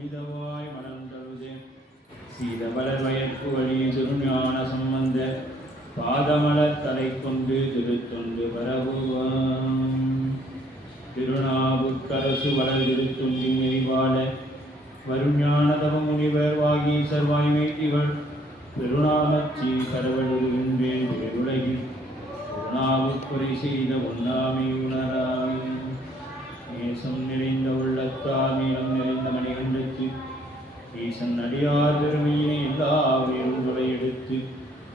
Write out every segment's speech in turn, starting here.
புனிதவாய் மலர்ந்தழுதே சீதமலர் வயற்கு வழி திருஞான சம்பந்த பாதமலர் தலை கொண்டு திருத்தொண்டு பரவுவாம். திருநாவுக்கரசு வளர் திருத்தொண்டின் எரிவாழ வருஞான தவ முனிவர் வாகீசர் வாய்மைத்திகள் பெருநாமச்சி பரவலுகின்றேன் பெருலகில் திருநாவுக்குறை செய்த ஒன்றாமை உணராமை நேசம் நிறைந்த உள்ளத்தாமீனம் நிறைந்த மணிகண்டத்து ஈசன் அடியார் பெருமையினை எல்லா உயர்வுகளை எடுத்து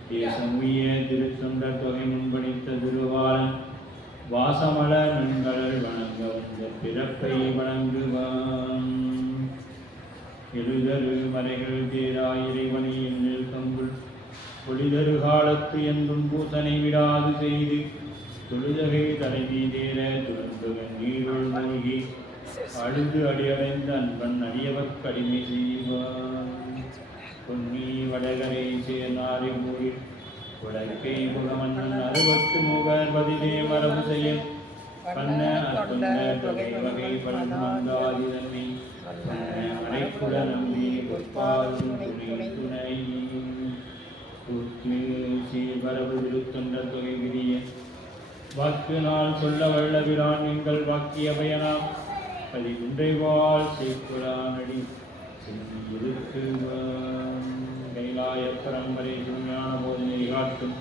தேசம் உய திருத்தொண்டர் தொகை முன்பணித்த திருவாளன் வாசமல நண்கள் வணங்க வந்த பிறப்பை வணங்குவான். எழுதரு மறைகள் தேராய் இறைவனை எண்ணில் கங்குள் ஒளிதரு காலத்து என்றும் பூசனை விடாது செய்து தொழுதகை தலைவி தேர துறந்துவன் நீருள் மூழ்கி அழுது அடியடைந்த அன்பன் அடியவர் கடிமை செய்வான். பொன்னி வடகரை சேர்நாரி மூடி உலகை புகமன்னன் 60 முகர் பதிலே மரபு செய்ய பண்ண அற்புத தொகை வகை பலன் வந்தாதி தன்னை அரைக்குட நம்பி பொற்பாலும் துணை துணை சீர்பரவு திருத்தொண்ட தொகை விரிய வாக்கு நாள் சொல்ல வல்லவிரான் எங்கள் வாக்கிய பயனாம் பதிகுன்றைவாள் சேக்குரானடி இருக்குவான். கைலாய பரம்பரை சுஞான போதனை காட்டும்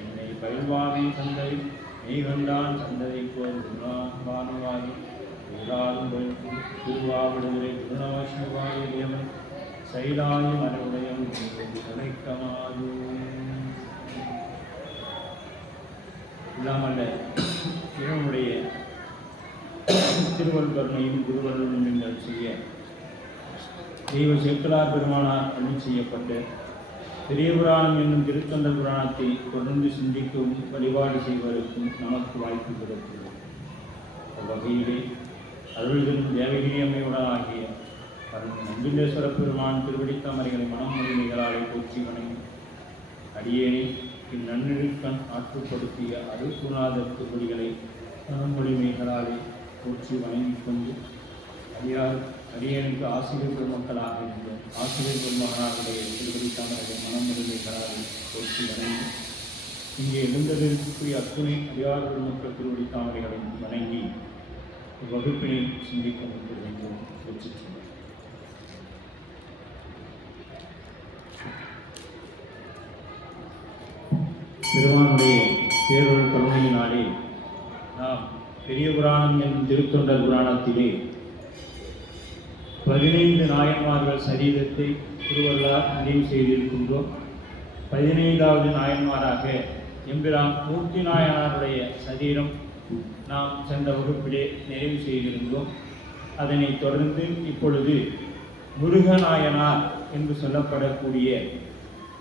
என்னை பயில்வாமி சந்ததி நீ கண்டான் சந்ததி போல் பானுவாகி திருவாவிடுதலை திருநவசிவாயவன் சைலாய மறுவுடையம் துணைக்கமாது இல்லாமல்ல இவனுடைய திருவள்ளுவரையும் குருவர்களும் நீங்கள் செய்ய தெய்வ சேக்கலார் பெருமானார் அருள் செய்யப்பட்ட பெரிய புராணம் என்னும் திருத்தொண்ட புராணத்தை தொடர்ந்து சிந்திக்கவும் வழிபாடு செய்வதற்கும் நமக்கு வாய்ப்பு கிடைக்கிறது. அவ்வகையிலே அருள்களும் தேவகிரி அம்மையுடன் ஆகிய நம்பிலேஸ்வர பெருமான் திருவடித்தாமரைகளை மனமொழிமைகளாலே போற்றி வணங்கி அடியேனை இந்நன்னிழுக்கண் ஆற்றுப்படுத்திய அருள்குநாதர் திருவடிகளை மனமொழிமைகளாலே போற்றி வணங்கிக் கொண்டு அடியனுக்கு ஆசிரியர் பெருமக்களாக இருந்த ஆசிரியர் பெருமகனாருடைய திருவடித்தாமரைகளை மனமொழிமைகளாலே போற்றி வணங்கி இங்கே எழுந்ததற்குரிய அத்துணை அடியார் பெருமக்கள் திருவடித்தாமரைகளை வணங்கி வகுப்பினை சிந்திக்க வேண்டும் முயற்சித்தோம். பெருமானுடைய பேரொரு கருணையினாலே நாம் பெரிய புராணம் என்னும் திருத்தொண்டர் புராணத்திலே 15 நாயன்மார்கள் சரீரத்தை திருவள்ளார் நிறைவு செய்திருக்கின்றோம். 15வது நாயன்மாராக எம்பிரான் மூர்த்தி நாயனாருடைய சரீரம் நாம் சென்ற வகுப்பிலே நிறைவு செய்திருந்தோம். அதனை தொடர்ந்து இப்பொழுது முருகநாயனார் என்று சொல்லப்படக்கூடிய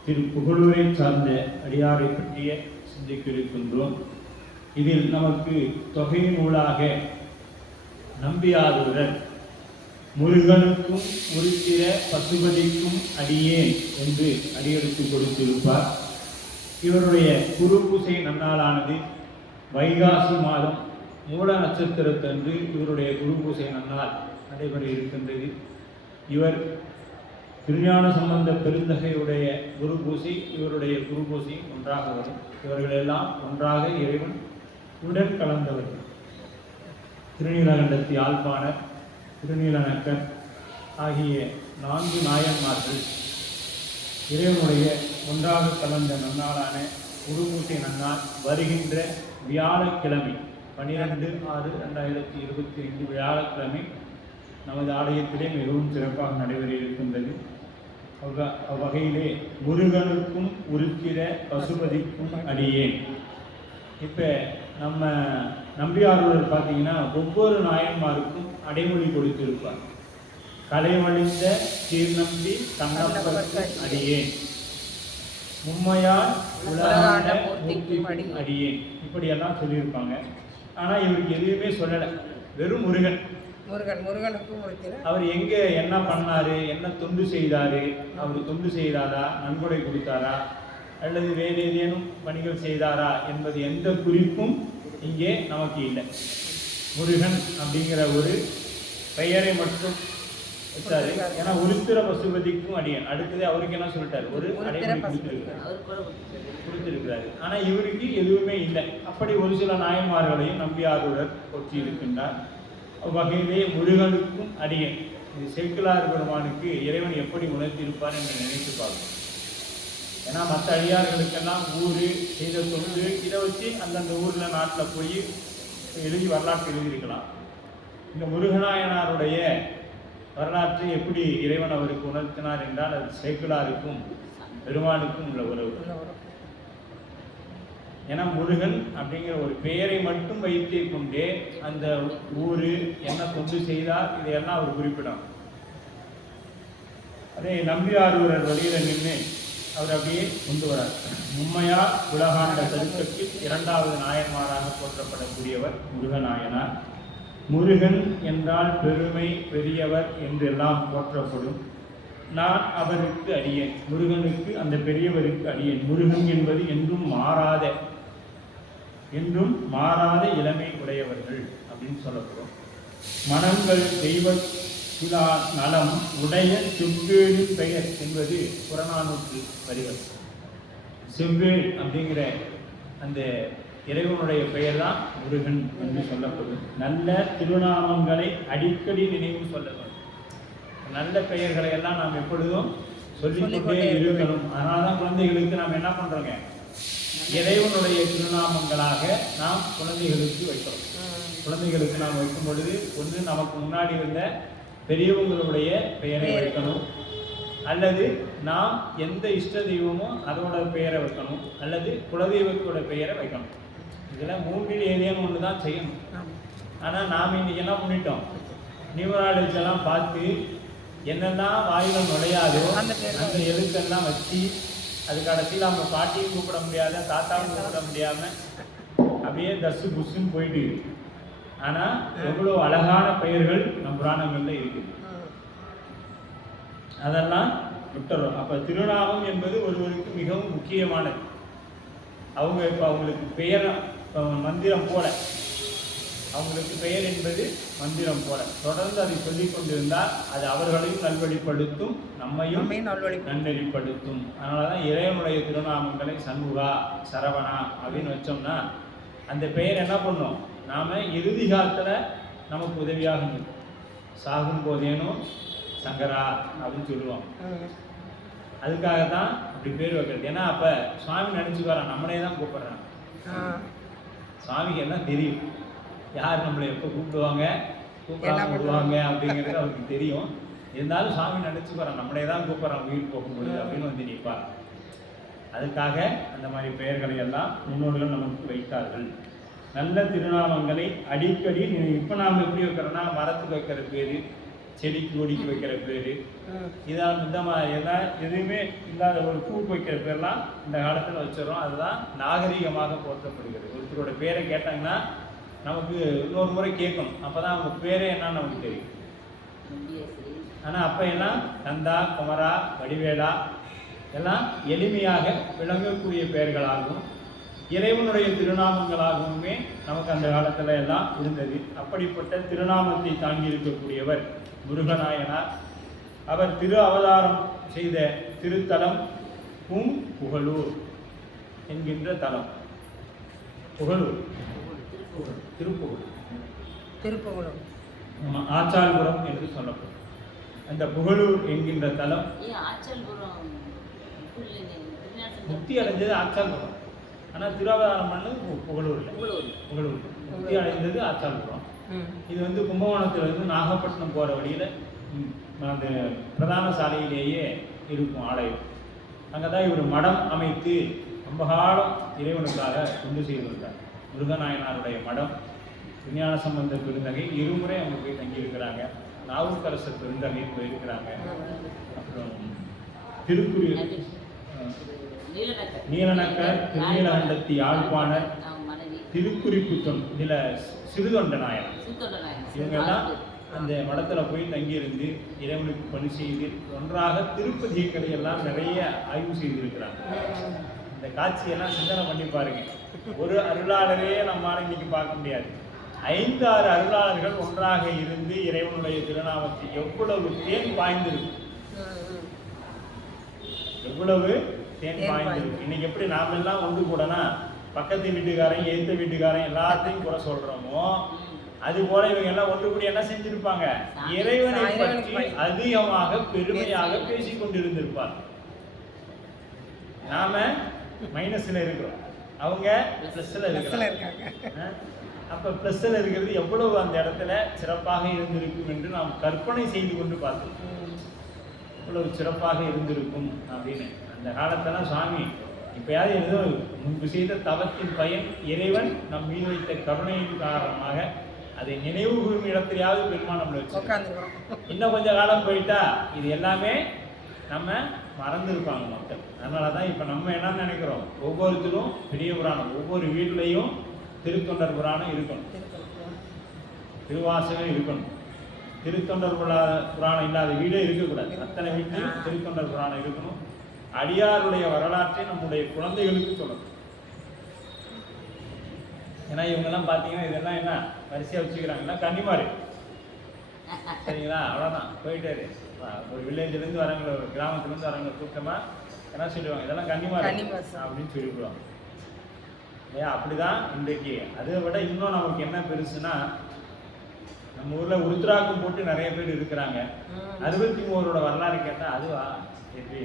திரு புகழூரை சார்ந்த அடியாரை பற்றிய சிந்திக்க இருக்கின்றோம். இதில் நமக்கு தொகை நூலாக நம்பியாதவர் முருகனுக்கும் உருத்திர பசுபதிக்கும் அடியேன் என்று அடியெடுத்து கொடுத்திருப்பார். இவருடைய குரு பூசை நன்னாளானது வைகாசி மாதம் மூல நட்சத்திரத்தன்று இவருடைய குரு பூசை நன்னாள் நடைபெற இருக்கின்றது. இவர் திருஞான சம்பந்த பெருந்தகையுடைய குரு பூசை இவருடைய குரு பூசை ஒன்றாக வரும். இவர்களெல்லாம் ஒன்றாக இறைவன் உடன் கலந்தவர்கள். திருநீலகண்டத்து யாழ்ப்பாணர், திருநீலநக்கர் ஆகிய 4 நாயன்மார்கள் இறைவனுடைய ஒன்றாக கலந்த நன்னாளான குருபூசை நன்னாள் வருகின்ற வியாழக்கிழமை 12/6/2025 வியாழக்கிழமை நமது ஆலயத்திலே மிகவும் சிறப்பாக நடைபெற இருக்கின்றது. அவ்வகையிலே முருகனுக்கும் உருத்திர பசுபதிக்கும் அடியேன். இப்போ நம்ம நம்பியாரூர் பார்த்தீங்கன்னா ஒவ்வொரு நாயன்மாருக்கும் அடைமொழி கொடுத்திருப்பார். கலைமழிந்த சீர்நம்பி தன்னப்பருக்கு அடியேன், மும்மையால் உலகாண்ட மூர்த்திக்கும் அடியேன், இப்படியெல்லாம் சொல்லியிருப்பாங்க. ஆனால் இவருக்கு எதுவுமே சொல்லலை, வெறும் முருகனுக்கும் அவர் எங்கே என்ன பண்ணாரு, என்ன தொண்டு செய்தாரு, அவர் தொண்டு செய்தாரா, நன்கொடை கொடுத்தாரா, அல்லது வேறு ஏதேனும் பணிகள் செய்தாரா என்பது எந்த குறிப்பும் இங்கே நமக்கு இல்லை. முருகன் அப்படிங்கிற ஒரு பெயரை மட்டும் வச்சாரு. ஏன்னா உருத்திர பசுபதிக்கும் அடியன் அடுத்தது அவருக்கு என்ன சொல்லிட்டாரு, ஒரு அடைமொழி கொடுத்திருக்கிறாரு. ஆனா இவருக்கு எதுவுமே இல்லை. அப்படி ஒரு சில நாயன்மார்களையும் நம்பியாரூரர் போற்றி இருக்கின்றார். வகையிலே முருகனுக்கும் அடியன், இது சேக்கிழார் பெருமானுக்கு இறைவன் எப்படி உணர்த்தியிருப்பார் என்று நினைத்து பார்க்கணும். ஏன்னா மற்ற அடியார்களுக்கெல்லாம் ஊர் செய்த தொண்டு இதை வச்சு அந்தந்த ஊரில் நாட்டில் போய் எழுதி வரலாற்று எழுதியிருக்கலாம். இந்த முருகநாயனாருடைய வரலாற்றை எப்படி இறைவன் அவருக்கு உணர்த்தினார் என்றால் அது சேக்கிழாருக்கும் பெருமானுக்கும் உள்ள உறவு. ஏன்னா முருகன் அப்படிங்கிற ஒரு பெயரை மட்டும் வைத்தே கொண்டே அந்த ஊர் என்ன தொண்டு செய்தார் இதையெல்லாம் அவர் குறிப்பிடும். அதே நம்பியாரூரர் வழியில நின்று அவர் அப்படியே கொண்டு வரார். உண்மையார் உலகாண்ட கருத்துக்கு இரண்டாவது நாயன்மாராக போற்றப்படக்கூடியவர் முருகநாயனார். முருகன் என்றால் பெருமை பெரியவர் என்றெல்லாம் போற்றப்படும். நான் அவருக்கு அடியேன், முருகனுக்கு அந்த பெரியவருக்கு அடியேன். முருகன் என்பது என்றும் மாறாத இளமை உடையவர்கள் அப்படின்னு சொல்லப்படும். மனங்கள் தெய்வ நலம் உடைய செவ்வேளின் பெயர் என்பது புறநானூற்று வரிகள். செவ்வேள் அப்படிங்கிற அந்த இறைவனுடைய பெயர் தான் முருகன் என்று சொல்லப்படும். நல்ல திருநாமங்களை அடிக்கடி நினைவு சொல்ல வேண்டும். நல்ல பெயர்களை எல்லாம் நாம் எப்பொழுதும் சொல்லிக்கொண்டே இருக்கணும். அதனால்தான் குழந்தைகளுக்கு நாம் என்ன பண்றோங்க, இறைவனுடைய திருநாமங்களாக நாம் குழந்தைகளுக்கு வைக்கிறோம். குழந்தைகளுக்கு நாம் வைக்கும் பொழுது ஒன்று நமக்கு முன்னாடி இருந்த பெரியவங்களுடைய பெயரை வைக்கணும், அல்லது நாம் எந்த இஷ்ட தெய்வமோ அதோட பெயரை வைக்கணும், அல்லது குலதெய்வத்தோட பெயரை வைக்கணும். இதில் மூன்றில் ஏதேனும் ஒன்று தான் செய்யணும். ஆனால் நாம் இன்னைக்கு என்ன பண்ணிட்டோம், நியூமராலஜி எல்லாம் பார்த்து என்னெல்லாம் வாயில நுழையாதோ அந்த எழுத்தெல்லாம் வச்சு அது கடைசியில் அவங்க பாட்டியும் கூப்பிட முடியாத தாத்தாவும் கூப்பிட முடியாமல் அப்படியே தசு புஷ்ன்னு போயிட்டு இருக்கு. ஆனால் எவ்வளோ அழகான பெயர்கள் நம் புராணங்களில் இருக்குது, அதெல்லாம் விட்டுறோம். அப்போ திருநாமம் என்பது ஒருவருக்கு மிகவும் முக்கியமானது. அவங்க இப்போ அவங்களுக்கு பெயர் மந்திரம் போல, அவங்களுக்கு பெயர் என்பது மந்திரம் போல தொடர்ந்து அதை சொல்லிக் கொண்டிருந்தால் அது அவர்களையும் நல்வழிப்படுத்தும், நம்மையும் நன்னெறிப்படுத்தும். அதனால தான் இறைவனுடைய திருநாமங்களை சண்முகா சரவணா அப்படின்னு வச்சோம்னா அந்த பெயர் என்ன பண்ணும், நாம் இறுதி காலத்தில் நமக்கு உதவியாக இருக்கும். சாகும் போதேனும் சங்கரா அப்படின்னு சொல்லுவோம். அதுக்காக தான் அப்படி பேர் வைக்கிறது. ஏன்னா அப்போ சுவாமி நினச்சிக்குவாரான், நம்மளே தான் கூப்பிட்றான். சுவாமிக்கு எல்லாம் தெரியும், யார் நம்மளை எப்போ கூப்பிடுவாங்க கூப்பிடுவாங்க அப்படிங்கிறது அவருக்கு தெரியும். இருந்தாலும் சுவாமி நினச்சிக்குவாரான், நம்மளே தான் கூப்பிட்றான் உயிர் போகும்போது அப்படின்னு வந்து நிற்பார். அதுக்காக அந்த மாதிரி பெயர்களை எல்லாம் முன்னோர்கள் நமக்கு வைத்தார்கள். நல்ல திருநாமங்களை அடிக்கடி இப்போ நாம் எப்படி வைக்கிறோன்னா மரத்துக்கு வைக்கிற பேர், செடிக்கு கொடிக்கு வைக்கிற பேர், இதான் இந்த மாதிரி எல்லாம் எதுவுமே இல்லாத ஒரு பூக்கு வைக்கிற பேர்லாம் இந்த காலத்தில் வச்சிடறோம். அதுதான் நாகரிகமாக போற்றப்படுகிறது. ஒருத்தரோட பேரை கேட்டாங்கன்னா நமக்கு இன்னொரு முறை கேட்கணும், அப்போ தான் அவங்க பேரே என்னன்னு நமக்கு தெரியும். ஆனால் அப்போ எல்லாம் கந்தா குமரா வடிவேலா எல்லாம் எளிமையாக விளங்கக்கூடிய பெயர்களாகவும் இறைவனுடைய திருநாமங்களாகவுமே நமக்கு அந்த காலத்தில் எல்லாம் இருந்தது. அப்படிப்பட்ட திருநாமத்தை தாங்கி இருக்கக்கூடியவர் முருகநாயனார். அவர் திரு அவதாரம் செய்த திருத்தலம் புகழூர் என்கின்ற தலம். புகழூர் திருப்புகழூர் ஆச்சால்புரம் என்று சொல்லப்படும் அந்த புகழூர் என்கின்ற தலம். முக்தி அடைஞ்சது ஆச்சால்புரம், ஆனால் திருவாவதாரம் பண்ணது புகழூர். முக்தி அடைந்தது ஆச்சால்புரம். இது வந்து கும்பகோணத்திலிருந்து நாகப்பட்டினம் போகிற வழியில் அந்த பிரதான சாலையிலேயே இருக்கும் ஆலயம். அங்கே தான் இவர் மடம் அமைத்து ரொம்ப காலம் இறைவனுக்காக தொண்டு செய்து வந்தார். முருகநாயனாருடைய மடம், விஞ்ஞான சம்பந்த பெருந்தகை இருமுறை அவங்க போய் தங்கியிருக்கிறாங்க. நாவுக்கரசர் பெருந்தகை போயிருக்கிறாங்க. அப்புறம் திருக்குறி நீலநக்கர், திருநீலகண்டத்தி யாழ்ப்பாணர், திருக்குறிப்பு இதில் சிறுதொண்ட நாயனர், இவங்கெல்லாம் அந்த மடத்தில் போய் தங்கியிருந்து இறைவனுக்கு பணி செய்து ஒன்றாக திருப்பதிகளை எல்லாம் நிறைய ஆய்வு செய்திருக்கிறாங்க. இந்த காட்சியெல்லாம் சிந்தனை பண்ணி பாருங்க. ஒரு அருளாளரே நம்மளால இன்னைக்கு பார்க்க முடியாது. 5, 6 அருளாளர்கள் ஒன்றாக இருந்து இறைவனுடைய திருநாமத்தை எவ்வளவு தேன் பாய்ந்திருக்கு, எவ்வளவு தேன் பாய்ந்திருக்கு. இன்னைக்கு எப்படி நாம எல்லாம் ஒன்று கூடனா பக்கத்து வீட்டுக்காரன் எதிர்த்த வீட்டுக்காரன் எல்லாத்தையும் குறை சொல்றோமோ, அது போல இவங்க எல்லாம் ஒன்று கூடி என்ன செஞ்சிருப்பாங்க, இறைவனை பற்றி அதிகமாக பெருமையாக பேசிக் கொண்டிருந்திருப்பார். நாம மைனஸ்ல இருக்கிறோம், அவங்க பிளஸ்ல இருக்காங்க. அப்ப பிளஸ்ல இருக்கிறது எவ்வளவு அந்த இடத்துல சிறப்பாக இருந்திருக்கும் என்று நாம் கற்பனை செய்து கொண்டு பார்த்தோம். இவ்வளவு சிறப்பாக இருந்திருக்கும் அப்படின்னு அந்த காலத்தெல்லாம் சுவாமி இப்பயாவது ஏதோ முன்பு செய்த தவத்தின் பயன் இறைவன் நம் மீது வைத்த கருணையின் காரணமாக அதை நினைவு கூறும் இடத்திலேயாவது பெருமான் நம்மளை வச்சு. இன்னும் கொஞ்சம் காலம் போயிட்டா இது எல்லாமே நம்ம மறந்துருப்பாங்க மக்கள். அதனால தான் இப்போ நம்ம என்ன நினைக்கிறோம், ஒவ்வொருத்தரும் பெரிய புராணம், ஒவ்வொரு வீட்லேயும் திருத்தொண்டர் புராணம் இருக்கணும், திருவாசகம் இருக்கணும். திருத்தொண்டர் புராணம் இல்லாத வீடே இருக்கக்கூடாது. அத்தனை வீட்லையும் திருத்தொண்டர் புராணம் இருக்கணும். அடியாருடைய வரலாற்றை நம்முடைய குழந்தைகளுக்கு சொல்லணும். ஏன்னா இவங்கெல்லாம் பார்த்தீங்கன்னா இதெல்லாம் என்ன வரிசையாக வச்சுக்கிறாங்கன்னா கன்னிமாரு, சரிங்களா? அவ்வளோதான், போயிட்டாரு. ஒரு வில்லேஜ்லேருந்து வரவங்க, ஒரு கிராமத்துலேருந்து வரவங்க கூட்டமாக என்ன சொல்லுவாங்க, இதெல்லாம் கன்னிமாரு அப்படின்னு சொல்லிவிடுவாங்க இல்லையா? அப்படிதான் இன்றைக்கு. அதை விட இன்னும் நமக்கு என்ன பெருசுன்னா, நம்ம ஊரில் உருத்ராக்கம் போட்டு நிறைய பேர் இருக்கிறாங்க. 63 வரலாறு கேட்டால் அதுவா எப்படி?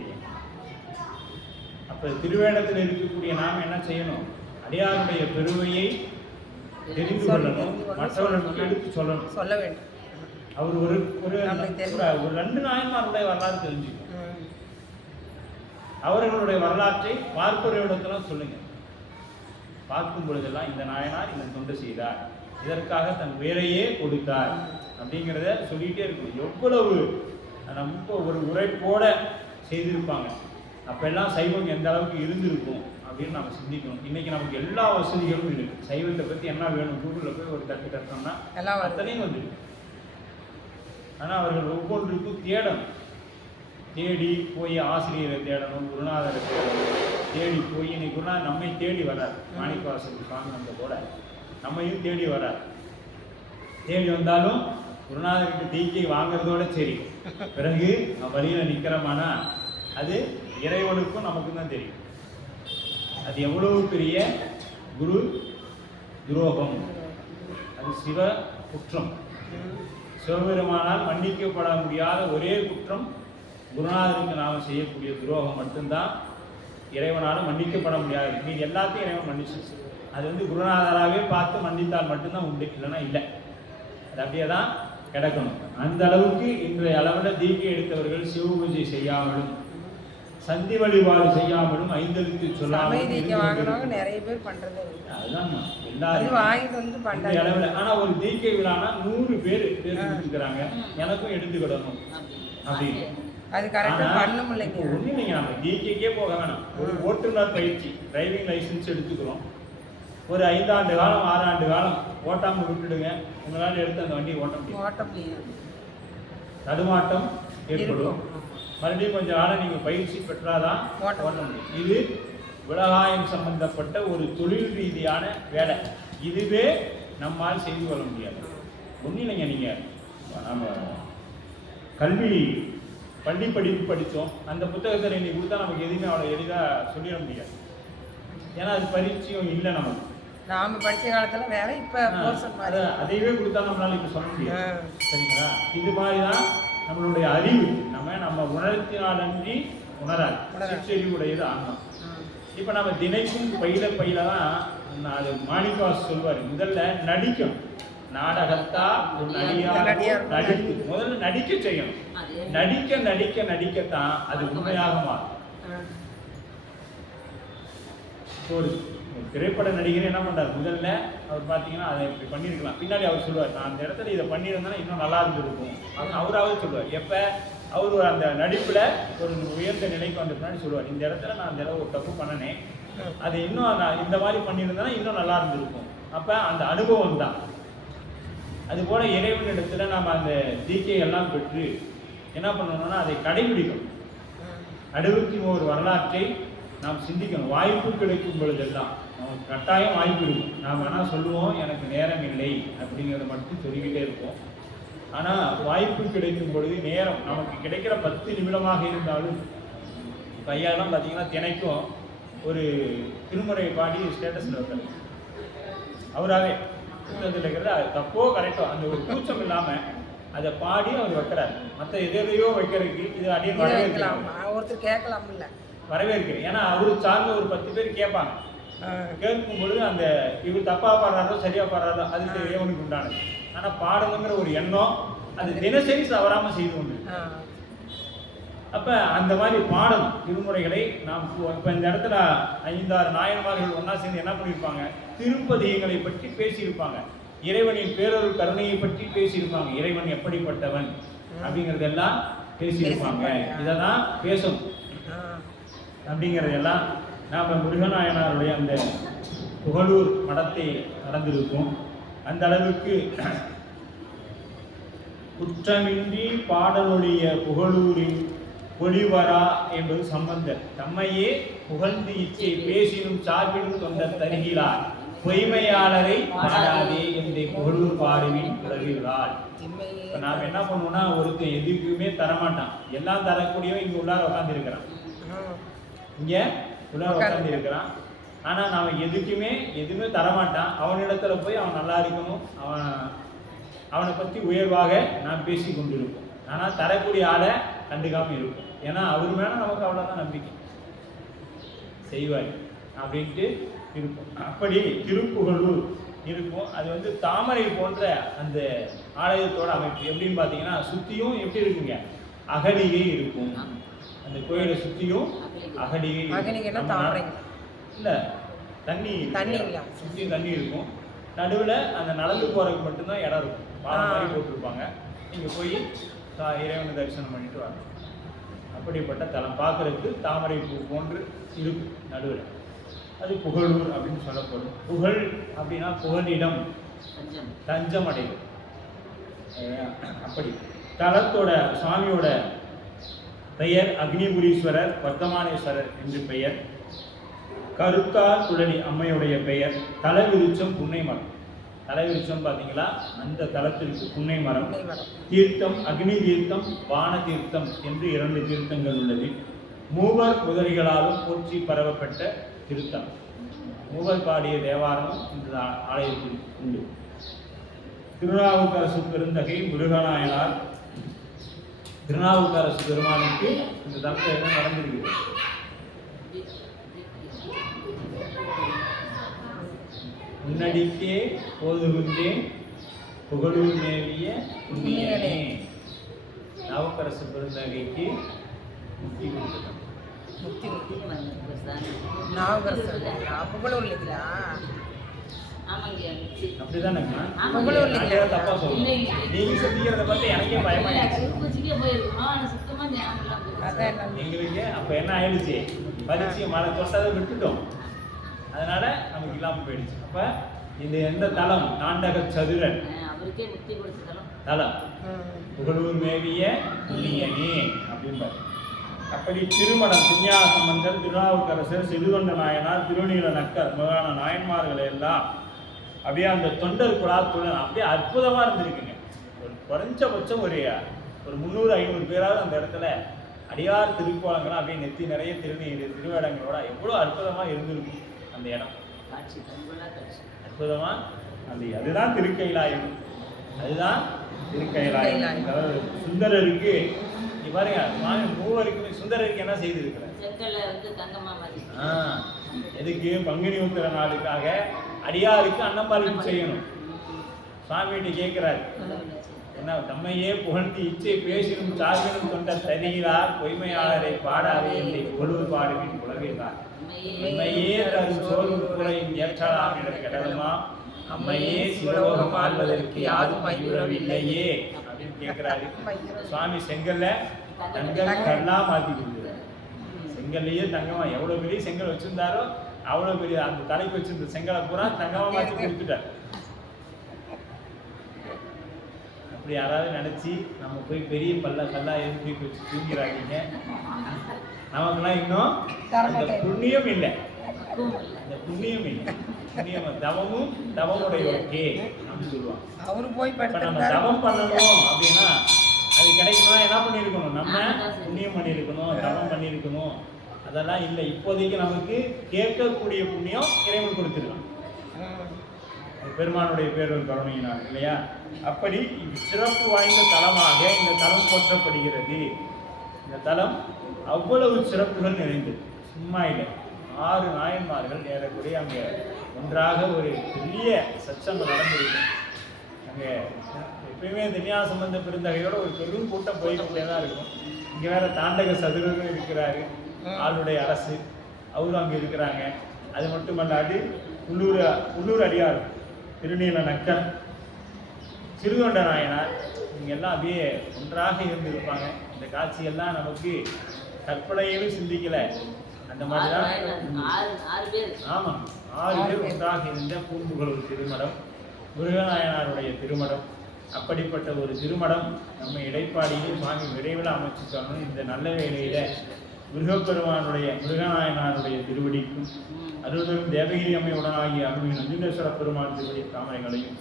அப்போ திருவேடத்தில் இருக்கக்கூடிய நாம் என்ன செய்யணும், அடியாருடைய பெருமையை தெரிந்து கொள்ளணும், மற்றவர்களுக்கு எடுத்து சொல்லணும், சொல்ல வேண்டும். அவர் ஒரு 2 நாயன்மாருடைய வரலாறு தெரிஞ்சுக்கணும். அவர்களுடைய வரலாற்றை பார்ப்பவர்களிடத்தெல்லாம் சொல்லுங்க. பார்க்கும் பொழுதெல்லாம் இந்த நாயனார் இந்த தொண்டு செய்தார், இதற்காக தன் வேலையே கொடுத்தார் அப்படிங்கிறத சொல்லிகிட்டே இருக்கணும். எவ்வளவு நம்ம ஒரு உரைப்போட செய்திருப்பாங்க. அப்பெல்லாம் சைவம் எந்த அளவுக்கு இருந்திருக்கும் அப்படின்னு நம்ம சிந்திக்கணும். இன்னைக்கு நமக்கு எல்லா வசதிகளும் இருக்கு. சைவத்தை பற்றி என்ன வேணும், கூகுளில் போய் ஒரு தட்டு தட்டோம்னா அத்தனையும் வந்துருக்கு. ஆனால் அவர்கள் ஒவ்வொன்றுக்கும் தேடணும், தேடி போய் ஆசிரியரை தேடணும், குருநாதரை தேடணும், தேடி போய் இன்னைக்கு குருநாதர் நம்மை தேடி வரார். மாணிக்கவாசல் சுவாமி வந்த போல நம்மையும் தேடி வரார். தேடி வந்தாலும் குருநாதருக்கு தீக்கை வாங்குறதோட சரி, பிறகு வழியில் நிற்கிறோமானா அது இறைவனுக்கும் நமக்கும் தான் தெரியும். அது எவ்வளவு பெரிய குரு துரோகம், அது சிவ குற்றம். சிவபெருமானால் மன்னிக்கப்பட முடியாத ஒரே குற்றம் குருநாதருக்கு நாம் செய்யக்கூடிய துரோகம் மட்டும்தான் இறைவனாலும் மன்னிக்கப்பட முடியாது. மீது எல்லாத்தையும் இறைவன் மன்னிச்சு, அது குருநாதராகவே பார்த்து மன்னித்தால் மட்டும்தான் உண்டு, இல்லைன்னா இல்லை. அது அப்படியே தான் கிடக்கணும். அந்த அளவுக்கு இன்றைய அளவில் தீக்கை எடுத்தவர்கள் சிவ பூஜை செய்யாமலும் சந்தி வழிபாடு செய்யாமலும் 5 எழுத்து சொல்லாமலும் நிறைய பேர் பண்றது. அதுதான் எல்லாரும் வாங்கிட்டு வந்து பண்ற அளவில். ஆனா ஒரு தீக்கை விழானா 100 பேர் எடுத்துக்கிறாங்க, எனக்கும் எடுத்துக்கிடணும் அப்படின்னு. அது கரெக்டா பண்ண முடியல. ஒண்ணு நீங்க நம்ம தீக்கைக்கே போக வேணாம். ஒரு ஓட்டுநர் பயிற்சி, டிரைவிங் லைசன்ஸ் எடுத்துக்கிறோம். ஒரு 5 ஆண்டு காலம் 6 ஆண்டு காலம் ஓட்டாமல் விட்டுடுங்க, உங்களால் எடுத்து அந்த வண்டியை ஓட்ட முடியாது. தடுமாட்டம் ஏற்படும். மறுபடியும் கொஞ்சம் காலம் நீங்கள் பயிற்சி பெற்றாதான் ஓட்ட முடியும். இது உலகாயம் சம்பந்தப்பட்ட ஒரு தொழில் ரீதியான வேலை. இதுவே நம்மால் செய்து கொள்ள முடியாது. ஒன்றும் இல்லைங்க, நீங்கள் நம்ம கல்வி பள்ளி படிப்பு படித்தோம், அந்த புத்தகத்தை இன்னைக்கு கொடுத்தா நமக்கு எதுவுமே அவ்வளோ எளிதாக சொல்லிட முடியாது. ஏன்னா அது பரிச்சயம் இல்லை நமக்கு. நாம படித்த காலத்தில் வேற, இப்போ அதையவே கொடுத்தா நம்மளால இப்போ சொல்ல முடியாது, சரிங்களா? இது மாதிரி தான் நம்மளுடைய அறிவு. நம்ம உணர்த்தினாலன்றி உணராது, சிற்றறிவுடையது ஆன்மா. இப்போ நம்ம தினைக்கும் பயில தான் அது மாணிக்கவாசல் சொல்வார், முதல்ல நடிக்கணும். நாடகத்தா நடித்து முதல்ல நடிக்க செய்யணும். நடிக்க நடிக்க நடிக்கத்தான் அது உண்மையாக மாறும். ஒரு திரைப்பட நடிகர் என்ன பண்றாரு, முதல்ல அவர் பார்த்தீங்கன்னா அதை இப்படி பண்ணியிருக்கலாம், பின்னாடி அவர் சொல்லுவார், நான் அந்த இடத்துல இதை பண்ணியிருந்தேன்னா இன்னும் நல்லா இருந்திருக்கும் அப்படின்னு அவராகவே சொல்லுவார். எப்போ அவர் அந்த நடிப்பில் ஒரு உயர்ந்த நிலைக்கு வந்த பின்னாடி சொல்லுவார், இந்த இடத்துல நான் அந்த இடத்துல ஒரு தப்பு பண்ணனேன், அது இன்னும் நான் இந்த மாதிரி பண்ணியிருந்தேன்னா இன்னும் நல்லா இருந்திருக்கும். அப்போ அந்த அனுபவம் தான். அதுபோல் இறைவனிடத்துல நாம் அந்த தீக்கையெல்லாம் பெற்று என்ன பண்ணணும்னா அதை கடைபிடிக்கணும். 61 வரலாற்றை நாம் சிந்திக்கணும். வாய்ப்பு கிடைக்கும் பொழுதெல்லாம் நமக்கு கட்டாயம் வாய்ப்பு இருக்கும். நாம் வேணால் சொல்லுவோம் எனக்கு நேரம் இல்லை அப்படிங்கிறத மட்டும் சொல்லிக்கிட்டே இருப்போம். ஆனால் வாய்ப்பு கிடைக்கும் பொழுது நேரம் நமக்கு கிடைக்கிற 10 நிமிடமாக இருந்தாலும் கையாலாம் பார்த்தீங்கன்னா தினைக்கும் ஒரு திருமுறையை பாடி ஸ்டேட்டஸில் வைக்கிறது. அவராகவே புத்தகத்தில் இருக்கிறது அது தப்போ கரெக்டோ அந்த ஒரு கூச்சம் இல்லாமல் அதை பாடி அவர் வைக்கிறார். மற்ற எதையோ வைக்கிறதுக்கு இது அடியே வரவேற்கலாம், ஒருத்தர் கேட்கலாம் இல்லை வரவேற்கிறேன். ஏன்னா அவரு சார்ந்த ஒரு 10 பேர் கேட்பாங்க. கேட்கும் பொழுது அந்த இவர் தப்பா பாடுறாரோ சரியா பாடுறாரோ அது இறைவனுக்கு உண்டானது. ஆனால் பாடணுங்கிற ஒரு எண்ணம் அது தினசரி தவறாமல் செய்து கொண்டு. அப்போ அந்த மாதிரி பாடணும் திருமுறைகளை நாம். இப்போ இந்த இடத்துல 5-6 நாயன்மார்கள் ஒன்றா சேர்ந்து என்ன பண்ணியிருப்பாங்க, திருப்பதிகங்களை பற்றி பேசியிருப்பாங்க, இறைவனின் பேரொரு கருணையை பற்றி பேசியிருப்பாங்க, இறைவன் எப்படிப்பட்டவன் அப்படிங்கிறதெல்லாம் பேசியிருப்பாங்க. இதை தான் பேசணும் அப்படிங்கிறதெல்லாம் நாம் முருகநாயனாருடைய அந்த புகழூர் மடத்தை நடந்திருக்கும். அந்த அளவுக்கு குற்றமின்றி பாடலுடைய புகழூரின் பொலிவரா என்பது சம்பந்தர். தம்மையே புகழ்ந்து இச்சை பேசினும் சார்பினும் தொண்டர் தருகிறார், பொய்மையாளரை பாடாதே என்று புகழூர் பாடுவின் உலகிறாள். இப்போ நாம் என்ன பண்ணுவோம்னா, ஒருத்தர் எதுக்குமே தரமாட்டான், எல்லாம் தரக்கூடியவன் இங்கே உள்ளார உட்காந்து இருக்கிறான், இங்கே உள்ளார உட்காந்து இருக்கிறான். ஆனால் நாம் எதுவுமே தரமாட்டான். அவனிடத்துல போய் அவன் நல்லா இருக்கணும், அவனை பற்றி உயர்வாக நாம் பேசி கொண்டிருப்போம். ஆனால் தரக்கூடிய ஆளை கண்டுக்காமல் இருக்கும். ஏன்னா அவர் மேலே நமக்கு அவ்வளோதான் நம்பிக்கை, செய்வார் அப்படின்ட்டு இருக்கும். அப்படி திருப்புகழூர் இருக்கும். அது தாமரை போன்ற அந்த ஆலயத்தோட அமைப்பு எப்படின்னு பார்த்தீங்கன்னா, சுற்றியும் எப்படி இருக்குங்க, அகலிகை இருக்கும். அந்த கோயிலை சுற்றியும் அகலிகை இல்லை, தண்ணி சுற்றியும் தண்ணி இருக்கும். நடுவில் அந்த நடந்து போகிறதுக்கு மட்டும்தான் இடம் இருக்கும், பாலம் மாதிரி போட்டிருப்பாங்க. நீங்கள் போய் இறைவனை தரிசனம் பண்ணிட்டு வரணும். அப்படிப்பட்ட தலம் பார்க்கறதுக்கு தாமரை பூ போன்று இருக்கும் நடுவில். அது புகழூர் அப்படின்னு சொல்லப்படும். புகழ் அப்படின்னா புகழிடம், தஞ்சம் அடைவு. அப்படி தலத்தோட சுவாமியோட பெயர் அக்னிபுரீஸ்வரர், வர்த்தமானேஸ்வரர் என்று பெயர். கருத்தார் குழலி அம்மையுடைய பெயர். தலைவிருச்சம் புன்னை மரம். தலைவிருச்சம் பார்த்தீங்களா, அந்த தலத்திற்கு புன்னை மரம். தீர்த்தம் அக்னி தீர்த்தம், வான தீர்த்தம் என்று 2 தீர்த்தங்கள் உள்ளது. மூவர் முதலிகளாலும் போற்றி பரவப்பட்ட திருத்தம். மூவர் பாடிய தேவாரமும் இந்த ஆலயத்தில் உண்டு. திருநாவுக்கரசு பெருந்தகை முருகநாயனார் திருநாவுக்கரசு பெருமானுக்கு இந்த தலத்தில் என்ன நடந்திருக்கிறது. முன்னடிக்கே போதுகின்றேன் புகழூர் மேவிய புண்ணியனே. நாவுக்கரசு பெருந்தகைக்கு முக்தி கொடுத்துட்டான். அப்படிதானேம்மா, தப்பா சொல்லுங்க. நீங்க சுத்திக்கிறத பார்த்து எனக்கே பயமாயிடுச்சு. எங்களுக்கு அப்ப என்ன ஆயிடுச்சு, பரிச்சை மழை தொட்டதை விட்டுட்டோம், அதனால நமக்கு இல்லாமல் போயிடுச்சு. அப்ப இந்த எந்த தலம், நாண்டக சதுரன் தலம், புகழூர் மேவிய புண்ணியனே அப்படின்பாரு. அப்படி திருமணம் திருஞான சம்பந்தர், திருநாவுக்கரசர், சிறுதொண்ட நாயனார், திருநீல நக்கர் முதலான நாயன்மார்களை எல்லாம் அப்படியே அந்த தொண்டர் குழாத்துடன் அப்படியே அற்புதமாக இருந்திருக்குங்க. ஒரு குறைஞ்சபட்சம் ஒரு 300-500 பேராவது அந்த இடத்துல அடியார் திருக்கோலங்கள்லாம் அப்படியே நெத்தி நிறைய திருநீர் திருவேடங்களோட எவ்வளோ அற்புதமாக இருந்திருக்கும் அந்த இடம். அற்புதமாக அதுதான் திருக்கைலாயம், அதுதான் திருக்கைலாயம். அதாவது சுந்தரருக்கு பாருங்க, மூவருக்குமே சுந்தரருக்கு என்ன செய்திருக்கிறார், எதுக்கு பங்குனி உத்திர நாளுக்காக அடியாருக்கு அன்னம்பாலிப்பு செய்யணும். சுவாமிகிட்ட கேட்கிறாரு, என்ன தம்மையே புகழ்ந்து இச்சை பேசினும் சார்பினும் தொண்ட தருகிறார், பொய்மையாளரை பாடாதே என்று புகழூர் பாடுவின் உலகிறார். அம்மையே தரும் சோறும் குறையும் ஏற்றாலாம் என்ற கடலுமா, அம்மையே சிவலோகம் ஆள்வதற்கு யாரும் ஐயுறவில்லையே அப்படின்னு கேட்கிறாரு. சுவாமி செங்கல்ல தங்க கல்லா மாத்தி கொடுக்குறாரு. செங்கல்லையே தங்கமா, எவ்வளவு பெரிய செங்கல் வச்சிருந்தாரோ அவ்வளவு பெரிய அந்த தலைக்கு வச்சிருந்த செங்கலை பூரா தங்கமா மாத்தி கொடுத்துட்டார். அப்படி யாராவது நினைச்சு நம்ம போய் பெரிய கல்லா எழுதி வச்சு தூங்கிறாங்க. நமக்குலாம் இன்னும் அந்த புண்ணியம் இல்லை. அந்த புண்ணியம் இல்லை. புண்ணியம் தவமும் தவமுடையோர்க்கே அப்படின்னு சொல்லுவாங்க. அவரு போய் இப்போ நம்ம தவம் பண்ணணும் அப்படின்னா அது கிடைக்கணும்னா என்ன பண்ணியிருக்கணும்? நம்ம புண்ணியம் பண்ணியிருக்கணும், தவம் பண்ணியிருக்கணும். அதெல்லாம் இல்லை. இப்போதைக்கு நமக்கு கேட்கக்கூடிய புண்ணியம் இறைவன் கொடுத்துருக்கான். பெருமானுடைய பேரொரு கருணையினார் இல்லையா? அப்படி சிறப்பு வாய்ந்த தலமாக இந்த தலம் போற்றப்படுகிறது. இந்த தலம் அவ்வளவு சிறப்புகள் நிறைந்தது. சும்மா இல்லை. 6 நாயன்மார்கள் ஏறக்கூடிய அங்கே ஒன்றாக ஒரு பெரிய சச்சங்கம் நடந்திருக்கு. அங்கே எப்பயுமே தனியாக சம்பந்த பெருந்தகையோட ஒரு பெரும் கூட்டம் போய்கிட்டே தான் இருக்கும். இங்கே வேற தாண்டக சதுரரும் இருக்கிறாரு, ஆளுடைய அரசு, அவரும் அங்கே இருக்கிறாங்க. அது மட்டுமல்லாது உள்ளூர் அடியார் திருநீல நக்கர், சிறுதொண்ட நாயனார், இவங்க எல்லாம் அப்படியே ஒன்றாக இருந்து இருப்பாங்க. இந்த காட்சியெல்லாம் நமக்கு கற்பனையிலும் சிந்திக்கல. அந்த மாதிரி தான். ஆமாம், 6 பேர் ஒன்றாக இருந்த பூம்புகலூர் திருமடம், முருகநாயனாருடைய திருமடம். அப்படிப்பட்ட ஒரு திருமடம் நம்ம இடைப்பாடியிலே சுவாமி விரைவில் அமைச்சு தரணும். இந்த நல்ல வேளையில முருகப்பெருமானுடைய முருகநாயனாருடைய திருவடிக்கும் அருள்மிகு தேவகிரி அம்மையுடனாகிய அருள்மிகு நந்தினேஸ்வர பெருமான் திருவடி தாமரைகளையும்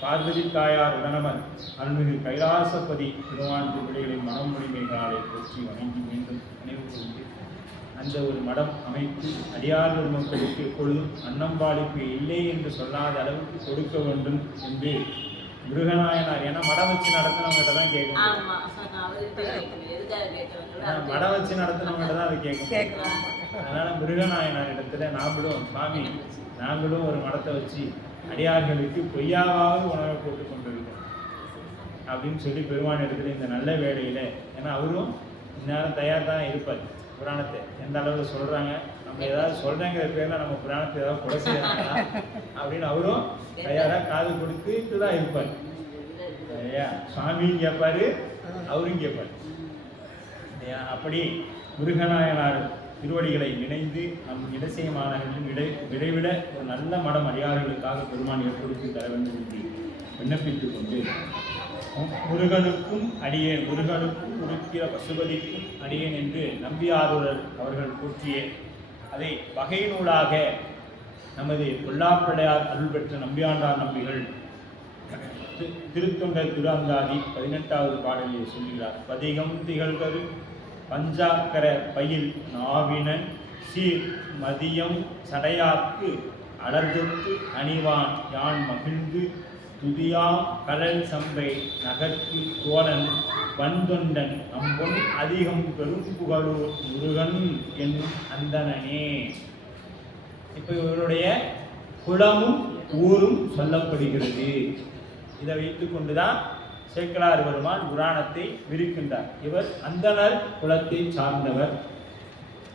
பார்வதி தாயார் உடனவர் அருள்மிகு கைலாசபதி பெருமான் திருவடிகளின் மனமொழிமைகளாலை போற்றி வணங்கி மீண்டும் நினைவு கொண்டு அந்த ஒரு மடம் அமைத்து அடியார்கள் மக்களுக்கு எப்பொழுதும் அன்னம்பாளிப்பு இல்லை என்று சொல்லாத அளவுக்கு கொடுக்க வேண்டும் என்று முருகநாயனார், ஏன்னா மடம் வச்சு நடத்தினவங்ககிட்ட தான் கேட்கணும். மடம் வச்சு நடத்தினவங்ககிட்ட தான் அது கேட்கணும். அதனால முருகநாயனார் இடத்துல நாமளும் சுவாமி நாங்களும் ஒரு மடத்தை வச்சு அடியார்களுக்கு பொய்யாவது உணவை போட்டு கொண்டிருக்கோம் அப்படின்னு சொல்லி பெருமான் இடத்துல இந்த நல்ல வேளையில, ஏன்னா அவரும் இந்நேரம் தயார் தான் இருப்பார். புராணத்தை எந்த அளவில் சொல்றாங்க, நம்ம ஏதாவது சொல்றேங்கிற பேர்ல நம்ம புராணத்தை ஏதாவது கொலை செய்யறாங்களா அப்படின்னு அவரும் தயாராக காது கொடுத்துட்டு தான் இருப்பார். சுவாமியும் கேட்பாரு, அவரும் கேட்பாரு. அப்படி முருகநாயனார் திருவடிகளை இணைந்து நம் இடசெய்ய மாணவர்களின் விரைவிட ஒரு நல்ல மடம் அடியார்களுக்காக பெருமான் ஏற்படுத்தி தர வேண்டும் என்று விண்ணப்பித்துக் கொண்டு முருகனுக்கும் அடியேன், முருகனுக்கும் கொடுக்கிற பசுபதிக்கும் அடியேன் என்று நம்பியாரூரர் அவர்கள் கூற்றிய அதை வகை நூலாக நமது பொல்லாப்பிள்ளையார் அருள் பெற்ற நம்பியாண்டார் நம்பிகள் திருத்தொண்டர் திருஅந்தாதி 18வது பாடலில் சொல்கிறார். பதிகம் திகழ்கரு பஞ்சாக்கர பயில் நாவினன் சீர் மதியம் சடையாக்கு அடர்தொத்து அணிவான் யான் மகிழ்ந்து துதியா கடல் சம்பை நகர்க்கு தோழன் வன்தொண்டன் நம்பொன் அதிகம் பெரும் புகழூர் முருகன் என்னும் அந்தனனே. இப்போ இவருடைய குலமும் ஊரும் சொல்லப்படுகிறது. இதை வைத்துக் கொண்டுதான் சேக்கிழார் பெருமான் புராணத்தை விரிக்கின்றார். இவர் அந்தணர் குலத்தை சார்ந்தவர்.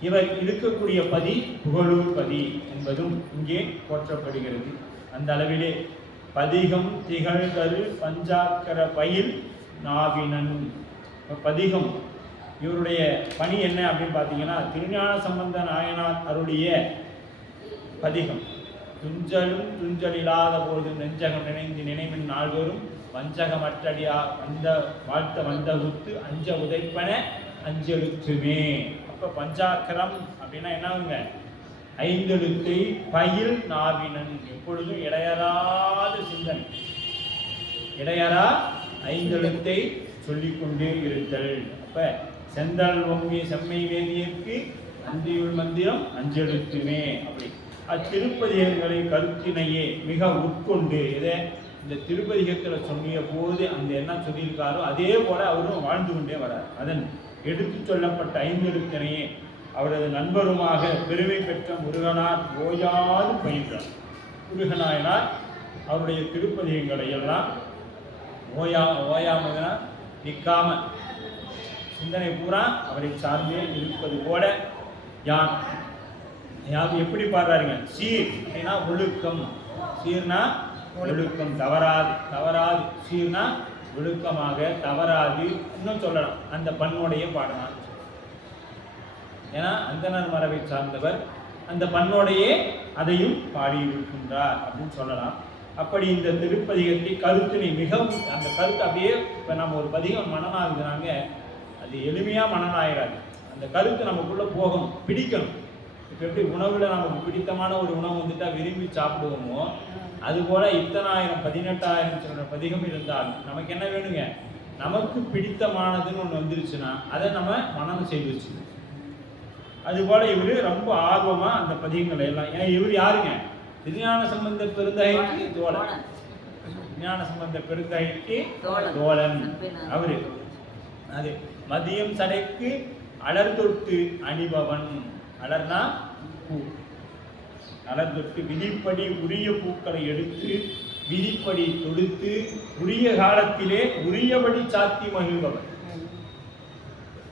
இவர் இருக்கக்கூடிய பதி புகழூர் பதி என்பதும் இங்கே போற்றப்படுகிறது. அந்த அளவிலே பதிகம் திகழ்கரு பஞ்சாக்கர பயில் நாவினன். பதிகம் இவருடைய பணி என்ன அப்படின்னு பார்த்தீங்கன்னா, திருஞான சம்பந்த நாயனார் அருடைய பதிகம். துஞ்சலும் துஞ்சலில்லாத போது நெஞ்சகம் நினைந்து நினைவின் நாள்தோறும் வஞ்சகமற்றடியா வந்த வாழ்த்த வந்த குத்து அஞ்ச உதைப்பன அஞ்செழுத்துமே. அப்போ பஞ்சாக்கரம் அப்படின்னா என்னங்க? 5 எழுத்தை பயில் நாவினன். எப்பொழுதும் இடையறாத சிந்தனை, இடையறா 5 எழுத்தை சொல்லிக்கொண்டே இருத்தல். அப்ப செந்தல் ஓங்கிய செம்மை வேதியற்கு அந்தியுள் மந்திரம் 5 எழுத்துமே. அப்படி அத்திருப்பதிகங்களை கருத்தினையே மிக உட்கொண்டு இதை இந்த திருப்பதிகத்தில் சொன்னிய போது அந்த என்ன சொல்லியிருக்காரோ அதே போல அவரும் வாழ்ந்து கொண்டே வரார். அதன் எடுத்து சொல்லப்பட்ட 5 எழுத்தினையே அவரது நண்பருமாக பெருமை பெற்ற முருகனார் ஓயாது பயின்றார். முருகனாயனார் அவருடைய திருப்பதிகங்களை எல்லாம் ஓயாமனா நிற்காம சிந்தனை பூரா அவரை சார்ந்தே இருப்பது போல யான் யாவது எப்படி பாடுறாருங்க? சீர் அப்படின்னா ஒழுக்கம், சீர்னா ஒழுக்கம், தவறாது சீர்னா ஒழுக்கமாக தவறாது இன்னும் சொல்லலாம். அந்த பண்போடைய பாடலாம். ஏன்னா அந்தணர் மரபை சார்ந்தவர், அந்த பண்போடையே அதையும் பாடியிருக்கின்றார் அப்படின்னு சொல்லலாம். அப்படி இந்த திருப்பதிகத்தை கருத்தினை மிகவும் அந்த கருத்து அப்படியே இப்போ நம்ம ஒரு பதிகம் மனநாகுதுனாங்க, அது எளிமையாக மனநாயிராது. அந்த கருத்து நமக்குள்ளே போகணும், பிடிக்கணும். இப்போ எப்படி உணவுல நமக்கு பிடித்தமான ஒரு உணவு வந்துட்டா விரும்பி சாப்பிடுவோமோ, அதுபோல இத்தனை ஆயிரம் 18,000 சொல்ற பதிகம் இருந்தால் நமக்கு என்ன வேணுங்க, நமக்கு பிடித்தமானதுன்னு ஒன்று வந்துருச்சுன்னா அதை நம்ம மனனம் செய்து வச்சுக்கணும். அதுபோல இவரு ரொம்ப ஆர்வமா அந்த பதிகங்களை எல்லாம், ஏன்னா இவர் யாருங்க, திருஞான சம்பந்த பெருந்தகைக்கு தோழன், திருஞான சம்பந்த பெருந்தகைக்கு தோழன் அவரு. அது மதியம் சடைக்கு அலர் தொட்டு அணிபவன், அலர்னா பூ, அலர் தொட்டு விதிப்படி உரிய பூக்களை எடுத்து விதிப்படி தொடுத்து உரிய காலத்திலே உரியபடி சாத்தி மகிழ்பவன்.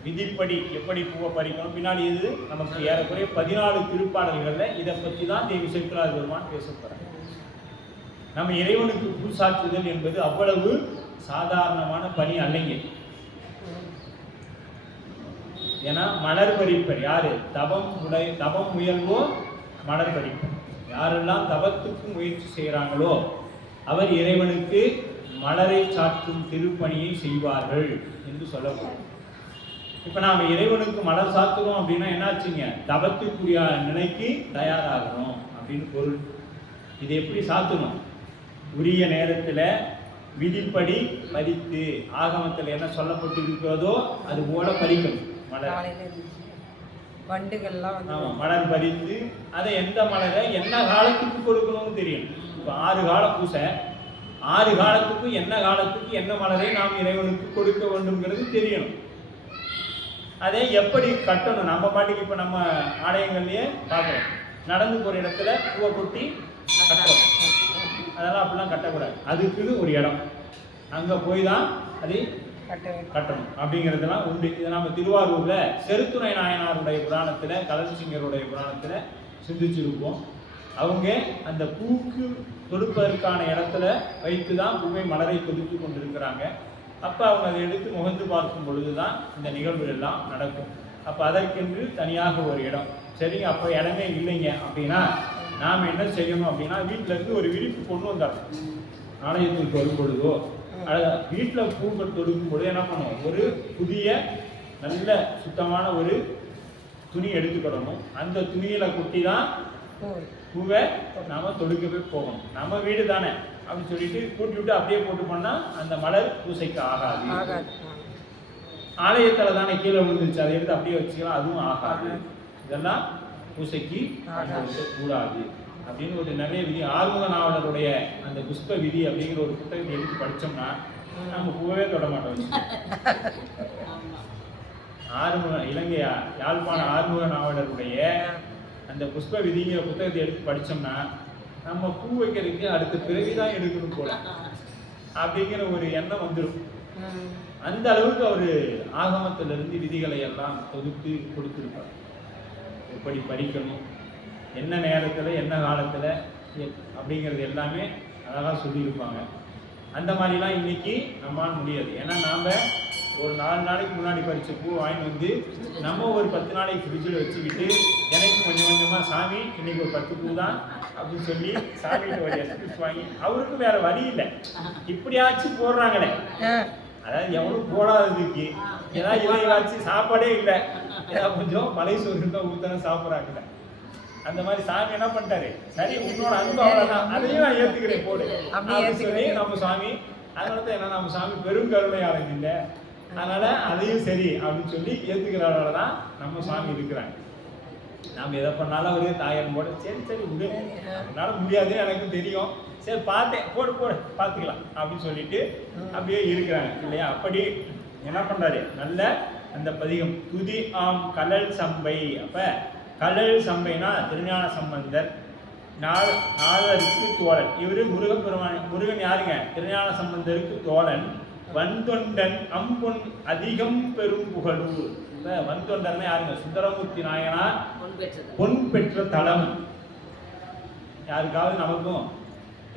விதிப்படி எப்படி பூவை பறிக்கணும் பின்னாடி இது நமக்கு ஏறக்குறைய 14 திருப்பாடல்கள்ல இதை பற்றி தான் தேவி சேக்கிழார் பெருமான் பேச போறாங்க. நம்ம இறைவனுக்கு பூ சாற்றுதல் என்பது அவ்வளவு சாதாரணமான பணி அல்லங்க. ஏன்னா மலர் பறிப்பர் யாரு, தவம் முயல்வோ மலர் பறிப்பர். யாரெல்லாம் தவத்துக்கு முயற்சி செய்கிறாங்களோ அவர் இறைவனுக்கு மலரை சாற்றும் திருப்பணியை செய்வார்கள் என்று சொல்லப்படும். இப்ப நாம இறைவனுக்கு மலர் சாத்துறோம் அப்படின்னா என்னாச்சுங்க, தவத்துக்குரிய நிலைக்கு தயாராகணும் அப்படின்னு பொருள். இது எப்படி சாத்தணும், உரிய நேரத்துல விதிப்படி பறித்து, ஆகமத்தில் என்ன சொல்லப்பட்டு இருக்கிறதோ அது போல பறிக்கணும். மலர் மலர் பறித்து அதை எந்த மலரை என்ன காலத்துக்கு கொடுக்கணும்னு தெரியும். இப்போ 6 கால பூசை, 6 காலத்துக்கு என்ன காலத்துக்கு என்ன மலரை நாம் இறைவனுக்கு கொடுக்க வேண்டும்ங்கிறது தெரியணும். அதை எப்படி கட்டணும், நம்ம பாட்டுக்கு இப்போ நம்ம ஆலயங்கள்லயே பார்க்குறோம், நடந்து போகிற இடத்துல பூவை கொட்டி கட்டுறோம். அதெல்லாம் அப்படிலாம் கட்டக்கூடாது. அதுக்குன்னு ஒரு இடம், அங்கே போய் தான் அதை கட்டணும் அப்படிங்கிறதுலாம் உண்டு. இதை நம்ம திருவாரூர்ல செருத்துணை நாயனாருடைய புராணத்துல, கலர்சிங்கருடைய புராணத்துல சிந்திச்சிருப்போம். அவங்க அந்த பூக்கு தொடுப்பதற்கான இடத்துல வைத்து தான் பூவை மலரை தொடுத்து கொண்டிருக்கிறாங்க. அப்போ அவங்க அதை எடுத்து முகந்து பார்க்கும் பொழுதுதான் இந்த நிகழ்வுகள் எல்லாம் நடக்கும். அப்போ அதற்கென்று தனியாக ஒரு இடம். சரிங்க, அப்போ இடமே இல்லைங்க அப்படின்னா நாம் என்ன செய்யணும் அப்படின்னா, வீட்டில இருந்து ஒரு விரிப்பு கொண்டு வந்தாங்க. ஆலயத்துக்கு வரும் பொழுதோ வீட்டில் பூக்கள் தொடுக்கும் பொழுது என்ன பண்ணுவோம், ஒரு புதிய நல்ல சுத்தமான ஒரு துணி எடுத்துக்கிடணும். அந்த துணியில கொட்டி தான் பூவை நாம தொடுக்கவே போகணும். நம்ம வீடு தானே அப்படின்னு சொல்லிட்டு கூட்டி விட்டு அப்படியே போட்டு பண்ணா அந்த மலர் பூசைக்கு ஆகாது. ஆலயத்துல தானே கீழே விழுந்துருச்சு, அதை எடுத்து அப்படியே வச்சுக்கலாம், அதுவும் ஆகாது. இதெல்லாம் பூசைக்கு கூடாது அப்படின்னு ஒரு நிறைய விதி. ஆறுமுக நாவலருடைய அந்த புஷ்ப விதி அப்படிங்கிற ஒரு புத்தகத்தை எடுத்து படிச்சோம்னா நம்ம பூவே தொட மாட்டோம். ஆறுமுக இலங்கையா யாழ்ப்பாண ஆறுமுக நாவலருடைய அந்த புஷ்ப விதிங்கிற புத்தகத்தை எடுத்து படிச்சோம்னா நம்ம பூ வைக்கிறதுக்கு அடுத்த பிறவிதான் எடுக்கணும் போல அப்படிங்கிற ஒரு எண்ணம் வந்துடும். அந்த அளவுக்கு அவரு ஆகமத்திலிருந்து விதிகளை எல்லாம் தொகுத்து கொடுத்திருப்பார். எப்படி பறிக்கணும், என்ன நேரத்தில் என்ன காலத்தில் அப்படிங்கிறது எல்லாமே அழகாக சொல்லியிருப்பாங்க. அந்த மாதிரிலாம் இன்னைக்கு நம்மால் முடியாது. ஏன்னா நாம் ஒரு 4 நாளைக்கு முன்னாடி பறித்த பூ வாங்கி வந்து நம்ம ஒரு 10 நாளைக்கு ஃப்ரிட்ஜில் வச்சுக்கிட்டு எனக்கு கொஞ்சம் கொஞ்சமாக சாமி இன்னைக்கு ஒரு 10 பூ தான் அப்படின்னு சொல்லி சாமிகிட்ட ஒரு எக்ஸ்பிரஸ் வாங்கி, அவருக்கும் வேற வழி இல்லை, இப்படியாச்சும் போடுறாங்களே, அதாவது எவனும் போடாததுக்கு ஏதாவது இதையாச்சும் சாப்பாடே இல்லை, ஏதாவது கொஞ்சம் மலை சோறு இருந்தால் ஊத்தான சாப்பிட்றாங்கல்ல, அந்த மாதிரி சாமி என்ன பண்ணிட்டாரு, சரி உன்னோட அன்பு அவ்வளவுதான், அதையும் நான் ஏத்துக்கிறேன் போடு அப்படின்னு சொல்லி நம்ம சாமி, அதனால என்ன நம்ம சாமி பெரும் கருணையாளர் இல்லை, அதனால அதையும் சரி அப்படின்னு சொல்லி ஏத்துக்கிறவனால தான் நம்ம சாமி இருக்கிறாங்க. நாம் எதை பண்ணாலும் அவரு தாயன் போட சரி சரி விடு, அதனால முடியாதுன்னு எனக்கு தெரியும், சரி பார்த்தேன் போடு போடு பார்த்துக்கலாம் அப்படின்னு சொல்லிட்டு அப்படியே இருக்கிறாங்க இல்லையா. அப்படி என்ன பண்றாரு, நல்ல அந்த பதிகம் துதி ஆம் கலல் சம்பை. அப்ப கலல் சம்பைனா திருஞான சம்பந்தர், நாதருக்கு தோழன். இவரு முருகன் யாருங்க, திருஞான சம்பந்தருக்கு தோழன். வன்தொண்டன் அம்பொன் அதிகம் பெரும் புகழூர். இப்ப வன்தொண்டர்னா யாருங்க, சுந்தரமூர்த்தி நாயனார் பொன் பெற்ற தலம். யாருக்காவது நமக்கும்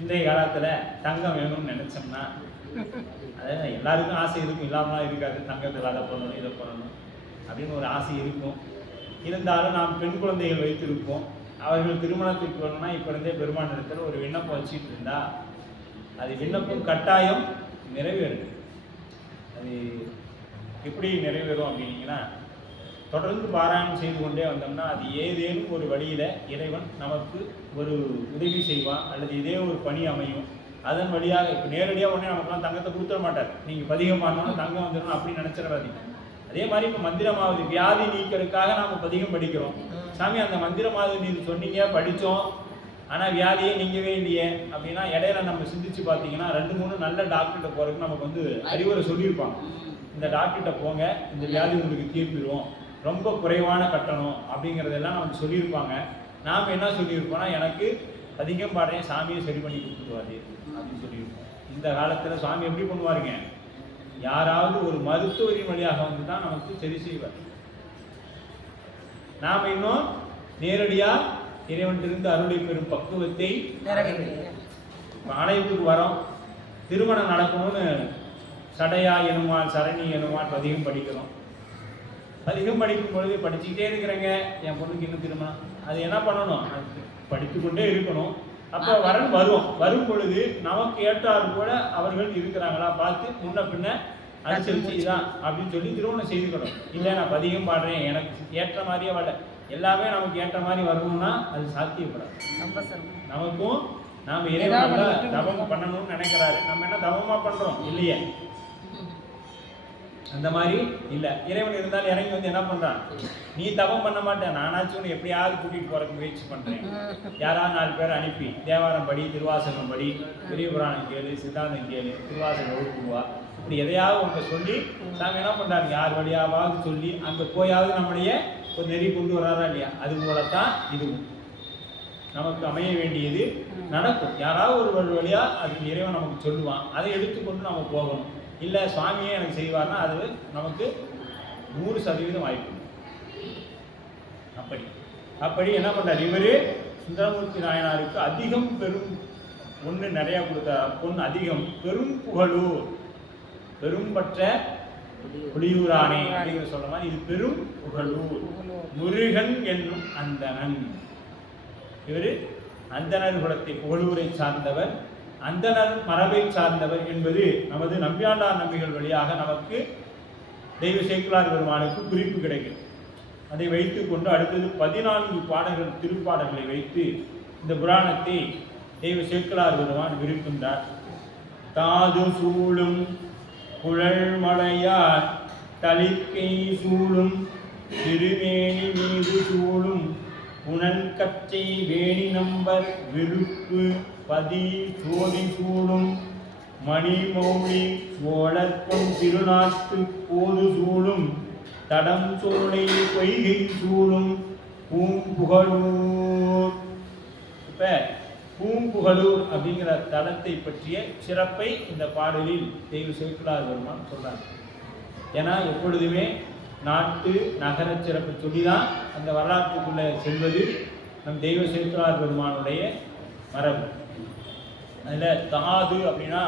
இன்றைய காலத்துல தங்கம் வேணும்னு நினைச்சோம்னா, அதாவது எல்லாருக்கும் ஆசை இருக்கும், இல்லாமலாம் இருக்காது, தங்கத்தில் அதை பண்ணணும் இதை பண்ணணும் அப்படின்னு ஒரு ஆசை இருக்கும். இருந்தாலும் நாம் பெண் குழந்தைகள் வைத்திருப்போம், அவர்கள் திருமணத்துக்கு வரணும்னா இப்போ இருந்தே பெருமானிடத்தில் ஒரு விண்ணப்பம் வச்சுட்டு இருந்தா அது விண்ணப்பம் கட்டாயம் நிறைவேறும். அது எப்படி நிறைவேறும் அப்படின்னீங்கன்னா, தொடர்ந்து பாராயணம் செய்து கொண்டே வந்தோம்னா அது ஏதேனும் ஒரு வழியில் இறைவன் நமக்கு ஒரு உதவி செய்வான், அல்லது இதே ஒரு பணி அமையும். அதன் வழியாக இப்போ நேரடியாக உடனே நமக்குலாம் தங்கத்தை கொடுத்துட மாட்டார். நீங்கள் பதிகம் பண்ணாலும் தங்கம் வந்துடணும் அப்படின்னு நினச்சிடாதீங்க. அதே மாதிரி இப்போ மந்திரமாவது வியாதி நீக்கிறதுக்காக நாம் பதிகம் படிக்கிறோம். சாமி அந்த மந்திரமாவது நீங்கள் சொன்னீங்க படித்தோம், ஆனால் வியாதியே நீங்கவே இல்லையே அப்படின்னா இடையில நம்ம சிந்திச்சு பார்த்தீங்கன்னா 2-3 நல்ல டாக்டர்கிட்ட போகிறதுக்கு நமக்கு வந்து அறிவுரை சொல்லியிருப்பாங்க. இந்த டாக்டர்கிட்ட போங்க, இந்த வியாதி உங்களுக்கு தீர்ப்பிடும், ரொம்ப குறைவான கட்டணம் அப்படிங்கிறதெல்லாம் நமக்கு சொல்லியிருப்பாங்க. நாம் என்ன சொல்லியிருப்போம்னா எனக்கு அதிகம் பாடுறேன், சாமியை சரி பண்ணி கொடுத்துருவாரு அப்படின்னு சொல்லியிருப்போம். இந்த காலத்தில் சாமி எப்படி பண்ணுவாருங்க, யாராவது ஒரு மருத்துவரின் வழியாக வந்து தான் நமக்கு சரி செய்வார். நாம் இன்னும் நேரடியாக இறைவனிலிருந்து அருளை பெறும் பக்குவத்தை ஆலயத்துக்கு வரோம். திருமணம் நடக்கணும்னு சடையா எனுமான் சரணி எனுமான் பதிகம் படிக்கிறோம். பதிகம் படிக்கும் பொழுது படிச்சுக்கிட்டே இருக்கிறேங்க, என் பொண்ணுக்கு இன்னும் திருமணம், அது என்ன பண்ணணும், படித்து கொண்டே இருக்கணும். அப்போ வரும் பொழுது நமக்கு ஏற்றாறு கூட அவர்கள் இருக்கிறாங்களா பார்த்து முன்ன பின்ன அனுசரிச்சு தான் அப்படின்னு சொல்லி திருமணம் செய்துக்கணும். இல்லை நான் பதிகம் பாடுறேன், எனக்கு ஏற்ற மாதிரியே வரல, எல்லாமே நமக்கு ஏற்ற மாதிரி வரணும்னா அது சாத்தியப்படாது. நமக்கும் நாம் இறைவனால தவம் பண்ணணும்னு நினைக்கிறாரு, நம்ம என்ன தவமா பண்றோம் இல்லையே, அந்த மாதிரி இல்லை. இறைவன் இருந்தாலும் இறங்கி வந்து என்ன பண்றான், நீ தவம் பண்ண மாட்டேன், நானாச்சும் ஒன்று எப்படியாவது கூட்டிகிட்டு போறதுக்கு முயற்சி பண்றேன், யாராவது 4 பேர் அனுப்பி தேவாரம் படி, திருவாசகம் படி, பெரிய புராணம் கேளு, சித்தாந்தம் கேளு, திருவாசகம் வகுப்புவா, இப்படி எதையாவது ஒன்று சொல்லி சாமி என்ன பண்றாரு, யார் வழியாவது சொல்லி அங்கே போயாவது நம்முடைய ஒரு நெறி கொண்டு வராதா இல்லையா. அது போலத்தான் இதுவும் நமக்கு அமைய வேண்டியது நடக்கும். யாராவது ஒரு வழியா அதுக்கு இறைவன் நமக்கு சொல்லுவான், அதை எடுத்துக்கொண்டு நம்ம போகணும். இல்லை சுவாமியே எனக்கு செய்வார்னா அது நமக்கு 100% வாய்ப்பு. அப்படி என்ன பண்றாரு இவரு, சுந்தரமூர்த்தி நாயனாருக்கு அதிகம் பெரும் ஒன்று நிறையா கொடுத்தார். பொண்ணு அதிகம் பெரும் புகழூர், பெரும்பற்ற புலியூரானே அப்படிங்கிற சொல்ற மாதிரி இது பெரும் புகழூர். முருகன் என்னும் அந்தணன், இவரு அந்தணர் குலத்தை புகழூரை சார்ந்தவர், அந்தணர் மரபை சார்ந்தவர் என்பது நமது நம்பியாண்டார் நம்பிகள் வழியாக நமக்கு தெய்வ சேக்கிழார் பெருமானுக்கு குறிப்பு கிடைக்கும். அதை வைத்து கொண்டு அடுத்தது 14 பாடல்கள் திருப்பாடல்களை வைத்து இந்த புராணத்தை தெய்வ சேக்கிழார் பெருமான் விருக்கின்றார். தாது சூழும் குழல் மலையார் தளிக்கை சூழும் திருமேனி மீது சூழும் உணன் கச்சை வேணி நம்பர் விருப்பு பதி சோதி சூழும் மணிமௌழி சோழற்பம் திருநாட்டு போது சூழும் தடம் சோலை பொய்கை சூழும் பூம்புகழூர். இப்ப பூம்புகழூர் அப்படிங்கிற தலத்தை பற்றிய சிறப்பை இந்த பாடலில் தெய்வ சேக்கிழார் பெருமான் சொல்றாங்க. ஏன்னா எப்பொழுதுமே நாட்டு நகர சிறப்பு சொல்லிதான் அந்த வரலாற்றுக்குள்ள செல்வது நம் தெய்வ சேக்கிழார் பெருமானுடைய மரபு. அதில் தாது அப்படின்னா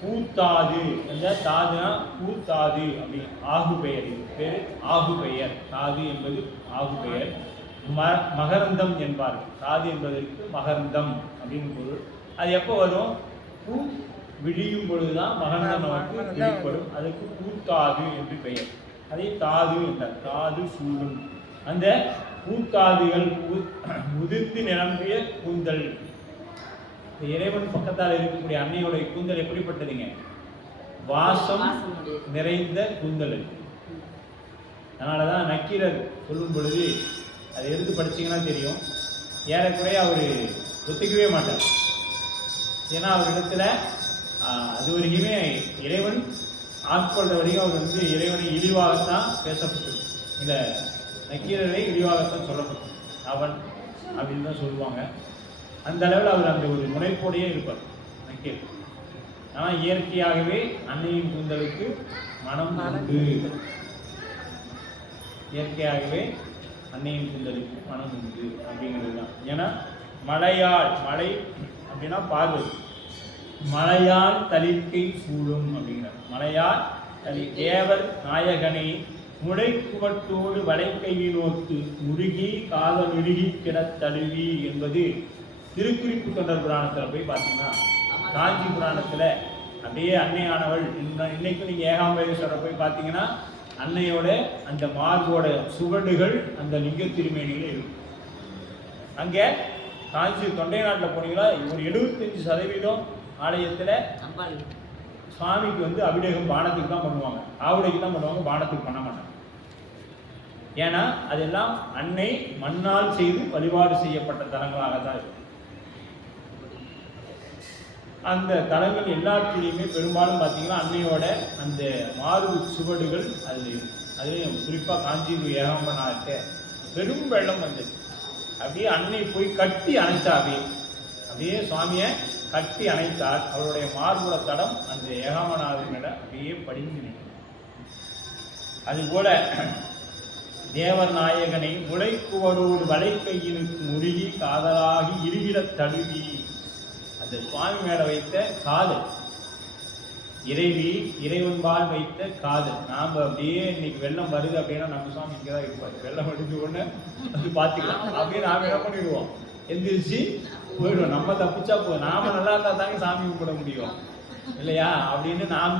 பூத்தாது, அந்த தாதுனா பூத்தாது அப்படி ஆகு பெயர், இது பேர் ஆகு பெயர். தாது என்பது ஆகு பெயர். மகரந்தம் என்பார்கள். தாது என்பதற்கு மகரந்தம் அப்படின்னு பொருள். அது எப்போ வரும், பூ விழியும் பொழுதுதான் மகரந்தம் நமக்கு வெளிப்படும், அதுக்கு பூத்தாது என்று பெயர். அதை தாது என்றார். தாது சூழும் அந்த பூத்தாதுகள் உதிர்த்து நிரம்பிய கூந்தல். இறைவன் பக்கத்தால் இருக்கக்கூடிய அன்னையோடைய கூந்தல் எப்படிப்பட்டதுங்க, வாசம் நிறைந்த கூந்தல். அதனாலதான் நக்கீரர் சொல்லும் பொழுது அதை எடுத்து படிச்சீங்கன்னா தெரியும், ஏறக்குறைய அவர் ஒத்துக்கவே மாட்டார். ஏன்னா அவரிடத்துல அது வரைக்குமே இறைவன் ஆட்கொள்ற வரைக்கும் அவர் வந்து இறைவனை இழிவாகத்தான் பேசப்பட்டது, இந்த நக்கீரரை இழிவாகத்தான் சொல்லப்பட்டது. அவன் அப்படின்னு தான் சொல்லுவாங்க. அந்த அளவில் அவர் அந்த ஒரு முனைப்போடையே இருப்பார் நக்கீரர். ஆனால் இயற்கையாகவே அன்னையின் கூந்தலுக்கு மனம் உண்டு, இயற்கையாகவே அன்னையின் கூந்தலுக்கு மனம் உண்டு அப்படிங்கிறது தான். ஏன்னா மலையாள், மலை அப்படின்னா பார்வதி, மலையால் தளிர்க்கை சூழும் அப்படிங்கிறார். மலையால் தளி தேவர் நாயகனை முளைக்குவட்டோடு வளைக்கையை நோக்கு முருகி காதல் இறுகி கிடத்தழுவி என்பது திருக்குறிப்பு தொண்டர் புராணத்தில் போய் பார்த்தீங்கன்னா, காஞ்சி புராணத்தில் அப்படியே அன்னையானவள் இன்னைக்கும் நீங்கள் ஏகாம்பரேஸ்வரர் போய் பார்த்தீங்கன்னா அன்னையோட அந்த மார்போட சுவடுகள் அந்த லிங்க திருமேனியில இருக்கும். அங்கே காஞ்சி தொண்டை நாட்டில் போனீங்களா, ஒரு 75% ஆலயத்தில் சுவாமிக்கு வந்து அபிஷேகம் பானத்துக்கு தான் பண்ணுவாங்க, ஆவுடைக்கு தான் பண்ணுவாங்க, பானத்துக்கு பண்ண மாட்டாங்க. ஏன்னா அதெல்லாம் அன்னை மண்ணால் செய்து வழிபாடு செய்யப்பட்ட தலங்களாக தான் இருக்கும். அந்த தலங்கள் எல்லாத்திலையுமே பெரும்பாலும் பார்த்தீங்கன்னா அன்னையோட அந்த மார்பு சுவடுகள் அதில் இருக்கும். அதுலேயும் குறிப்பாக காஞ்சிபுரம் ஏகாம்பரநாதத்தை பெரும் வெள்ளம் வந்தது. அப்படியே அன்னை போய் கட்டி அணைச்சா, அப்படியே சுவாமியை கட்டி அணைத்தால் அவருடைய மார்புல தடம் அந்த ஏகாம்பரநாதனிடம் அப்படியே படிந்து நிற்கும். அதுபோல தேவர் நாயகனை முளைக்குவரோடு வளைக்கையினுக்கு முருகி காதலாகி இருவிடத் தழுவி, அந்த சுவாமி மேல வைத்த காதல், இறைவன்பால் வைத்த காதல். நாம் அப்படியே இன்னைக்கு வெள்ளம் வருது அப்படின்னா நம்ம சுவாமி இங்கே தான் இருப்பார், வெள்ளம் அடிஞ்சு ஒன்று அது பார்த்துக்கலாம் அப்படின்னு நாம் என்ன பண்ணிடுவோம், எந்திரிச்சு போயிடுவோம். நம்ம தப்பிச்சா போதும், நாம நல்லா இருந்தா தாங்க சாமி கும்பிட முடியும் இல்லையா அப்படின்னு நாம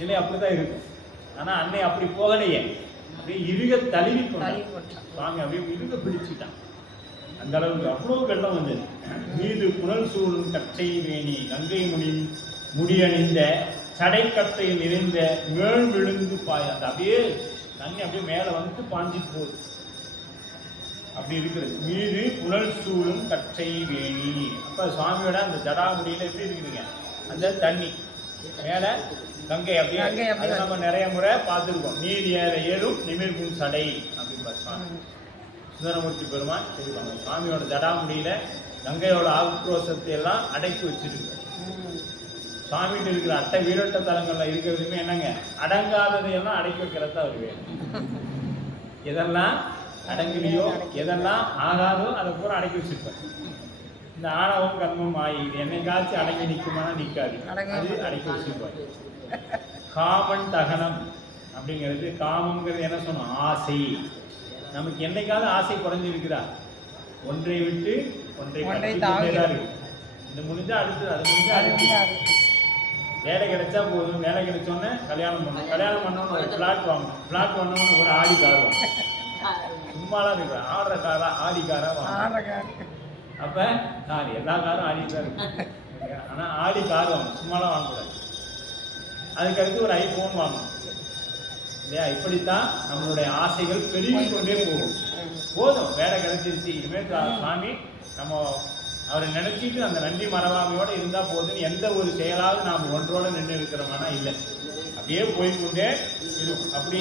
இல்லை, அப்படிதான் இருக்கும். ஆனா அன்னை அப்படி போகலையே, அப்படியே இருக தழுவி கொண்டான் சுவாமி, அப்படியே இருக பிடிச்சுட்டான். அந்த அளவுக்கு அவ்வளவு வெள்ளம் வந்தது. மீது புனல் சூழும் கச்சை வேணி கங்கை முடியணிந்த சடைக்கட்டை நிறைந்த மேல் விழுந்து பாய, அந்த அப்படியே தண்ணி அப்படியே மேலே வந்து பாஞ்சிட்டு போகுது, அப்படி இருக்கிறது. மீது புனல் சூழும் கச்சை வேணி, அப்ப சுவாமியோட அந்த ஜடாமுடியில எப்படி இருக்குதுங்க அந்த தண்ணி மேல கங்கை அப்படியே, அதை நம்ம நிறைய முறை பார்த்துருக்கோம். நீர் ஏறும் நிமிர்கும் சடை அப்படின்னு பார்த்து சுந்தரமூர்த்தி பெருமான் சொல்லுவாங்க. சுவாமியோட ஜடாமுடியில கங்கையோட ஆக்ரோஷத்தை எல்லாம் அடக்கி வச்சிருக்கு. சுவாமிகிட்ட இருக்கிற அட்டை வீரட்ட தலங்கள்ல இருக்கிறதுமே என்னங்க, அடங்காததையெல்லாம் அடக்கி வைக்கிறதா வருவேன். எதெல்லாம் அடங்கலையோ எதெல்லாம் ஆகாதோ அதை பூரா அடக்கி வச்சிருப்பேன். இந்த ஆணவம் கர்மம் ஆகி என்னைக்காச்சும் அடங்கி நிற்குமானா நிற்காது, அது அடக்கி வச்சிருப்பாரு. காமன் தகனம் அப்படிங்கிறது, காமங்கிறது என்ன சொன்னோம், ஆசை. நமக்கு என்னைக்காவது ஆசை குறைஞ்சிருக்குதா, ஒன்றை விட்டு ஒன்றை தான் இருக்கு. இது முடிஞ்சா அடுத்து, அது முடிஞ்சா அடுத்து. வேலை கிடைச்சா போதும், வேலை கிடைச்சோன்னே கல்யாணம் பண்ணணும், கல்யாணம் பண்ணோன்னு ஒரு ஃப்ளாட் வாங்கணும், ஃப்ளாட் வாங்கணும்னு ஒரு ஆடி கார் வாங்கணும். சும்மாலாம் இருக்கு, ஆடுற காரா ஆடி காரா வாங்கணும். அப்ப கார் எல்லா காரும் ஆடி தான் இருக்கு, ஆனா ஆடி கார் வாங்கணும், சும்மாலாம் வாங்கக்கூடாது. அதுக்கடுத்து ஒரு ஐபோன் வாங்கணும் இல்லையா. இப்படித்தான் நம்மளுடைய ஆசைகள் பெருகி கொண்டே போகும். போதும், வேலை கிடைச்சிருச்சு, இனிமேல் சாமி நம்ம அவரை நினைச்சிட்டு அந்த நன்றி மரபாமையோட இருந்தா போதுன்னு எந்த ஒரு செயலாவது நாம் ஒன்றோட நின்று இருக்கிறோம்னா இல்லை, அப்படியே போய்கொண்டே இருக்கும். அப்படி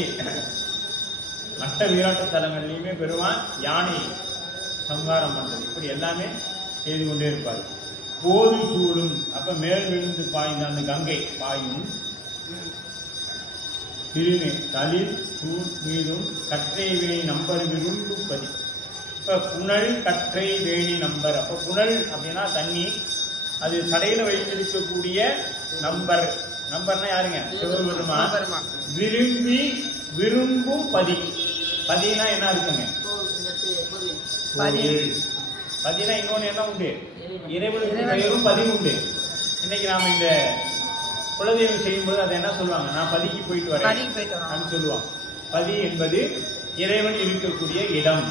மற்ற வீராட்ட தலங்கள்லையுமே பெருமான் யானை சங்காரம் பண்றது, இப்படி எல்லாமே செய்து கொண்டே இருப்பார். போது சூடும், அப்ப மேல் விழுந்து பாய்ந்த அந்த கங்கை பாயும் திருநே தளிர் சூழ் மீதும் கற்றை வேணி நம்பர் விரும்பு பதி. இப்ப புனல் கற்றை வேணி நம்பர், அப்ப புனல் அப்படின்னா தண்ணி, அது சடையில வைத்திருக்கக்கூடிய நம்பர். நம்பர்னா யாருங்க, சிவபெருமான். விரும்பி விரும்பும் பதி, பதினா என்ன இருக்குங்க, பதினா இன்னொன்னு என்ன உண்டு, இறைவனுக்கு பெயரும் பதி உண்டு. இன்னைக்கு நாம இந்த குலதெய்வம் செய்யும்போது அதை என்ன சொல்லுவாங்க, நான் பதிக்கு போயிட்டு வரேன் அப்படின்னு சொல்லுவாங்க. பதி என்பது இறைவன் இருக்கக்கூடிய இடம்.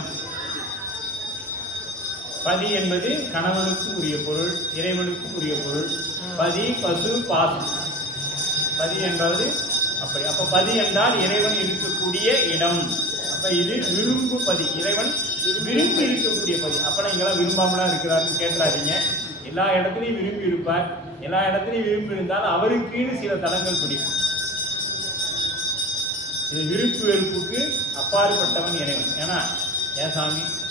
பதி என்பது கணவனுக்கு உரிய பொருள், இறைவனுக்கு உரிய பொருள். பதி பசு பாசம், பதி என்பது அப்படி. அப்ப பதி என்றால் இறைவன் இருக்கக்கூடிய இடம். அப்ப இது விரும்பு பதி, இறைவன் விரும்பி இருக்கக்கூடிய பதி. அப்பனா இங்கெல்லாம் விரும்பாமலாம் இருக்கிறாருன்னு கேட்கறாதீங்க. எல்லா இடத்துலையும் விரும்பி இருப்பார், எல்லா இடத்துலையும் விரும்பி இருந்தாலும் அவருக்குன்னு சில தலங்கள் பிடிக்கும். இது விருப்பு வெறுப்புக்கு அப்பாற்பட்டவன் இறைவன். ஏன்னா ஏன்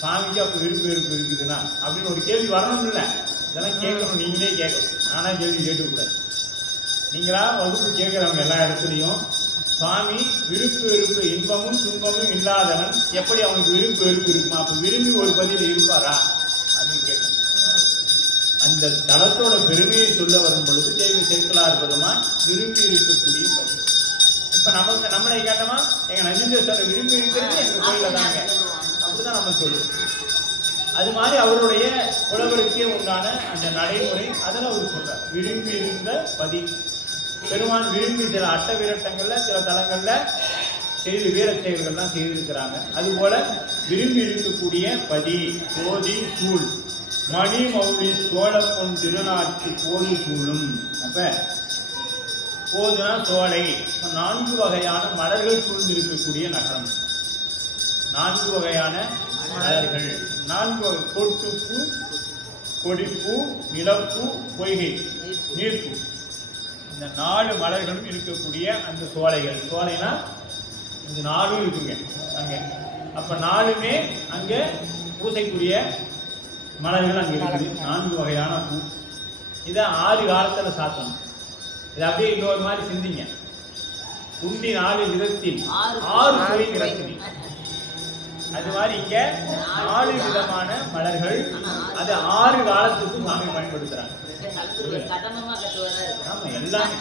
சாமிக்கு அப்போ விருப்பு வெறுப்பு இருக்குதுன்னா அப்படின்னு ஒரு கேள்வி வரணும் இல்லை, இதெல்லாம் கேட்கணும், நீங்களே கேட்கணும். நானா கேள்வி கேட்கக்கூடாது. நீங்களா வகுப்பு கேட்குறவங்க எல்லா இடத்துலையும் சுவாமி விருப்பு வெறுப்பு இன்பமும் துன்பமும் இல்லாதவன், எப்படி அவனுக்கு விருப்பு வெறுப்பு இருக்குமா, அப்போ விரும்பி ஒரு பதில் இருப்பாரா அப்படின்னு கேட்கணும். அந்த தலத்தோட பெருமையை சொல்ல வரும் பொழுது தேவி சேர்க்கலார் பெருமான் விரும்பி இருக்கக்கூடிய பதில். இப்ப நமக்கு நம்மளை கேட்டோமா, எங்க நஞ்சுண்டேஸ்வரர் விரும்பி இருக்கிறது எங்க கோயில தாங்க, அப்படிதான் நம்ம சொல்லுவோம். அது மாதிரி அவருடைய புலவருக்கே உண்டான அந்த நடைமுறை அதில் அவர் சொல்றார், விரும்பி இருந்த பதி. பெருமான் விரும்பி சில அட்ட விரட்டங்கள்ல சில தலங்கள்ல வீரச் செயல்கள்லாம் செய்திருக்கிறாங்க. அதுபோல விரும்பி இருக்கக்கூடிய பதி சோதி சூழ் மணி மௌலி சோழப்பொன் திருநாட்சி போது சூழும். அப்ப போதுனா சோலை, 4 வகையான மலர்கள் சூழ்ந்திருக்கக்கூடிய நகரம். 4 வகையான மலர்கள், 4 வகை கொட்டுப்பூ, கொடிப்பூ, நிலப்பூ, பொய்கை, நீர்ப்பூ. இந்த 4 மலர்களும் இருக்கக்கூடிய அந்த சோலைகள். சோலைனா இந்த 4 இருக்குங்க அங்கே. அப்ப 4மே அங்கே பூசைக்குரிய மலர்கள் அங்கே இருக்குது. 4 வகையான பூ. இதை 6 காலத்தில் சாத்தணும். இது அப்படியே இன்னொரு மாதிரி சிந்திங்க. குண்டி 4 விதத்தில் 6 சுவை நிறத்தில். அது மாதிரி இங்க 4 விதமான மலர்கள், அது 6 காலத்துக்கும் சாமி பயன்படுத்துறாங்க. ஆமா, எல்லாமே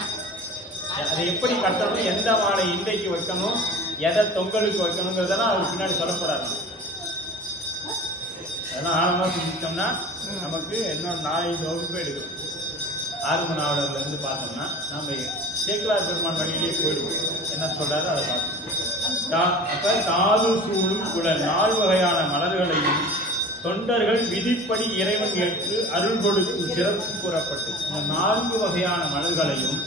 அதை எப்படி கட்டணும், எந்த மாலை இன்றைக்கு வைக்கணும், எதை தொங்கலுக்கு வைக்கணுங்கிறதெல்லாம் அவர் பின்னாடி சொல்லப்படாது. அதெல்லாம் ஆழமாக சிந்திச்சோம்னா நமக்கு இன்னும் 4 வகுப்பு எடுக்கும். ஆறும நாவலர்ல இருந்து பார்த்தோம்னா நம்ம சேக்கிழார் பெருமான் வழியிலேயே போயிடுவோம். என்ன சொல்றாரு அதை பார்த்து. அப்ப தாது சூழும் குழல் 4 வகையான மலர்களையும் தொண்டர்கள் விதிப்படி இறைவன் ஏற்று அருள் கொடுக்கும் சிறப்பு கூறப்பட்டு, இந்த 4 வகையான மலர்களையும்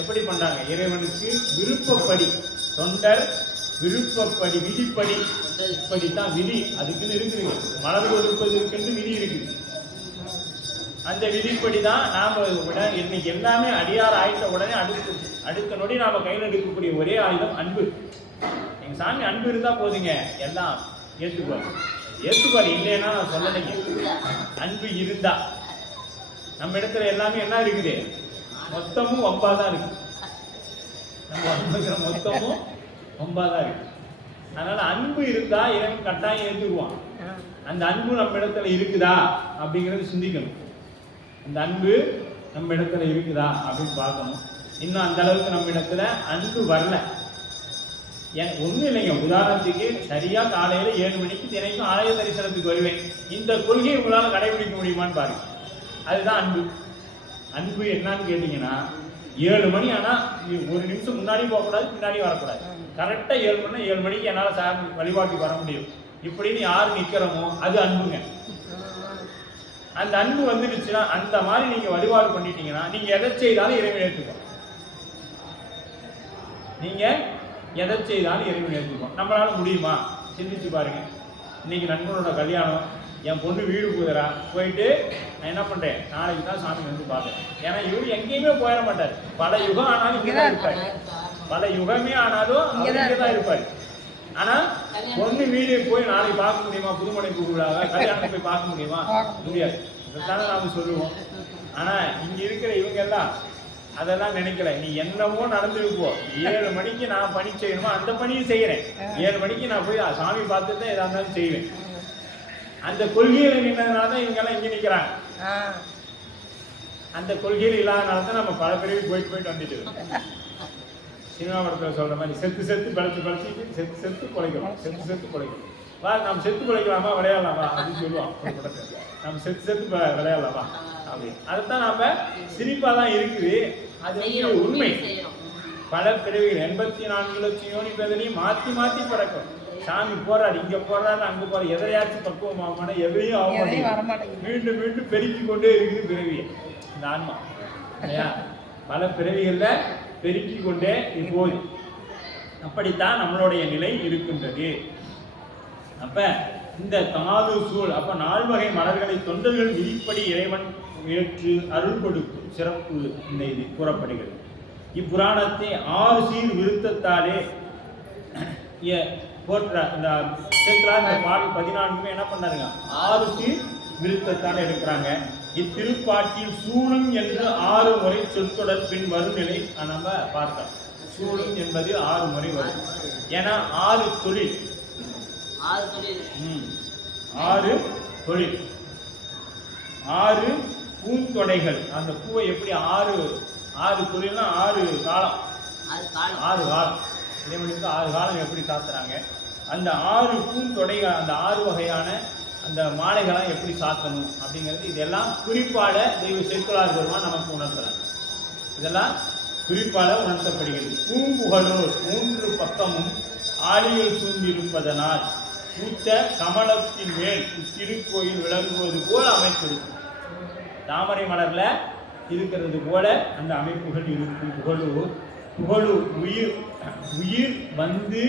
எப்படி பண்றாங்க, இறைவனுக்கு விருப்பப்படி, தொண்டர் விருப்பப்படி, விதிப்படி, இப்படித்தான் விதி அதுக்குன்னு இருக்குது. மலர் கொடுப்பதற்கென்று விதி இருக்குது. அந்த விதிப்படி தான் நாம் இன்னைக்கு எல்லாமே அடியார் ஆயிட்ட உடனே அடுத்த நொடி நாம் கையில் எடுக்கக்கூடிய ஒரே ஆயுதம் அன்பு. எங்கள் சாமி அன்பு இருந்தால் போதுங்க, எல்லாம் ஏற்றுப்பார் இல்லைன்னா நான் சொல்லலைங்க. அன்பு இருந்தா நம்ம இடத்துல எல்லாமே என்ன இருக்குது, மொத்தமும் ஒம்பா தான் இருக்கு. நம்ம அனுபவிக்கிற மொத்தமும் ஒம்பா தான் இருக்கு. அதனால அன்பு இருந்தா இறைவன் கட்டாயம் ஏற்றுக்குவான். அந்த அன்பு நம்ம இடத்துல இருக்குதா அப்படிங்கிறது சிந்திக்கணும். அந்த அன்பு நம்ம இடத்துல இருக்குதா அப்படின்னு பார்க்கணும். இன்னும் அந்த அளவுக்கு நம்ம இடத்துல அன்பு வரல. ஒன்றும் இல்லைங்க, உதாரணத்துக்கு சரியா காலையில 7 மணிக்கு தினைக்கும் ஆலய தரிசனத்துக்கு வருவேன். இந்த கொள்கையை உங்களால் கடைபிடிக்க முடியுமான்னு பாருங்க. அதுதான் அன்பு. அன்பு என்னன்னு கேட்டீங்கன்னா, 7 மணி ஆனா 1 நிமிஷம் முன்னாடி போகக்கூடாது, பின்னாடி வரக்கூடாது. கரெக்டா 7 மணி 7 மணிக்கு என்னால் சாமி வழிபாட்டுக்கு வர முடியும் இப்படின்னு யார் நிற்கிறோமோ அது அன்புங்க. அந்த அன்பு வந்துடுச்சுன்னா, அந்த மாதிரி நீங்க வழிபாடு பண்ணிட்டீங்கன்னா, நீங்க எதை செய்தாலும் இறைவன் ஏற்றுக்கும். நீங்க எதை செய்தாலும் இறைவன் ஏற்றுக்கும். நம்மளால முடியுமா? சிந்திச்சு பாருங்க. இன்னைக்கு நண்பனோட கல்யாணம், என் பொண்ணு வீடு போகிறா, போயிட்டு நான் என்ன பண்றேன், நாளைக்கு தான் சாமி வந்து பார்த்தேன். ஏன்னா இவர் எங்கேயுமே போயிட மாட்டார். பல யுகம் ஆனாலும் இங்கதான் இருப்பாரு. பல யுகமே ஆனாலும் இங்கதான் இருப்பாரு. ஆனா பொண்ணு வீடு போய் நாளைக்கு பார்க்க முடியுமா? புதுமனை கூப்பிடுறாங்க, கல்யாணத்தை போய் பார்க்க முடியுமா? முடியாது. இதைத்தானே நாம சொல்லுவோம். ஆனா இங்க இருக்கிற இவங்க எல்லாம் அதெல்லாம் நினைக்கல. நீ என்னவோ நடந்துருப்போ, 7 மணிக்கு நான் பணி செய்யணுமோ அந்த பணியும் செய்யறேன். 7 மணிக்கு நான் போய் சாமி பார்த்துட்டு தான் எதா இருந்தாலும் செய்வேன். அந்த கொள்கையில நின்றதுனாலதான் இவங்க எல்லாம் இங்க நிக்கிறாங்க. அந்த கொள்கையில் இல்லாதனாலதான் நம்ம பல பேருக்கு போயிட்டு வந்துட்டு சினிமா படத்துல சொல்ற மாதிரி செத்து பழைச்சிட்டு செத்து குலைக்கிறோம். வா நம்ம செத்து குலைக்கலாமா, விளையாடலாமா அப்படின்னு சொல்லுவோம். நம்ம செத்து விளையாடலாமா அப்படின்னு. அதைத்தான் நாம சிரிப்பா தான் இருக்குது. அது உண்மை. பல பிறவிகள் 84 லட்சம் யோனி பேதனையும் மாத்தி பிறக்கும். சாமி போறாரு, இங்க போறாரு, அங்க போற, எதையாச்சும் பக்குவமான எதையும் ஆக மாட்டேங்குது. மீண்டும் பெருக்கி கொண்டே இருக்குது பிறவியை இந்த ஆன்மா இல்லையா? பல பிறவிகள்ல பெருக்கி கொண்டே இப்போது. அப்படித்தான் நம்மளுடைய நிலை இருக்கின்றது. அப்ப இந்த தாது சூழ், அப்ப 4 வகை மலர்களை தொண்டர்கள் விதிப்படி இறைவன் ஏற்று அருள் கொடுக்கும் சிறப்பு இந்த இது கூறப்படுகிறது. இப்புராணத்தை 6 சீர் விருத்தத்தாலே போற்ற இந்த பாடல் 14 என்ன பண்ணாருங்க, 6 சீர் விருத்தத்தால் எடுக்கிறாங்க. இத்திருப்பாட்டில் சூழும் என்று 6 முறை சொற்தொடர் பின் வரும் நிலை நம்ம பார்த்தோம். சூழும் என்பது 6 முறை வரும். ஏன்னா 6 தொழில், 6 தொழில், 6 பூந்தொடைகள். அந்த பூவை எப்படி 6 தொழில்னா 6 காலம், 6 காலம் இறைவனுக்கு 6 காலம் எப்படி சாத்துறாங்க. அந்த 6 பூந்தொடைகள், அந்த 6 வகையான அந்த மாலைகளாம் எப்படி சாத்தணும் அப்படிங்கிறது இதெல்லாம் குறிப்பாட தெய்வ சேக்கிழார் பெருமான் நமக்கு உணர்த்துறாங்க. இதெல்லாம் குறிப்பாட உணர்த்தப்படுகிறது. பூம்புகழூர் 3 பக்கமும் ஆழியில் சூழ்ந்திருப்பதனால் பூத்த கமலத்தின் மேல் திருக்கோயில் விளங்குவது போல அமைப்பிருக்கும். தாமரை மலர்ல இருக்கிறது போல அந்த அமைப்புகள் இருக்கும். புகழூர் உயிர் வந்து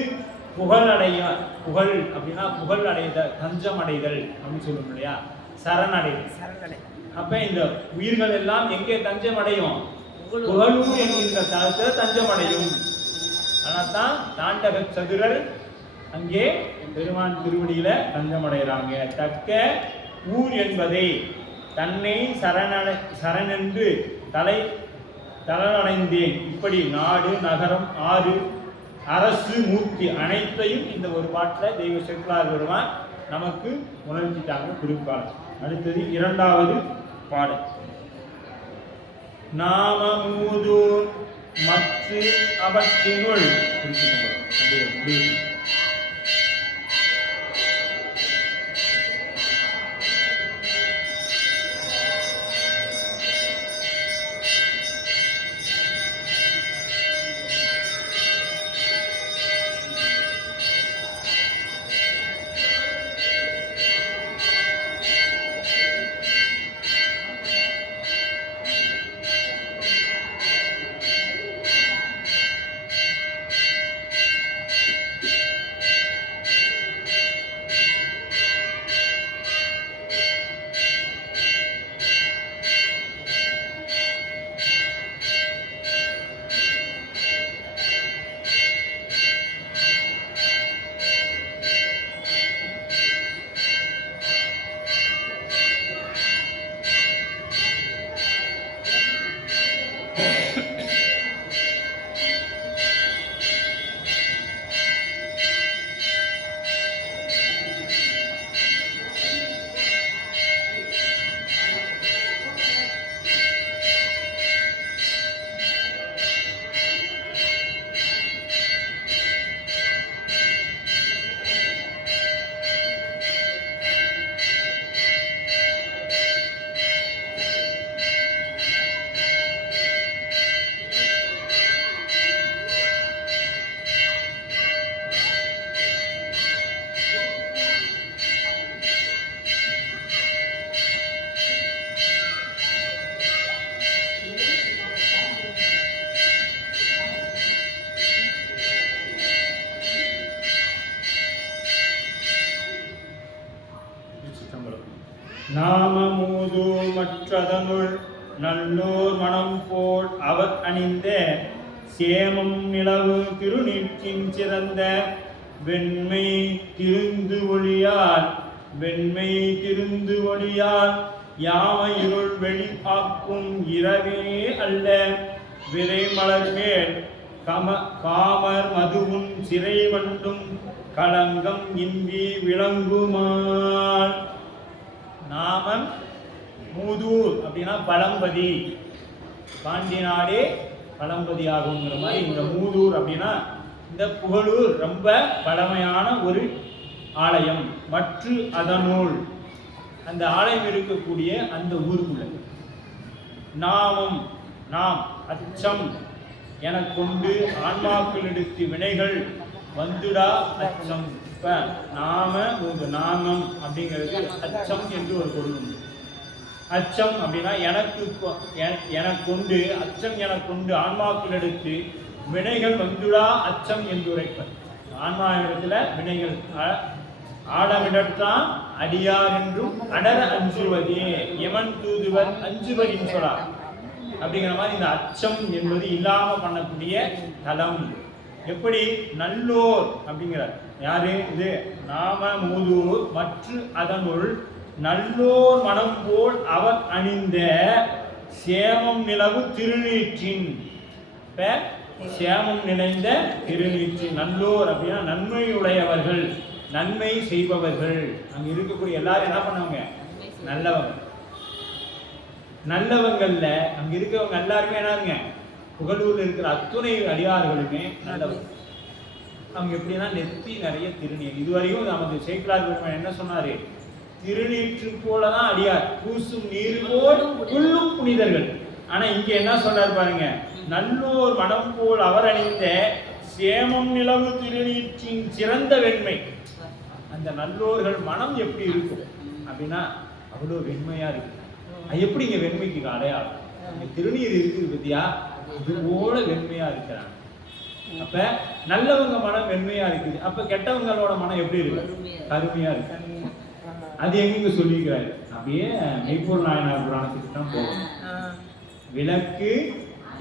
புகழடைய, புகழ் அப்படின்னா புகழ் அடைதல், தஞ்சம் அடைதல் அப்படின்னு சொல்லணும் இல்லையா, சரணடைதல். அப்ப இந்த உயிர்கள் எல்லாம் எங்கே தஞ்சம் அடையும்? புகழூர் என்கின்ற தலத்தில் தஞ்சம் அடையும். அதனால்தான் தாண்டக சதுரர் அங்கே பெருமான் திருவடியில தஞ்சம் அடைகிறாங்க. தக்க ஊர் என்பதை தன்னை சரணென்று தளனடைந்தேன். இப்படி நாடு, நகரம், ஆறு, அரசு, மூர்த்தி அனைத்தையும் இந்த ஒரு பாட்டில் தெய்வ செக்குலார் பெருமான் நமக்கு உணர்த்திட்டாங்க குறிப்பாளர். அடுத்தது இரண்டாவது பாடல். நாமமூதூர் மற்ற அவற்றினுள் நாமமூது மற்றதனுள் நல்லோர் மனம் போல் அவர் அணிந்த சேமம் நிலவு திருநீற்றின் சிறந்த வெண்மை திருந்து ஒளியால் யாமை இருள் வெளிப்பாக்கும் இரவே அல்ல விரை மலர் மேல் காமர் மதுவும் சிறை வண்டும் களங்கம் இன்றி விளங்குமால். நாமம் மூதூர் அப்படின்னா பழம்பதி, பாண்டி நாடே பழம்பதி ஆகுங்கிற மாதிரி இந்த மூதூர் அப்படின்னா இந்த புகழூர் ரொம்ப பழமையான ஒரு ஆலயம். மற்ற அதனுள் அந்த ஆலயம் இருக்கக்கூடிய அந்த ஊருக்குள்ள நாமம் நாம் அச்சம் என கொண்டு ஆன்மாக்கள் எடுத்து வினைகள் வந்துடா அச்சம். இப்ப நாமம் அப்படிங்கிறது அச்சம் என்று ஒரு பொருள் உண்டு. அச்சம் அப்படின்னா எனக்கு கொண்டு அச்சம் என கொண்டு ஆன்மாக்கள் எடுத்து வினைகள் வந்துடா அச்சம் என்று உரைப்பர். ஆன்மாவிடத்துல வினைகள் ஆடவிடத்தான் அடியார் என்றும் அடர அஞ்சுவதே எமன் தூதுவர் அஞ்சுவர் சொல்லார் அப்படிங்கிற மாதிரி இந்த அச்சம் என்பது இல்லாம பண்ணக்கூடிய தலம். எப்படி நல்லோர் அப்படிங்கிறார் யாரு இது நாம மூதூர் மற்ற அதனுள் நல்லோர் மனம் போல் அவர் அணிந்த சேமம் நிலவு திருநீற்றின் சேமம் நிறைந்த திருநீற்றின். நல்லோர் அப்படின்னா நன்மையுடையவர்கள், நன்மை செய்பவர்கள். அங்க இருக்கக்கூடிய எல்லாரும் என்ன பண்ணுவாங்க? நல்லவங்க. நல்லவங்கள்ல அங்க இருக்கவங்க எல்லாருமே என்னங்க? புகழூர்ல இருக்கிற அத்துணை அடியார்களுமே நல்லவங்க. அவங்க எப்படின்னா நெத்தி நிறைய திருநீர். இதுவரையும் நமக்கு சேக்கிழார் பெருமான் என்ன சொன்னாரு? திருநீற்று போலதான் அடியார், பூசும் நீர் போல் புல்லும் புனிதர்கள். ஆனா இங்க என்ன சொல்றாரு பாருங்க, நல்லோர் மனம் போல் அவர் அணிந்த சேமம் நிலவு திருநீற்றின் சிறந்த வெண்மை. அந்த நல்லோர்கள் மனம் எப்படி இருக்கும் அப்படின்னா அவ்வளோ வெண்மையா இருக்கு. அது எப்படி இங்க வெண்மைக்கு அடையாளம்? திருநீர் இருக்குது பத்தியா, இது போல வெண்மையா இருக்கிறாங்க. அப்ப நல்லவங்க மனம் வெண்மையா இருக்குது, அப்ப கெட்டவங்களோட மனம் எப்படி இருக்கு? கருமையா இருக்கு. அது எங்க சொல்லிக்கிறாரு? அப்படியே மெய்ப்பொருள் நாயனார் புராணத்துக்கு தான் போகும். விளக்கு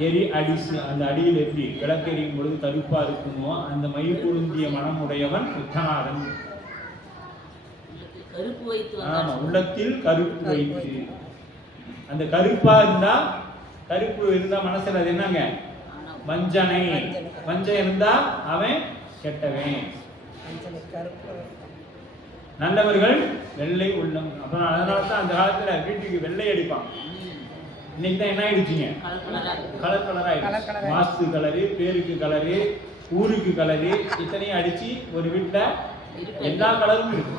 எரி அடிசு, அந்த அடியில் எப்படி விளக்கு எரியும் பொழுது கருப்பா இருக்குமோ அந்த மை பொருந்திய மனம் உடையவன் புத்தனாரன். ஆமா, உள்ளத்தில் கருப்பு வைத்து. அந்த கருப்பா இருந்தா, கருப்பு இருந்தா மனசுல அது என்னங்க? வஞ்சனை. வஞ்சம் இருந்தா அவன் கெட்டவன். நல்லவர்கள் வெள்ளை உள்ளம். அப்புறம் அதனாலதான் அந்த காலத்துல வீட்டுக்கு வெள்ளை அடிப்பான். இன்னைக்கு தான் என்ன ஆயிடுச்சுங்க? கலர் கலர் ஆயிடுச்சு. வாஸ்து கலரு, பேருக்கு கலரு, ஊருக்கு கலரு, இத்தனையும் அடிச்சு ஒரு வீட்டுல எல்லா கலரும் இருக்கு.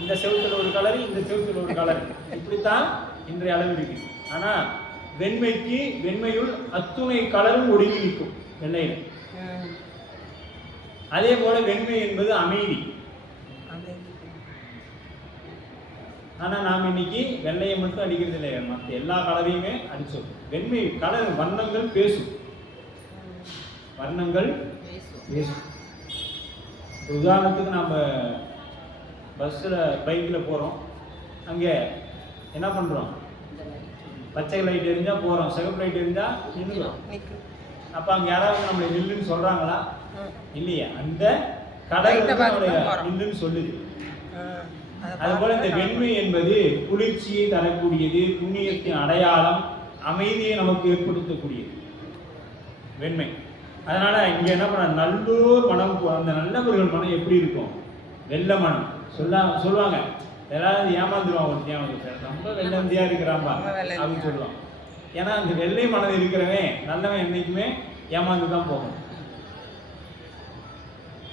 இந்த செவத்துல ஒரு கலரு, இந்த செவத்துல ஒரு கலர், இப்படித்தான் இன்றைய அளவு இருக்கு. ஆனா வெண்மைக்கு, வெண்மையுள் அத்துணை கலரும் ஒடுங்கி நிற்கும் வெள்ளையில. அதே போல வெண்மை என்பது அமைதி. ஆனா நாம் இன்னைக்கு வெள்ளையை மட்டும் அடிக்கிறது இல்லை, மற்ற எல்லா கலரையுமே அடிச்சோம். வெண்மை கலர் வண்ணங்கள் பேசும், வர்ணங்கள் பேசும். உதாரணத்துக்கு நாம பஸ்ஸில் பைக்கில் போகிறோம், அங்கே என்ன பண்ணுறோம்? பச்சை லைட் எரிஞ்சா போகிறோம், சிவப்பு லைட் எரிஞ்சா நின்றுடும். அப்போ அங்கே யாராவது நம்மளை நில்லுன்னு சொல்கிறாங்களா? இல்லையா? அந்த கடல் நில்லுன்னு சொல்லுது. அதுபோல இந்த வெண்மை என்பது குளிர்ச்சியை தரக்கூடியது, புண்ணியத்தின் அடையாளம், அமைதியை நமக்கு ஏற்படுத்தக்கூடியது வெண்மை. அதனால இங்க என்ன பண்ண, நல்லோர் மனம், அந்த நல்லவர்கள் மனம் எப்படி இருக்கும்? வெள்ளை மனம். சொல்லுவாங்க எல்லாரும் ஏமாந்துருவாங்க, ரொம்ப வெள்ளந்தியா இருக்கிறாம்பா அப்படின்னு சொல்லுவாங்க. ஏன்னா அந்த வெள்ளை மனம் இருக்கிறவன் நல்லவன் என்னைக்குமே ஏமாந்து தான் போகணும்.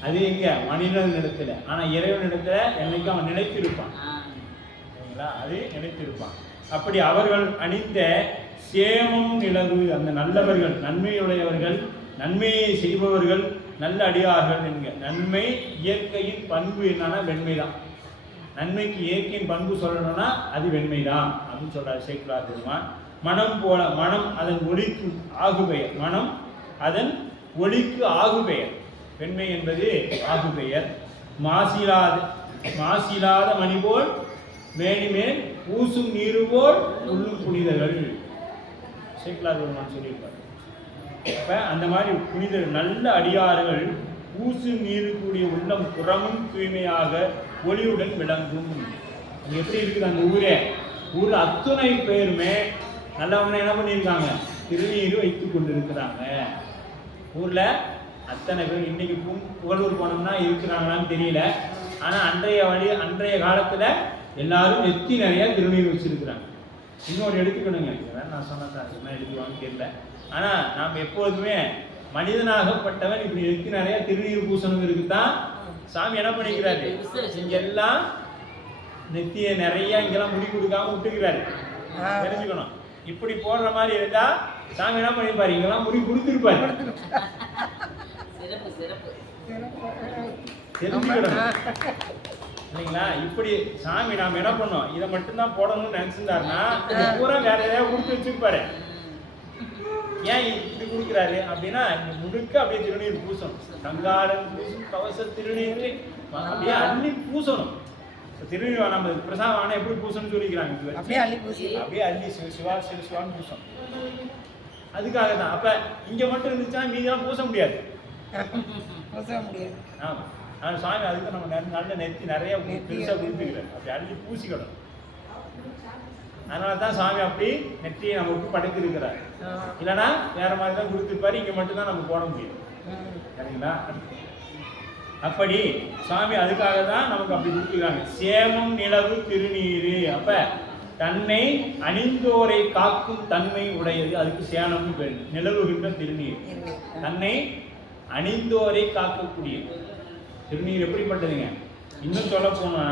அது எங்க? மனிதன் இடத்துல. ஆனா இறைவன் இடத்துல என்னைக்கும் அவன் நிலைத்திருப்பான். அது நிலைத்திருப்பான். அப்படி அவர்கள் அணிந்த சேமம் நிலவு, அந்த நல்லவர்கள், நன்மையுடையவர்கள், நன்மையை செய்பவர்கள், நல்ல அடியார்கள் என்க. நன்மை இயற்கையின் பண்பு என்னன்னா வெண்மைதான். நன்மைக்கு இயற்கையின் பண்பு சொல்லணும்னா அது வெண்மைதான் அப்படின்னு சொல்றாரு சேக்கிழார் பெருமான். மனம் போல, மனம் அதன் ஒளிக்கு ஆகுபெயர். மனம் அதன் ஒளிக்கு ஆகுபெயர். வெண்மை என்பது ஆகுபெயர். மாசிலாத மணி போல் மேனிமேல் பூசும் நீரு போல் உள்ளும் புனிதர்கள் சேக்கிழார் பெருமான் சொல்லியிருப்பார். அப்ப அந்த மாதிரி புனிதர் நல்ல அடியார்கள் பூசும் நீரு கூடிய உள்ளம் புறமும் தூய்மையாக ஒளியுடன் விளங்கும். அது எப்படி இருக்குது அந்த ஊரே? ஊர்ல அத்துணை பேருமே நல்லவங்க என்ன பண்ணியிருக்காங்க? திருநீர் வைத்துக் கொண்டிருக்கிறாங்க. ஊர்ல அத்தனை பேர் இன்னைக்கு புகழூர் போனோம்னா இருக்கிறாங்களான்னு தெரியல. ஆனா அன்றைய காலத்துல எல்லாரும் நெத்தி நிறைய திருநீர் வச்சிருக்கிறாங்க. இன்னொரு எடுத்துக்கணுங்க, நான் சொன்ன எடுத்துவான்னு தெரியல. ஆனா நாம் எப்போதுமே மனிதனாகப்பட்டவன் இப்படி நெத்தி நிறைய திருநீர் பூசணும் இருக்குதான் சாமி என்ன பண்ணிக்கிறாரு? இங்கெல்லாம் நெத்திய நிறைய இங்கெல்லாம் முடி கொடுக்காம விட்டுக்கிறாரு. தெரிஞ்சுக்கணும். இப்படி போடுற மாதிரி இருந்தா சாமி என்ன பண்ணிருப்பாரு? இங்கெல்லாம் முடி கொடுத்துருப்பாரு. தெரிஞ்சுக்கணும் இல்லைங்களா? இப்படி சாமி நாம என்ன பண்ணோம்? இதை மட்டும்தான் போடணும்னு நினைச்சிருந்தாருன்னா பூரா வேற ஏதாவது கொடுத்து வச்சிருப்பாரு. ஏன் இப்படி கொடுக்குறாரு அப்படின்னா இங்க முழுக்க அப்படியே திருநீர் பூசணும். கங்காளன் பூசும் கவச திருநீர் அப்படியே அள்ளி பூசணும். திருநீர் நம்ம பிரசாதம் ஆனா எப்படி பூசணும்னு சொல்லிக்கிறாங்க. அப்படியே அள்ளி சிவா சிவான்னு பூசணும். அதுக்காக தான். அப்ப இங்க மட்டும் இருந்துச்சா மீதெல்லாம் பூச முடியாது. ஆமா, ஆனா சாமி அதுக்கு நம்ம நல்ல நெத்தி நிறைய பெருசா கொடுத்துக்கிறார். அப்படி அள்ளி பூசிக்கணும். அதனாலதான் சாமி அப்படி நெற்றியை நமக்கு படைத்திருக்கிறார். இல்லைன்னா வேற மாதிரி தான் கொடுத்துருப்பாரு. இங்க மட்டும் தான் நம்ம போட முடியும். சரிங்களா? அப்படி சாமி அதுக்காக தான் நமக்கு அப்படி கொடுத்துருக்காங்க. சேமம் நிலவு திருநீரு. அப்ப தன்னை அணிந்தோரை காக்கும் தன்மை உடையது, அதுக்கு சேனம்னு பேரு. நிலவுகின்ற திருநீர் தன்னை அணிந்தோரை காக்கக்கூடிய திருநீர். எப்படிப்பட்டதுங்க? இன்னும் சொல்ல போனா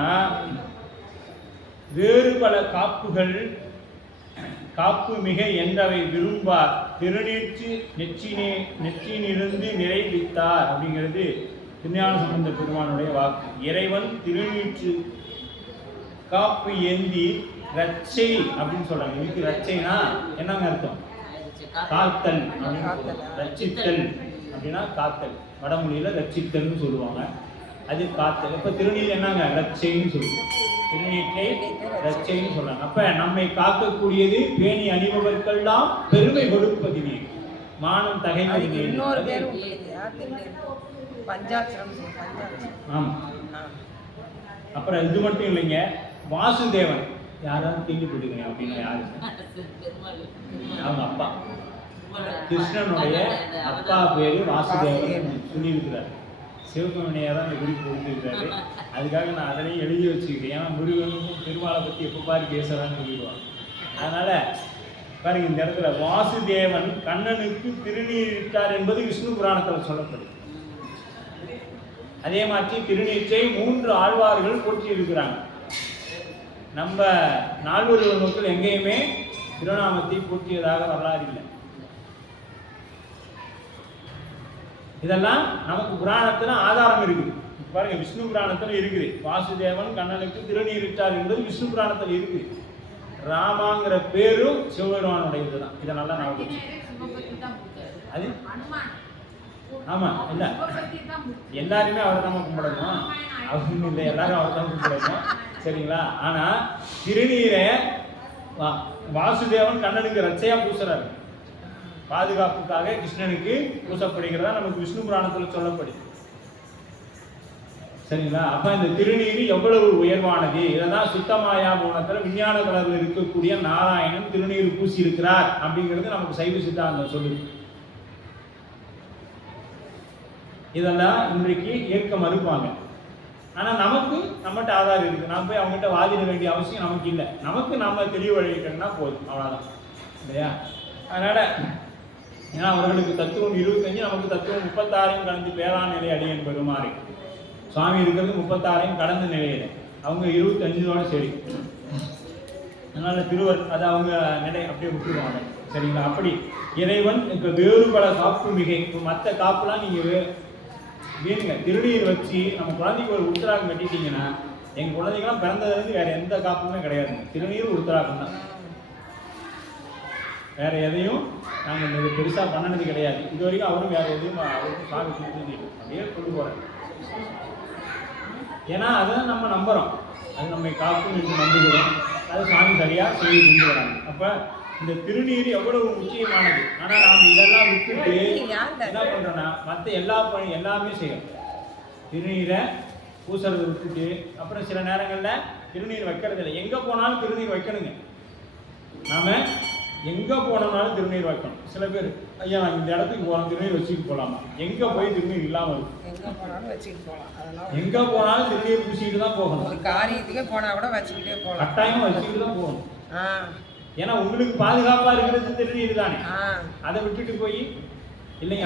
வேறு பல காப்புகள் காப்பு மிக என்றவை விரும்பார் திருநீற்று நெற்றினிருந்து நிறைவித்தார் அப்படிங்கிறது திருஞான சம்பந்த பெருமானுடைய வாக்கு. இறைவன் திருநீற்று காப்பு ஏந்தி ரச்சை அப்படின்னு சொல்றாங்க. இதுக்கு ரச்சைனா என்னங்க அர்த்தம்? காத்தல் அப்படின்னு. ரச்சித்தல் அப்படின்னா காத்தல், வடமொழியில ரச்சித்தல்னு சொல்லுவாங்க, அது காத்தல். இப்ப திருநீர் என்னங்க? ரச்சைன்னு சொல்லுவோம். திருநீற்றை ரச்சைன்னு சொல்றாங்க. அப்ப நம்மை காக்கக்கூடியது பேணி அணிபவர்கள்லாம் பெருமை கொடுப்பதினே மானம் தகைவதினே. ஆமா. அப்புறம் இது மட்டும் இல்லைங்க, வாசுதேவன் யாராவது கேள்விப்பட்டிருக்கீங்க அப்படின்னா யாரு? அவங்க அப்பா கிருஷ்ணனுடைய அப்பா பேரு வாசுதேவன் சொல்லியிருக்கிறார். சிவகமணியை தான் இந்த குறிப்பு கொடுத்துருக்காரு. அதுக்காக நான் அதனையும் எழுதி வச்சுக்கிட்டேன். ஏன்னா முருகனுக்கும் பெருமாளை பற்றி எப்போ பாரு பேசுறான்னு சொல்லிடுவாங்க. அதனால பாருங்க, இந்த இடத்துல வாசுதேவன் கண்ணனுக்கு திருநீரிட்டார் என்பது விஷ்ணு புராணத்தில் சொல்லப்படுது. அதே மாதிரி திருநீற்றை 3 ஆழ்வார்கள் போற்றி இருக்கிறாங்க. நம்ம நால்வர்கள் மக்கள் எங்கேயுமே திருநாமத்தை போற்றியதாக வரலாறு இல்லை. இதெல்லாம் நமக்கு புராணத்துல ஆதாரம் இருக்குது. பாருங்க, விஷ்ணு புராணத்துல இருக்குது வாசுதேவன் கண்ணனுக்கு திருநீரிட்டார் என்பது விஷ்ணு புராணத்துல இருக்குது. ராமாங்கிற பேரும் சிவபெருமானுடைய இதுதான். இதை நல்லா ஞாபகம் அது. ஆமா, இல்ல எல்லாருமே அவரை தான் கும்பிடணும் அப்படின்னு இல்லை, எல்லாரும் அவரை தான் கும்பிடணும், சரிங்களா? ஆனா திருநீரை வாசுதேவன் கண்ணனுக்கு ரச்சையா பூசுறாரு. பாதுகாப்புக்காக கிருஷ்ணனுக்கு பூசப்படுகிறதா நமக்கு விஷ்ணு புராணத்தில் சொல்லப்படுது, சரிங்களா? அப்ப இந்த திருநீர் எவ்வளவு உயர்வானது. இதெல்லாம் சுத்தமாயா போனத்துல விஞ்ஞான கலர்ல இருக்கக்கூடிய நாராயணன் திருநீர் பூசி இருக்கிறார் அப்படிங்கிறது நமக்கு சைவ சித்தாந்தம் சொல்லுது. இதெல்லாம் இன்றைக்கு ஏற்க மறுப்பாங்க. ஆனா நமக்கு நம்மகிட்ட ஆதாரம் இருக்கு. நாம் போய் அவங்ககிட்ட வாதிட வேண்டிய அவசியம் நமக்கு இல்லை. நமக்கு நம்ம தெளிவழிக்கணும்னா போதும், அவ்வளவுதான், இல்லையா? அதனால ஏன்னா அவர்களுக்கு தத்துவம் 25, நமக்கு தத்துவம் 36 கடந்து பேரான நிலை அடியன் பெருமாறி. சுவாமி இருக்கிறது 36 கடந்த நிலையில, அவங்க 25ஓட சரி. அதனால திருவர் அது அவங்க நிலை அப்படியே விட்டுருவாங்க, சரிங்களா? அப்படி இறைவன் இப்ப வேறு பல காப்பு மிகை. இப்போ மற்ற காப்புலாம் நீங்க வேணுங்க திருநீர் வச்சு நம்ம குழந்தைக்கு ஒரு உத்தராகம் கட்டிட்டீங்கன்னா, எங்க குழந்தைங்களாம் பிறந்ததுலேருந்து வேற எந்த காப்புமே கிடையாதுங்க, திருநீர் உத்தராகம் தான். வேற எதையும் நாங்கள் பெருசா பண்ணனது கிடையாது. இது வரைக்கும் அவரும் வேற எதையும் அவருக்கும் சாமி கொடுத்தது அப்படியே கொண்டு போறாரு. ஏன்னா அதை நம்ம நம்புறோம், அது நம்மை காக்கும் என்று நம்புகிறோம். அது சாமி சரியா செய்து கொண்டு வராங்க. அப்ப இந்த திருநீர் எவ்வளவு முக்கியமானது. ஆனா நாம் இதெல்லாம் விட்டுட்டு என்ன பண்றோம்னா மற்ற எல்லா பணி எல்லாமே செய்யணும். திருநீரை பூசறதை விட்டுட்டு அப்புறம் சில நேரங்கள்ல திருநீர் வைக்கிறது இல்லை. எங்க போனாலும் திருநீர் வைக்கணுங்க. நாம எங்க போனோம்னாலும் திருநீர் வைக்கணும். சில பேர் ஐயா நான் இந்த இடத்துக்கு போறோம் திருநீர் வச்சுட்டு போலாமா? எங்க போய் திருநீர் இல்லாம இருக்கும்? எங்க போனாலும் திருநீர் பூசிட்டு தான் போகணும். ஒரு காரியத்துக்கு போனா கூட வச்சுக்கிட்டே போகலாம், கட்டாயமா வச்சுக்கிட்டு தான் போகணும். ஏன்னா உங்களுக்கு பாதுகாப்பா இருக்கிறது திருநீர் தானே. அதை விட்டுட்டு போய் இல்லைங்க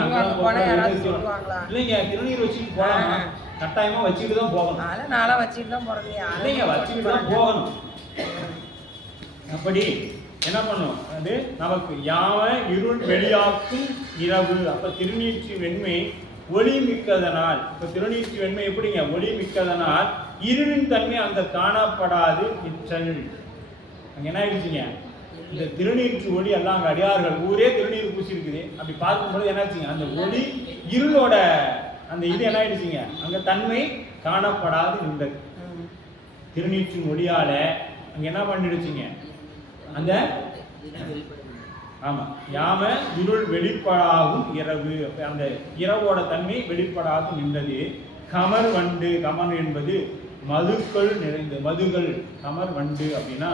இல்லைங்க திருநீர் வச்சுட்டு போலாமா? கட்டாயமா வச்சுட்டு தான் போகணும். நாளா வச்சுட்டு தான் போறது இல்லைங்க, வச்சுக்கிட்டு தான் போகணும். அப்படி என்ன பண்ணும்? அது நமக்கு யாவ இருள் வெளியாக்கும் இரவு. அப்ப திருநீற்று வெண்மை ஒளி மிக்கதனால், இப்ப திருநீற்று வெண்மை எப்படிங்க? ஒளி மிக்கதனால் இருளின் தன்மை அந்த காணப்படாது நிற்றல். அங்க என்ன ஆயிடுச்சுங்க? இந்த திருநீற்று ஒளி எல்லாம் அங்க அடியார்கள் ஊரே திருநீர் பூசி இருக்குது. அப்படி பார்க்கும்போது என்னாச்சுங்க? அந்த ஒளி இருளோட அந்த இது என்ன ஆயிடுச்சுங்க? அங்க தன்மை காணப்படாது நின்றது. திருநீற்றின் ஒளியால அங்க என்ன பண்ணிடுச்சுங்க? அந்த ஆமா யாம இருள் வெளிப்படாகும் இரவு. அப்ப அந்த இரவோட தன்மை வெளிப்படாது நின்றது. கமர் வண்டு, கமர் என்பது மதுக்கள் நிறைந்த மதுகள். கமர் வண்டு அப்படின்னா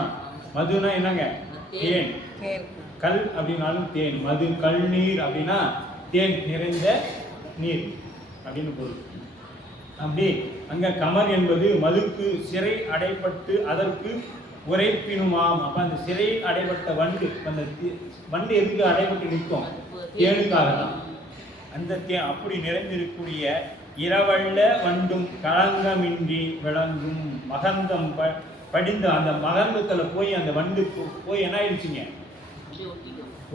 மதுனா என்னங்க? தேன். கல் அப்படின்னாலும் தேன். மது கல் நீர் அப்படின்னா தேன் நிறைந்த நீர் அப்படின்னு பொருள். அப்படி அங்க கமர் என்பது மதுக்கு சிறை அடைப்பட்டு அதற்கு உரைப்பினுமாம். அப்ப அந்த சிறை அடைபட்ட வண்டு, அந்த வண்டு எதுக்கு அடைபட்டு நிற்கும்? தேனுக்காக தான். அந்த அப்படி நிறைந்திருக்கக்கூடிய இரவல்ல வண்டும் களங்கமின்றி விளங்கும் மகந்தம் படிந்த அந்த மகரந்தத்துல போய் அந்த வண்டு போய் என்ன ஆயிடுச்சுங்க,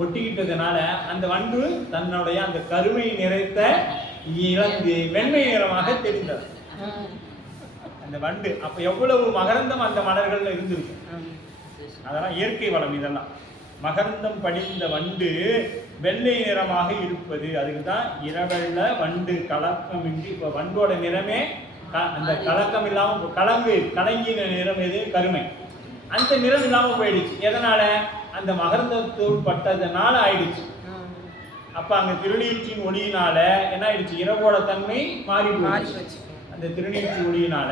ஒட்டிக்கிட்டதுனால அந்த வண்டு தன்னுடைய அந்த கருமை நிறைத்த இழந்து வெண்மை நிறமாக தெரிந்தது அந்த வண்டு. அப்ப எவ்வளவு மகரந்தம் அந்த மலர்கள்ல இருந்திருக்கு. அதெல்லாம் இயற்கை வளம். இதெல்லாம் மகரந்தம் படிந்த வண்டு வெள்ளை நிறமாக இருப்பது, அதுக்கு தான் இரவெள்ள வண்டு கலக்கமின்றி. இப்போ வண்டோட நிறமே அந்த கலக்கம் இல்லாம கலங்கின நிறம் எது, கருமை. அந்த நிறம் இல்லாம போயிடுச்சு. எதனால, அந்த மகரந்தத்தூள் பட்டதுனால ஆயிடுச்சு. அப்ப அங்க திருநீற்றின் ஒளியினால என்ன ஆயிடுச்சு, இரவோட தன்மை மாறி போயிடுச்சு அந்த திருநீற்று ஒளியினால.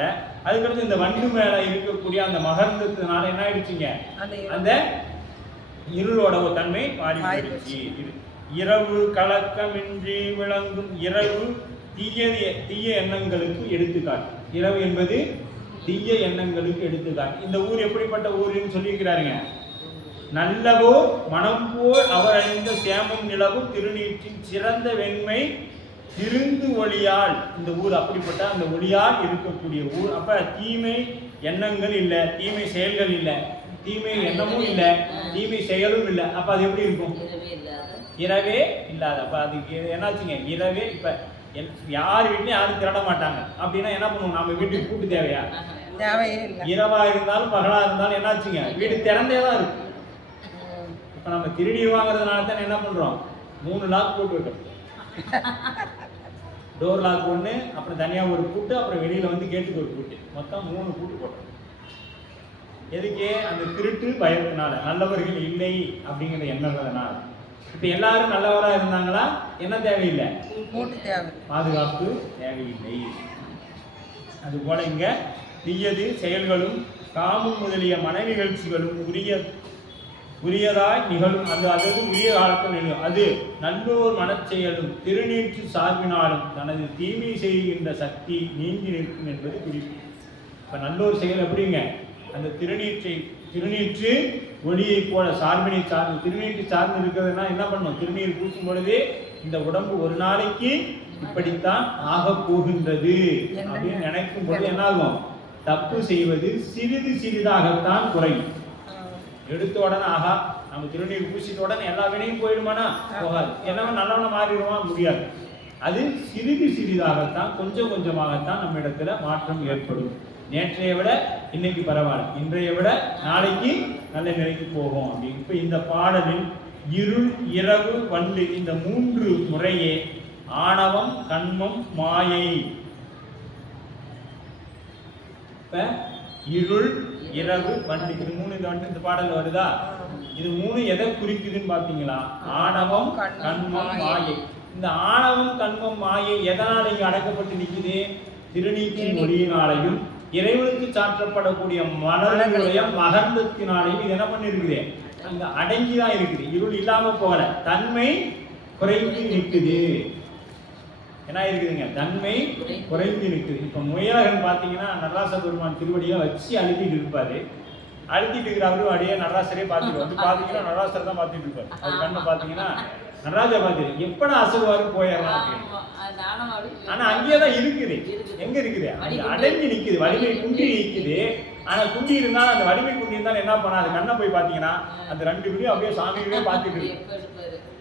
அதுக்கடுத்து இந்த வண்டு மேல இருக்கக்கூடிய அந்த மகரந்தத்தினால என்ன ஆயிடுச்சுங்க, அந்த இருளோட ஒரு தன்மை மாறி போயிடுச்சு. இரவு கலக்கமின்றி விளங்கும். இரவு தீய எண்ணங்களுக்கு எடுத்துக்காட்டு. இரவு என்பது தீய எண்ணங்களுக்கு எடுத்துக்காட்டு. இந்த ஊர் எப்படிப்பட்ட ஊருன்னு சொல்லியிருக்கிறாருங்க. நல்லவோ மனம் போல் அவர் அணிந்த சேமம் நிலவும் திருநீற்றின் சிறந்த வெண்மை திருந்து ஒளியால். இந்த ஊர் அப்படிப்பட்ட அந்த ஒளியால் இருக்கக்கூடிய ஊர். அப்ப தீமை எண்ணங்கள் இல்லை, தீமை செயல்கள் இல்லை, தீமை எண்ணமும் இல்லை, தீமை செயலும் இல்லை. அப்ப அது எப்படி இருக்கும், இரவே இல்லாத. அப்ப அதுக்கு என்னாச்சுங்க, இரவே. இப்ப யார் வீட்லயும் யாரும் திருட மாட்டாங்க அப்படின்னா என்ன பண்ணுவோம், நம்ம வீட்டுக்கு கூட்டு தேவையா, தேவையே இல்லை. இரவா இருந்தாலும் பகலா இருந்தாலும் என்னாச்சுங்க, வீடு திறந்தே தான் இருக்கும். இப்ப நம்ம திருடி வாங்குறதுனால தான் என்ன பண்றோம், 3 லாக் போட்டு வைக்கிறோம். டோர் லாக் ஒன்று, அப்புறம் தனியா ஒரு பூட்டு, அப்புறம் வெளியில வந்து கேட்டுக்கு ஒரு பூட்டு, மொத்தம் 3 பூட்டு போட்டோம். எதுக்கு, அந்த திருட்டு பயத்தினால, நல்லவர்கள் இல்லை அப்படிங்கிற எண்ணறதுனால. இப்ப எல்லாரும் நல்லவரா இருந்தாங்களா, என்ன தேவையில்லை, பாதுகாப்பு தேவையில்லை. அது போல இங்க தீயது செயல்களும் காமம் முதலிய மன நிகழ்ச்சிகளும் உரியதாய் நிகழும். அதாவது உரிய காலத்தில் நிகழும். அது நல்லோர் மனச்செயலும் திருநீற்று சார்பினாலும் தனது தீமை செய்கின்ற சக்தி நீங்கி நிற்கும் என்பது குறிப்பு. இப்ப நல்லோர் செயல் எப்படிங்க, அந்த திருநீற்று ஒளியை போல சார்பினை சார்ந்து, திருநீற்று சார்ந்து இருக்கிறதுனா என்ன பண்ணும், திருநீர் பூசும் பொழுது இந்த உடம்பு ஒரு நாளைக்கு இப்படித்தான் ஆக போகின்றது அப்படின்னு நினைக்கும் பொழுது என்ன ஆகும், தப்பு செய்வது சிறிது சிறிதாகத்தான் குறையும். எடுத்த உடனே ஆகா நம்ம திருநீர் பூசிட்ட உடனே எல்லா வினையும் போயிடுமானா, போகாது. எல்லாமே நல்லவன மாறிடுமா, முடியாது. அது சிறிது சிறிதாகத்தான், கொஞ்சம் கொஞ்சமாகத்தான் நம்ம இடத்துல மாற்றம் ஏற்படும். நேற்றைய விட இன்னைக்கு பரவாயில்ல, இன்றைய விட நாளைக்கு நல்ல நிலைக்கு போகும் அப்படின்னு. இப்ப இந்த பாடலில் இருள் இரவு வண்டு இந்த 3 முறையே ஆணவம் கண்மம் மாயை. இப்ப இருள் இரவு வண்டு இது 3 இந்த பாடல் வருதா, இது 3 எதை குறிக்குதுன்னு பாத்தீங்களா, ஆணவம் கண்மம் மாயை. இந்த ஆணவம் கண்மம் மாயை எதனால இங்க அடக்கப்பட்டு நிக்குது, திருநீற்றின் ஒளியினாலையும் இறைவனுக்கு சாற்றப்படக்கூடிய மலர்களுடைய மகர்ந்தத்தினாலையும் இது என்ன பண்ணிருக்குது, அங்க அடங்கிதான் இருக்குது. இருள் இல்லாம போகல, தன்மை குறைந்து நிற்குது. என்ன இருக்குதுங்க, தன்மை குறைந்து நிற்குது. இப்ப முயலகன் பாத்தீங்கன்னா நடராச பெருமான் திருவடியை வச்சு அழுத்திட்டு இருப்பாரு. அழுத்திட்டு இருக்கிறவரு அப்படியே நடராசரே பார்த்துட்டு வந்து பாத்தீங்கன்னா நடராசர் தான் பார்த்துட்டு இருப்பாரு. அது கண்ணை பாத்தீங்கன்னா நடராஜா பார்த்துரு எப்படா அசல்வாரு போயிடலாம் அப்படின்னு. ஆனா அங்கேயேதான் இருக்குது. எங்க இருக்குது, அடங்கி நிக்குது, வலிமை குண்டி நிக்குது. ஆனா குண்டி இருந்தாலும் அந்த வலிமை குண்டி இருந்தாலும் என்ன பண்ணா, அது கண்ணை போய் பாத்தீங்கன்னா அந்த 2 பேரையும் அப்படியே சாமியே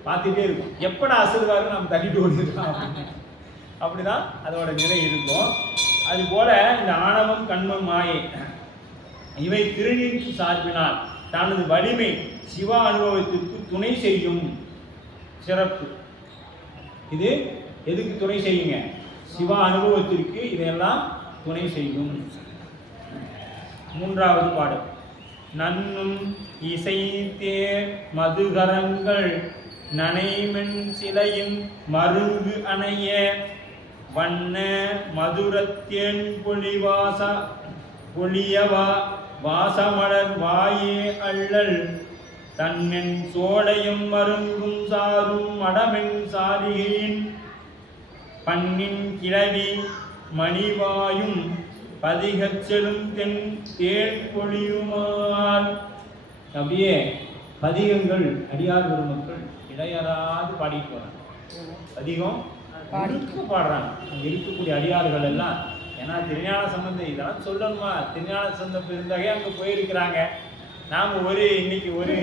பார்த்துட்டே இருக்கும். எப்படா அசல்வாரு நம்ம தள்ளிட்டு ஓடிருக்கோம் அப்படின்னு. அப்படிதான் அதோட நிலை இருக்கும். அது போல இந்த ஆணவம் கண்மம் மாயை இவை திருநீற்று சார்பினால் தனது வலிமை சிவ அனுபவத்திற்கு துணை செய்யும் சிறப்பு. இது எதுக்கு துணை செய்யுங்க, சிவ அனுபவத்திற்கு இதெல்லாம் துணை செய்யும். 3வது பாடல். நன்னும் இசை தேர் மதுகரங்கள் நனைமென் சிலையின் மருங்கு அணைய வண்ண மதுரத்தேன் பொழியவா வாசமலர் வாயே அள்ளல் தன்னென் சோலையும் மருங்கும் சாரும் மடமென் சாரிகையின் பண்ணின் கிளவி மணிவாயும் பதிகச் செலும் தென் தேன் பொழியுமால். அப்படியே பதிகங்கள் அடியார் பெருமக்கள் இடையறாது பாடிட்டு வராங்க. பதிகம் பாடுறாங்க. அங்க இருக்கக்கூடிய அடியார்கள் எல்லாம் ஏன்னா திருஞான சம்பந்தம் இதெல்லாம் சொல்லணுமா? திருஞான சம்பந்த பெருந்தகையே அங்கே போயிருக்கிறாங்க. நாம் இன்னைக்கு ஒரு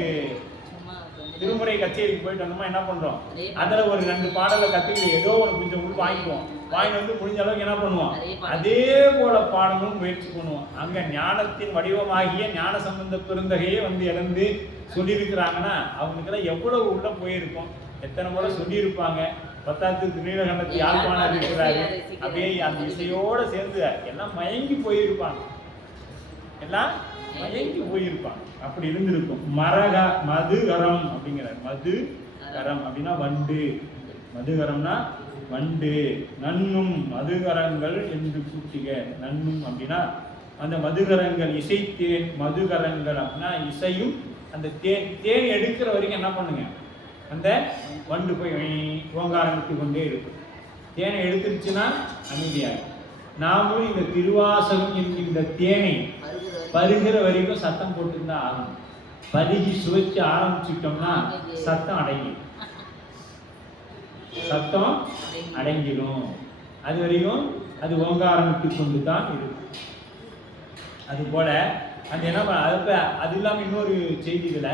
திருமுறை கச்சேரிக்கு போயிட்டு வந்தோமா என்ன பண்றோம்? அதுல ஒரு 2 பாடலை கத்துக்கிட்டு ஏதோ ஒரு கொஞ்சம் உள் வாங்கிக்குவோம். வாங்கி வந்து முடிஞ்ச அளவுக்கு என்ன பண்ணுவோம்? அதே போல பாடணும் முயற்சி பண்ணுவோம். அங்க ஞானத்தின் வடிவமாகிய ஞான சம்பந்த பெருந்தகையே வந்து இழந்து சொல்லியிருக்கிறாங்கன்னா அவங்களுக்கெல்லாம் எவ்வளவு உள்ள போயிருக்கும், எத்தனை முறை சொல்லியிருப்பாங்க. 10வது திருநீலகண்டத்து யாழ்ப்பாணம் இருக்கிறாரு, அப்படியே அந்த இசையோட சேர்ந்து எல்லாம் மயங்கி போயிருப்பாங்க, எல்லாம் மயங்கி போயிருப்பாங்க. அப்படி இருந்திருக்கும். மதுகரம் அப்படிங்கிறார். மதுகரம் அப்படின்னா வண்டு, மதுகரம்னா வண்டு. நன்னும் மதுகரங்கள் என்று கூட்டிக. நன்னும் அப்படின்னா அந்த மதுகரங்கள், இசைத்தேன் மதுகரங்கள் அப்படின்னா இசையும் அந்த தேன் எடுக்கிற வரைக்கும் என்ன பண்ணுங்க, அந்த வண்டு போய் ஓங்காரமிட்டு கொண்டே இருக்கும். தேனை எடுத்துருச்சுன்னா அமைதியாகும். நாமும் இந்த திருவாசகம் என்கின்ற தேனை பருகிற வரைக்கும் சத்தம் போட்டுருந்தா ஆகும். பருகி சுவைச்சு ஆரம்பிச்சுட்டோம்னா சத்தம் அடங்கிடும், சத்தம் அடங்கிடும். அது வரைக்கும் அது ஓங்காரமிட்டு கொண்டு தான் இருக்கும். அது போல அந்த என்ன அது இல்லாமல் இன்னொரு செய்திகளை,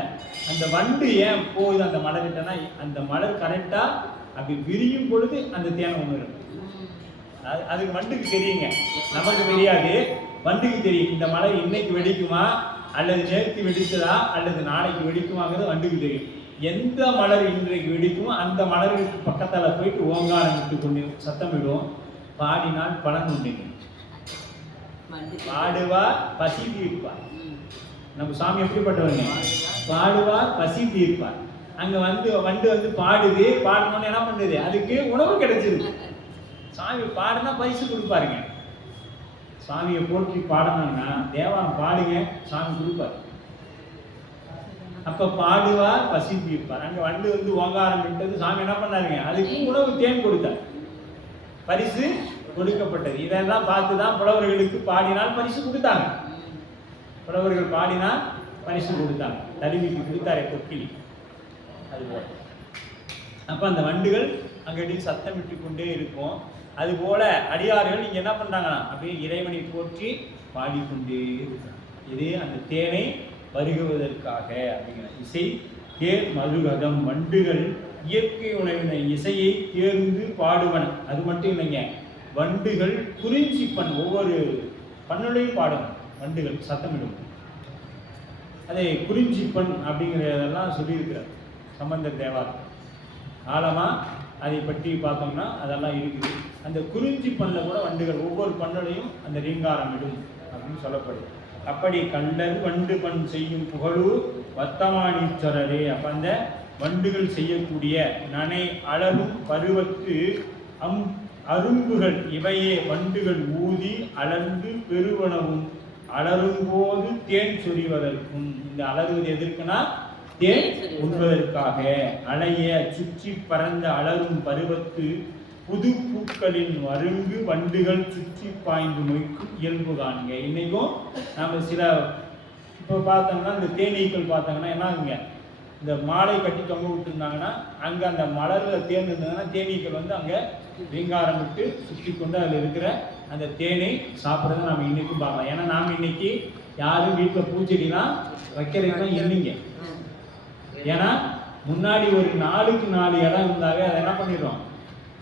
அந்த வண்டு ஏன் போகுது அந்த மலர்கிட்டனா, அந்த மலர் கரெக்டாக அப்படி விரியும் பொழுது அந்த தேனை உணரும். அதுக்கு வண்டுக்கு தெரியுங்க, நமக்கு தெரியாது, வண்டுக்கு தெரியும். இந்த மலர் இன்னைக்கு வெடிக்குமா அல்லது நேற்று வெடிச்சதா அல்லது நாளைக்கு வெடிக்குமாங்கிறது வண்டுக்கு தெரியும். எந்த மலர் இன்றைக்கு வெடிக்குமோ அந்த மலருக்கு பக்கத்தில் போயிட்டு ஓங்காரம் விட்டு கொண்டு சத்தம் விடுவோம். பாடினால் பலன் உண்டு. பாடுவார் பசி தீர்ப்பார். நம்ம சாமி எப்படிப்பட்டவங்க? பாடுவார் பசி தீர்ப்பார். அங்க வந்து வண்டு வந்து பாடுது, பாடணும்னு என்ன பண்ணுது, அதுக்கு உணவு கிடைச்சிருக்கு. சாமி பாடுனா பரிசு கொடுப்பாருங்க. சாமியை போற்றி பாடணும்னா தேவாரம் பாடுங்க, சாமி கொடுப்பாரு. அப்ப பாடுவார் பசி தீர்ப்பார். அங்க வண்டு வந்து ஓங்காரம் விட்டது, சாமி என்ன பண்ணாருங்க, அதுக்கு உணவு தேன் கொடுத்தார், பரிசு கொடுக்கப்பட்டது. இதெல்லாம் பார்த்துதான் புலவர்களுக்கு பாடினால் பரிசு கொடுத்தாங்க. புலவர்கள் பாடினால் பரிசு கொடுத்தாங்க. தலிமிக்கு கொடுத்தாரே கொக்கிலி, அதுபோல. அப்ப அந்த வண்டுகள் அங்கடி சத்தம் விட்டு கொண்டே இருக்கும். அதுபோல அடியார்கள் நீங்க என்ன பண்றாங்கன்னா அப்படியே இறைவனை போற்றி பாடிக்கொண்டே இருக்காங்க. இது அந்த தேனை பருகுவதற்காக அப்படிங்கிற இசை தேர் மதுகதம். வண்டுகள் இயற்கை உணவின இசையை தேர்ந்து பாடுவன. அது மட்டும் இல்லைங்க, வண்டுகள் குறிஞ்சி பண், ஒவ்வொரு பண்ணுலையும் பாடும் வண்டுகள் சத்தமிடும். அதை குறிஞ்சி பண் அப்படிங்கிறதெல்லாம் சொல்லியிருக்கிறார் சம்பந்த தேவார். ஆழமா அதை பற்றி பார்த்தோம்னா அதெல்லாம் இருக்குது. அந்த குறிஞ்சி பண்ணில் கூட வண்டுகள் ஒவ்வொரு பண்ணுலையும் அந்த ரீங்காரம் இடும் அப்படின்னு சொல்லப்படுது. அப்படி கண்டல் வண்டு பண் செய்யும் புகழூர் வர்த்தமானீஸ்வரரே. அப்ப அந்த வண்டுகள் செய்யக்கூடிய நனை அழலும் பருவத்து அரும்புகள் இவையே வண்டுகள் ஊதி அலர்ந்து பெருவனவும் அலரும்போது தேன் சொரிவதற்கும். இந்த அலறுவது எதற்குனா தேன் உண்பதற்காக. அலைய சுற்றி பறந்த அலரும் பருவத்து புது பூக்களின் வருங்கு வண்டுகள் சுற்றி பாய்ந்து மொய்க்கும் இயல்பு காண்க. இன்னைக்கும் நம்ம சில இப்போ பார்த்தோம்னா இந்த தேனீக்கள் பார்த்தாங்கன்னா என்னங்க, இந்த மாலை கட்டி தொங்க விட்டுருந்தாங்கன்னா அங்கே அந்த மலரில் தேன் இருந்ததுன்னா தேனீக்கள் வந்து அங்கே ரீங்காரம் விட்டு சுற்றி கொண்டு அதில் இருக்கிற அந்த தேனை சாப்பிட்றத நம்ம இன்னைக்கும் பார்க்கலாம். ஏன்னா நாம் இன்னைக்கு யாரும் வீட்டில் பூச்செடிலாம் வைக்கிறதுலாம் இல்லைங்க. ஏன்னா முன்னாடி ஒரு 4க்கு 4 இடம் இருந்தாவே அதை என்ன பண்ணிடுறோம்,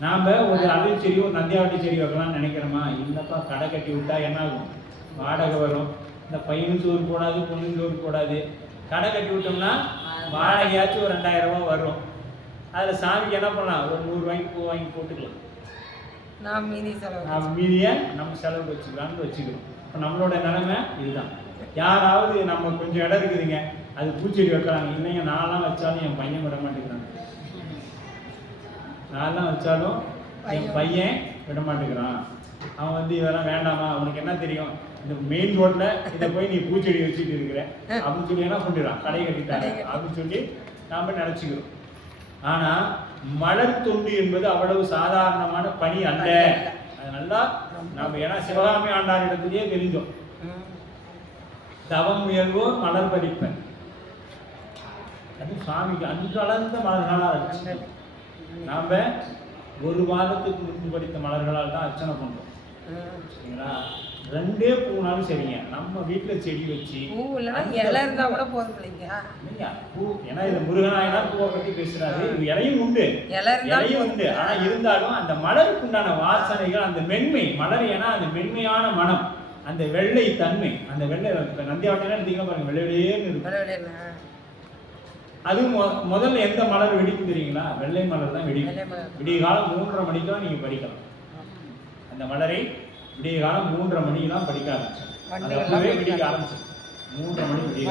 நாம் ஒரு அலை செடி ஒரு நந்தியாவட்டி செடி வைக்கலாம்னு நினைக்கிறோமா? இல்லைப்பா, கடை கட்டி விட்டா என்ன ஆகும், வாடகை வரும், இந்த பையனும் சோறு போடாது பொண்ணுக்கு சோறு போடாது. கடை கட்டி விட்டோம்னா வாடகையாச்சும் ஒரு 2000 ரூபா வரும். அதில் சாமிக்கு என்ன பண்ணலாம், ஒரு 100 ரூபாய்க்கு பூ வாங்கி போட்டுக்கலாம். மீதியை நம்ம செலவு வச்சுக்கலாம்னு வச்சுக்கிறோம். இப்போ நம்மளோட நிலைமை இதுதான். யாராவது நம்ம கொஞ்சம் இடம் இருக்குதுங்க, அது பூச்செடி வைக்கிறாங்க, இல்லைங்க நான்லாம் வச்சாலும் என் பையன் விட மாட்டேங்கிறாங்க, நான்லாம் வச்சாலும் என் பையன் விட மாட்டேங்கிறான். அவன் வந்து இதெல்லாம் வேண்டாமா, அவனுக்கு என்ன தெரியும், இந்த மெயின் ரோட்ல இதை போய் நீ பூச்செடி வச்சுட்டு இருக்கிற அப்படின்னு சொல்லி என்ன பண்ணிடுறான், கடை கட்டிட்டாங்க அப்படின்னு சொல்லி நாம நினைச்சுக்கிறோம். ஆனா மலர் தொண்டு என்பது அவ்வளவு சாதாரணமான பணி அல்ல. அது நல்லா நம்ம ஏன்னா சிவகாமி ஆண்டார் இடத்துலயே தெரிஞ்சோம். தவம் முயல்வோர் மலர் பறிப்பன், அது சுவாமிக்கு அன்று அளந்த மலர்களால் அர்ச்சனை. நாம ஒரு வாரத்துக்கு முன்பு படித்த மலர்களால் தான் அர்ச்சனை பண்றோம். சரிங்களா? 2 பூனாலும் சரிங்க. நம்ம வீட்டில் செடி வச்சு பூ இல்லைன்னா இலை இருந்தால் கூட போதும் இல்லைங்க. பூ, ஏன்னா இது முருகனாயினா பூவை பற்றி பேசுறாரு. இது இலையும் உண்டு, இலையும் உண்டு. ஆனா இருந்தாலும் அந்த மலருக்கு உண்டான வாசனைகள், அந்த மென்மை மலர், ஏன்னா அந்த மென்மையான மனம், அந்த வெள்ளை தன்மை, அந்த வெள்ளை நந்தியாவட்டம் எடுத்தீங்கன்னா பாருங்க, வெள்ளை வெளியேன்னு இருக்கும். அது முதல்ல எந்த மலர் வெடிக்கும் தெரியுங்களா? வெள்ளை மலர் தான் வெடிக்கும். விடிய காலம் 3:30 மணிக்கெல்லாம் நீங்க படிக்கலாம் அந்த மலரை. விடிய காலம் 3:30 மணிக்கெல்லாம் படிக்க ஆரம்பிச்சோம். அது அப்பவே வெடிக்க ஆரம்பிச்சோம். 3:30 மணி விடிய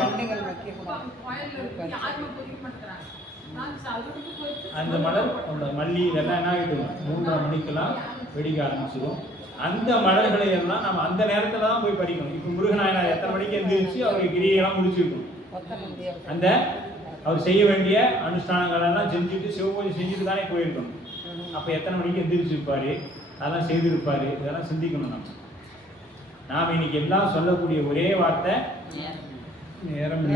அந்த மலர், அந்த மல்லி இதெல்லாம் என்ன ஆகிடும், 3:30 மணிக்கெல்லாம் வெடிக்க ஆரம்பிச்சிடும். அந்த மலர்களை எல்லாம் நம்ம அந்த நேரத்துல தான் போய் படிக்கணும். இப்போ முருகனாயனார் எத்தனை மணிக்கு எந்திரிச்சு அவருக்கு கிரியெல்லாம் முடிச்சிருக்கணும். அந்த அவர் செய்ய வேண்டிய அனுஷ்டானங்கள் எல்லாம் செஞ்சுட்டு சிவபூஜை செஞ்சுட்டு தானே போயிருக்கணும். அப்போ எத்தனை மணிக்கு எந்திரிச்சிருப்பாரு, அதெல்லாம் செய்திருப்பாரு, இதெல்லாம் சிந்திக்கணும். நாம் இன்னைக்கு எல்லாம் சொல்லக்கூடிய ஒரே வார்த்தை நேரம்.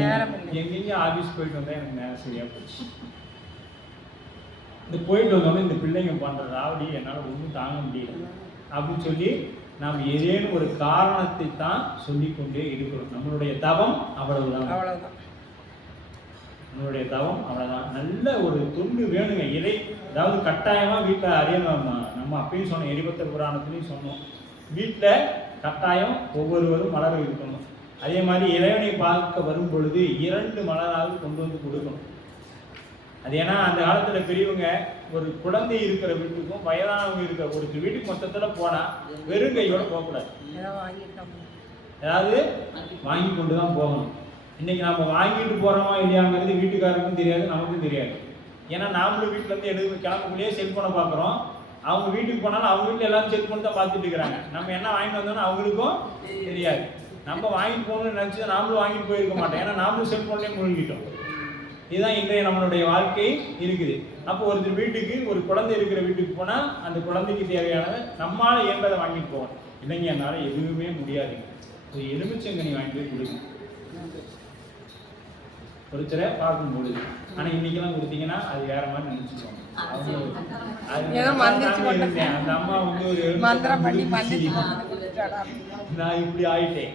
எங்கெங்கேயும் ஆஃபீஸ் போயிட்டு வந்தா எனக்கு நேரம் சரியா போச்சு. இந்த போயிட்டு வந்தோடனே இந்த பிள்ளைங்க பண்ற ராவடி என்னால் ஒன்றும் தாங்க முடியல அப்படின்னு சொல்லி நாம் ஏதேனும் ஒரு காரணத்தை தான் சொல்லிக்கொண்டே இருக்கிறோம். நம்மளுடைய தவம் அவ்வளவுதான். நம்மளுடைய தவம் அவ்வளவுதான். நல்ல ஒரு தொண்டு வேணுங்க. இறை, அதாவது கட்டாயமா வீட்டில் அறியணும். நம்ம அப்பயும் சொன்னோம், எரிபத்தர் புராணத்துலையும் சொன்னோம், வீட்டில் கட்டாயம் ஒவ்வொருவரும் மலர் இருக்கணும். அதே மாதிரி இறைவனை பார்க்க வரும் பொழுது 2 மலராக கொண்டு வந்து கொடுக்கணும். அது ஏன்னா அந்த காலத்துல பெரியவங்க ஒரு குழந்தை இருக்கிற வீட்டுக்கும் வயதானவங்க இருக்கிற ஒரு வீட்டுக்கு மொத்தத்துல போனா வெறும் கையோட போகக்கூடாது, ஏதாவது வாங்கி கொண்டு தான் போகணும். இன்னைக்கு நம்ம வாங்கிட்டு போறோமா இல்லையாங்கிறது வீட்டுக்காரருக்கும் தெரியாது, நமக்கும் தெரியாது. ஏன்னா நாமளும் வீட்டுல இருந்து எடுத்து கிளம்புக்குள்ளேயே செல்போனை பார்க்குறோம். அவங்க வீட்டுக்கு போனாலும் அவங்க வீட்டில் எல்லாரும் செல்போன் தான் பார்த்துட்டு இருக்கிறாங்க. நம்ம என்ன வாங்கிட்டு வந்தோம்னா அவங்களுக்கும் தெரியாது. நம்ம வாங்கிட்டு போகணும்னு நினச்சி நாமளும் வாங்கிட்டு போயிருக்க மாட்டோம், ஏன்னா நாமளும் செல்போன்லேயே முழுங்கிட்டோம். இதுதான் இன்றைய நம்மளுடைய வாழ்க்கை இருக்குது. அப்போ ஒருத்தர் வீட்டுக்கு, ஒரு குழந்தை இருக்கிற வீட்டுக்கு போனால் அந்த குழந்தைக்கு தேவையானதை நம்மளால் இயன்றதை வாங்கிட்டு போகணும். இல்லைங்க என்னால் எதுவுமே முடியாது, ஒரு எலுமிச்சங்கனி வாங்கிட்டு போய் கொடுங்க ஒருத்தரை பார்க்கும்பொழுது. ஆனால் இன்னைக்கெல்லாம் கொடுத்தீங்கன்னா அது வேற மாதிரி நினைச்சுக்கோங்க. அந்த அம்மா வந்து ஒரு நான் இப்படி ஆயிட்டேன்.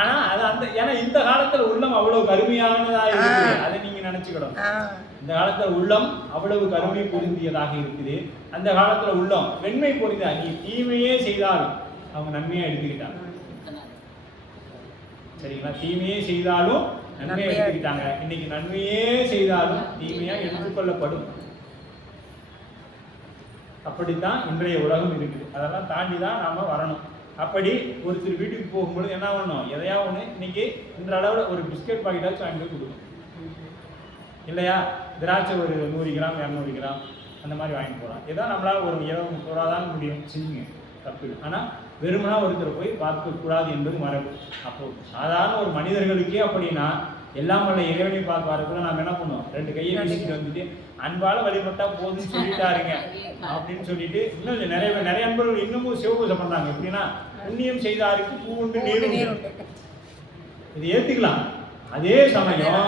ஆனா அது அந்த, ஏன்னா இந்த காலத்துல உள்ளம் அவ்வளவு கருமையானதா இருக்குது, அதை நீங்க நினைச்சுக்கணும். இந்த காலத்துல உள்ளம் அவ்வளவு கருமை பொருந்தியதாக இருக்குது. அந்த காலத்துல உள்ளம் வெண்மை பொருந்தா. நீ தீமையே செய்தாலும் அவங்க நன்மையா எடுத்துக்கிட்டாங்க. சரிங்களா? தீமையே செய்தாலும் நன்மையா எடுத்துக்கிட்டாங்க. இன்னைக்கு நன்மையே செய்தாலும் தீமையா எடுத்துக்கொள்ளப்படும். அப்படித்தான் இன்றைய உலகம் இருக்குது. அதெல்லாம் தாண்டி தான் நாம வரணும். அப்படி ஒருத்தர் வீட்டுக்கு போகும்போது என்ன பண்ணணும், எதையா ஒன்று இன்னைக்கு இந்த அளவில் ஒரு பிஸ்கட் பாக்கெட்டாச்சும் வாங்கி கொடுக்கணும் இல்லையா? திராட்சை ஒரு 100 கிராம் 200 கிராம் அந்த மாதிரி வாங்கிட்டு போகலாம். ஏதோ நம்மளால் ஒரு 20-30 ரூபா தான் முடியும், செஞ்சுங்க, தப்பு. ஆனால் வெறுமனா ஒருத்தர் போய் பார்க்கக்கூடாது என்பது மரபு. அப்போ சாதாரண ஒரு மனிதர்களுக்கே அப்படின்னா எல்லாம் வல்ல இறைவனை பார்க்க வரக்குள்ள நாம் என்ன பண்ணுவோம், 2 கையை வீசிக்கிட்டு வந்துட்டு அன்பால வழிபட்டா போதுன்னு சொல்லிட்டாருங்க அப்படின்னு சொல்லிட்டு, இன்னும் நிறைய அன்பர்கள் இன்னமும் சிவபூஜை பண்றாங்க. எப்படின்னா, புண்ணியம் செய்தாருக்கு பூ உண்டு நீர் உண்டு. இது ஏத்துக்கலாம். அதே சமயம்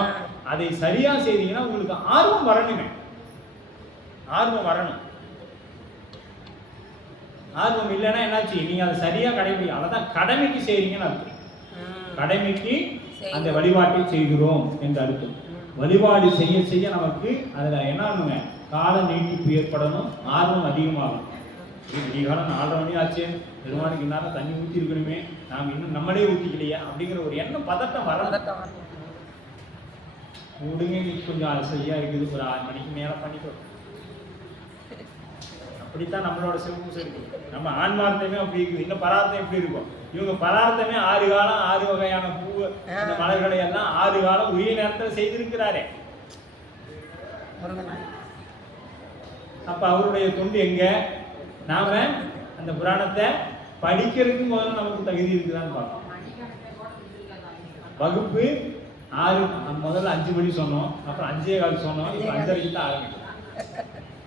அதை சரியா செய்தீங்கன்னா உங்களுக்கு ஆர்வம் வரணுங்க. ஆர்வம் வரணும். ஆர்வம் இல்லைன்னா என்னாச்சு, நீங்க அதை சரியா கடைபிடிக்க, அதான் கடமைக்கு செய்றீங்கன்னு அர்த்தம். கடமைக்கு அந்த வழிபாட்டை செய்கிறோம் என்று அர்த்தம். வழிபாடு செய்ய செய்ய நமக்கு அதுல என்ன ஆகுங்க, கால நீட்டிப்பு ஏற்படணும், ஆர்வம் அதிகமாகும். காலம் 4:30 மணி ஆச்சு, பெருமானுக்கு இந்நேரம் தண்ணி ஊற்றி இருக்கணுமே, நாம் இன்னும் நம்மளே ஊற்றிக்கலையா அப்படிங்கிற ஒரு எண்ணம், பதட்டம் வரணும். விடுங்க, கொஞ்சம் அலசையா இருக்குது, ஒரு 6 மணிக்கு மேல பண்ணிக்கோ. அப்படித்தான் நம்மளோட சிவபூசை இருக்கு. நம்ம ஆன்மார்த்தமே அப்படி இருக்குது. இன்னும் பரார்த்தம் எப்படி இருக்கும், இவங்க பரார்த்தமே 6 காலம் 6 வகையான பூ அந்த மலர்களை எல்லாம் 6 காலம் உரிய நேரத்தில் செய்திருக்கிறாரே. அப்ப அவருடைய தொண்டு எங்க? நாம அந்த புராணத்தை படிக்கிறதுக்கு முதல்ல நமக்கு தகுதி இருக்குதான்னு பார்க்கணும். வகுப்பு 6, முதல்ல 5 மணி சொன்னோம், அப்புறம் 5:15 சொன்னோம், இப்போ 5:30 தான் ஆரம்பிக்கும்.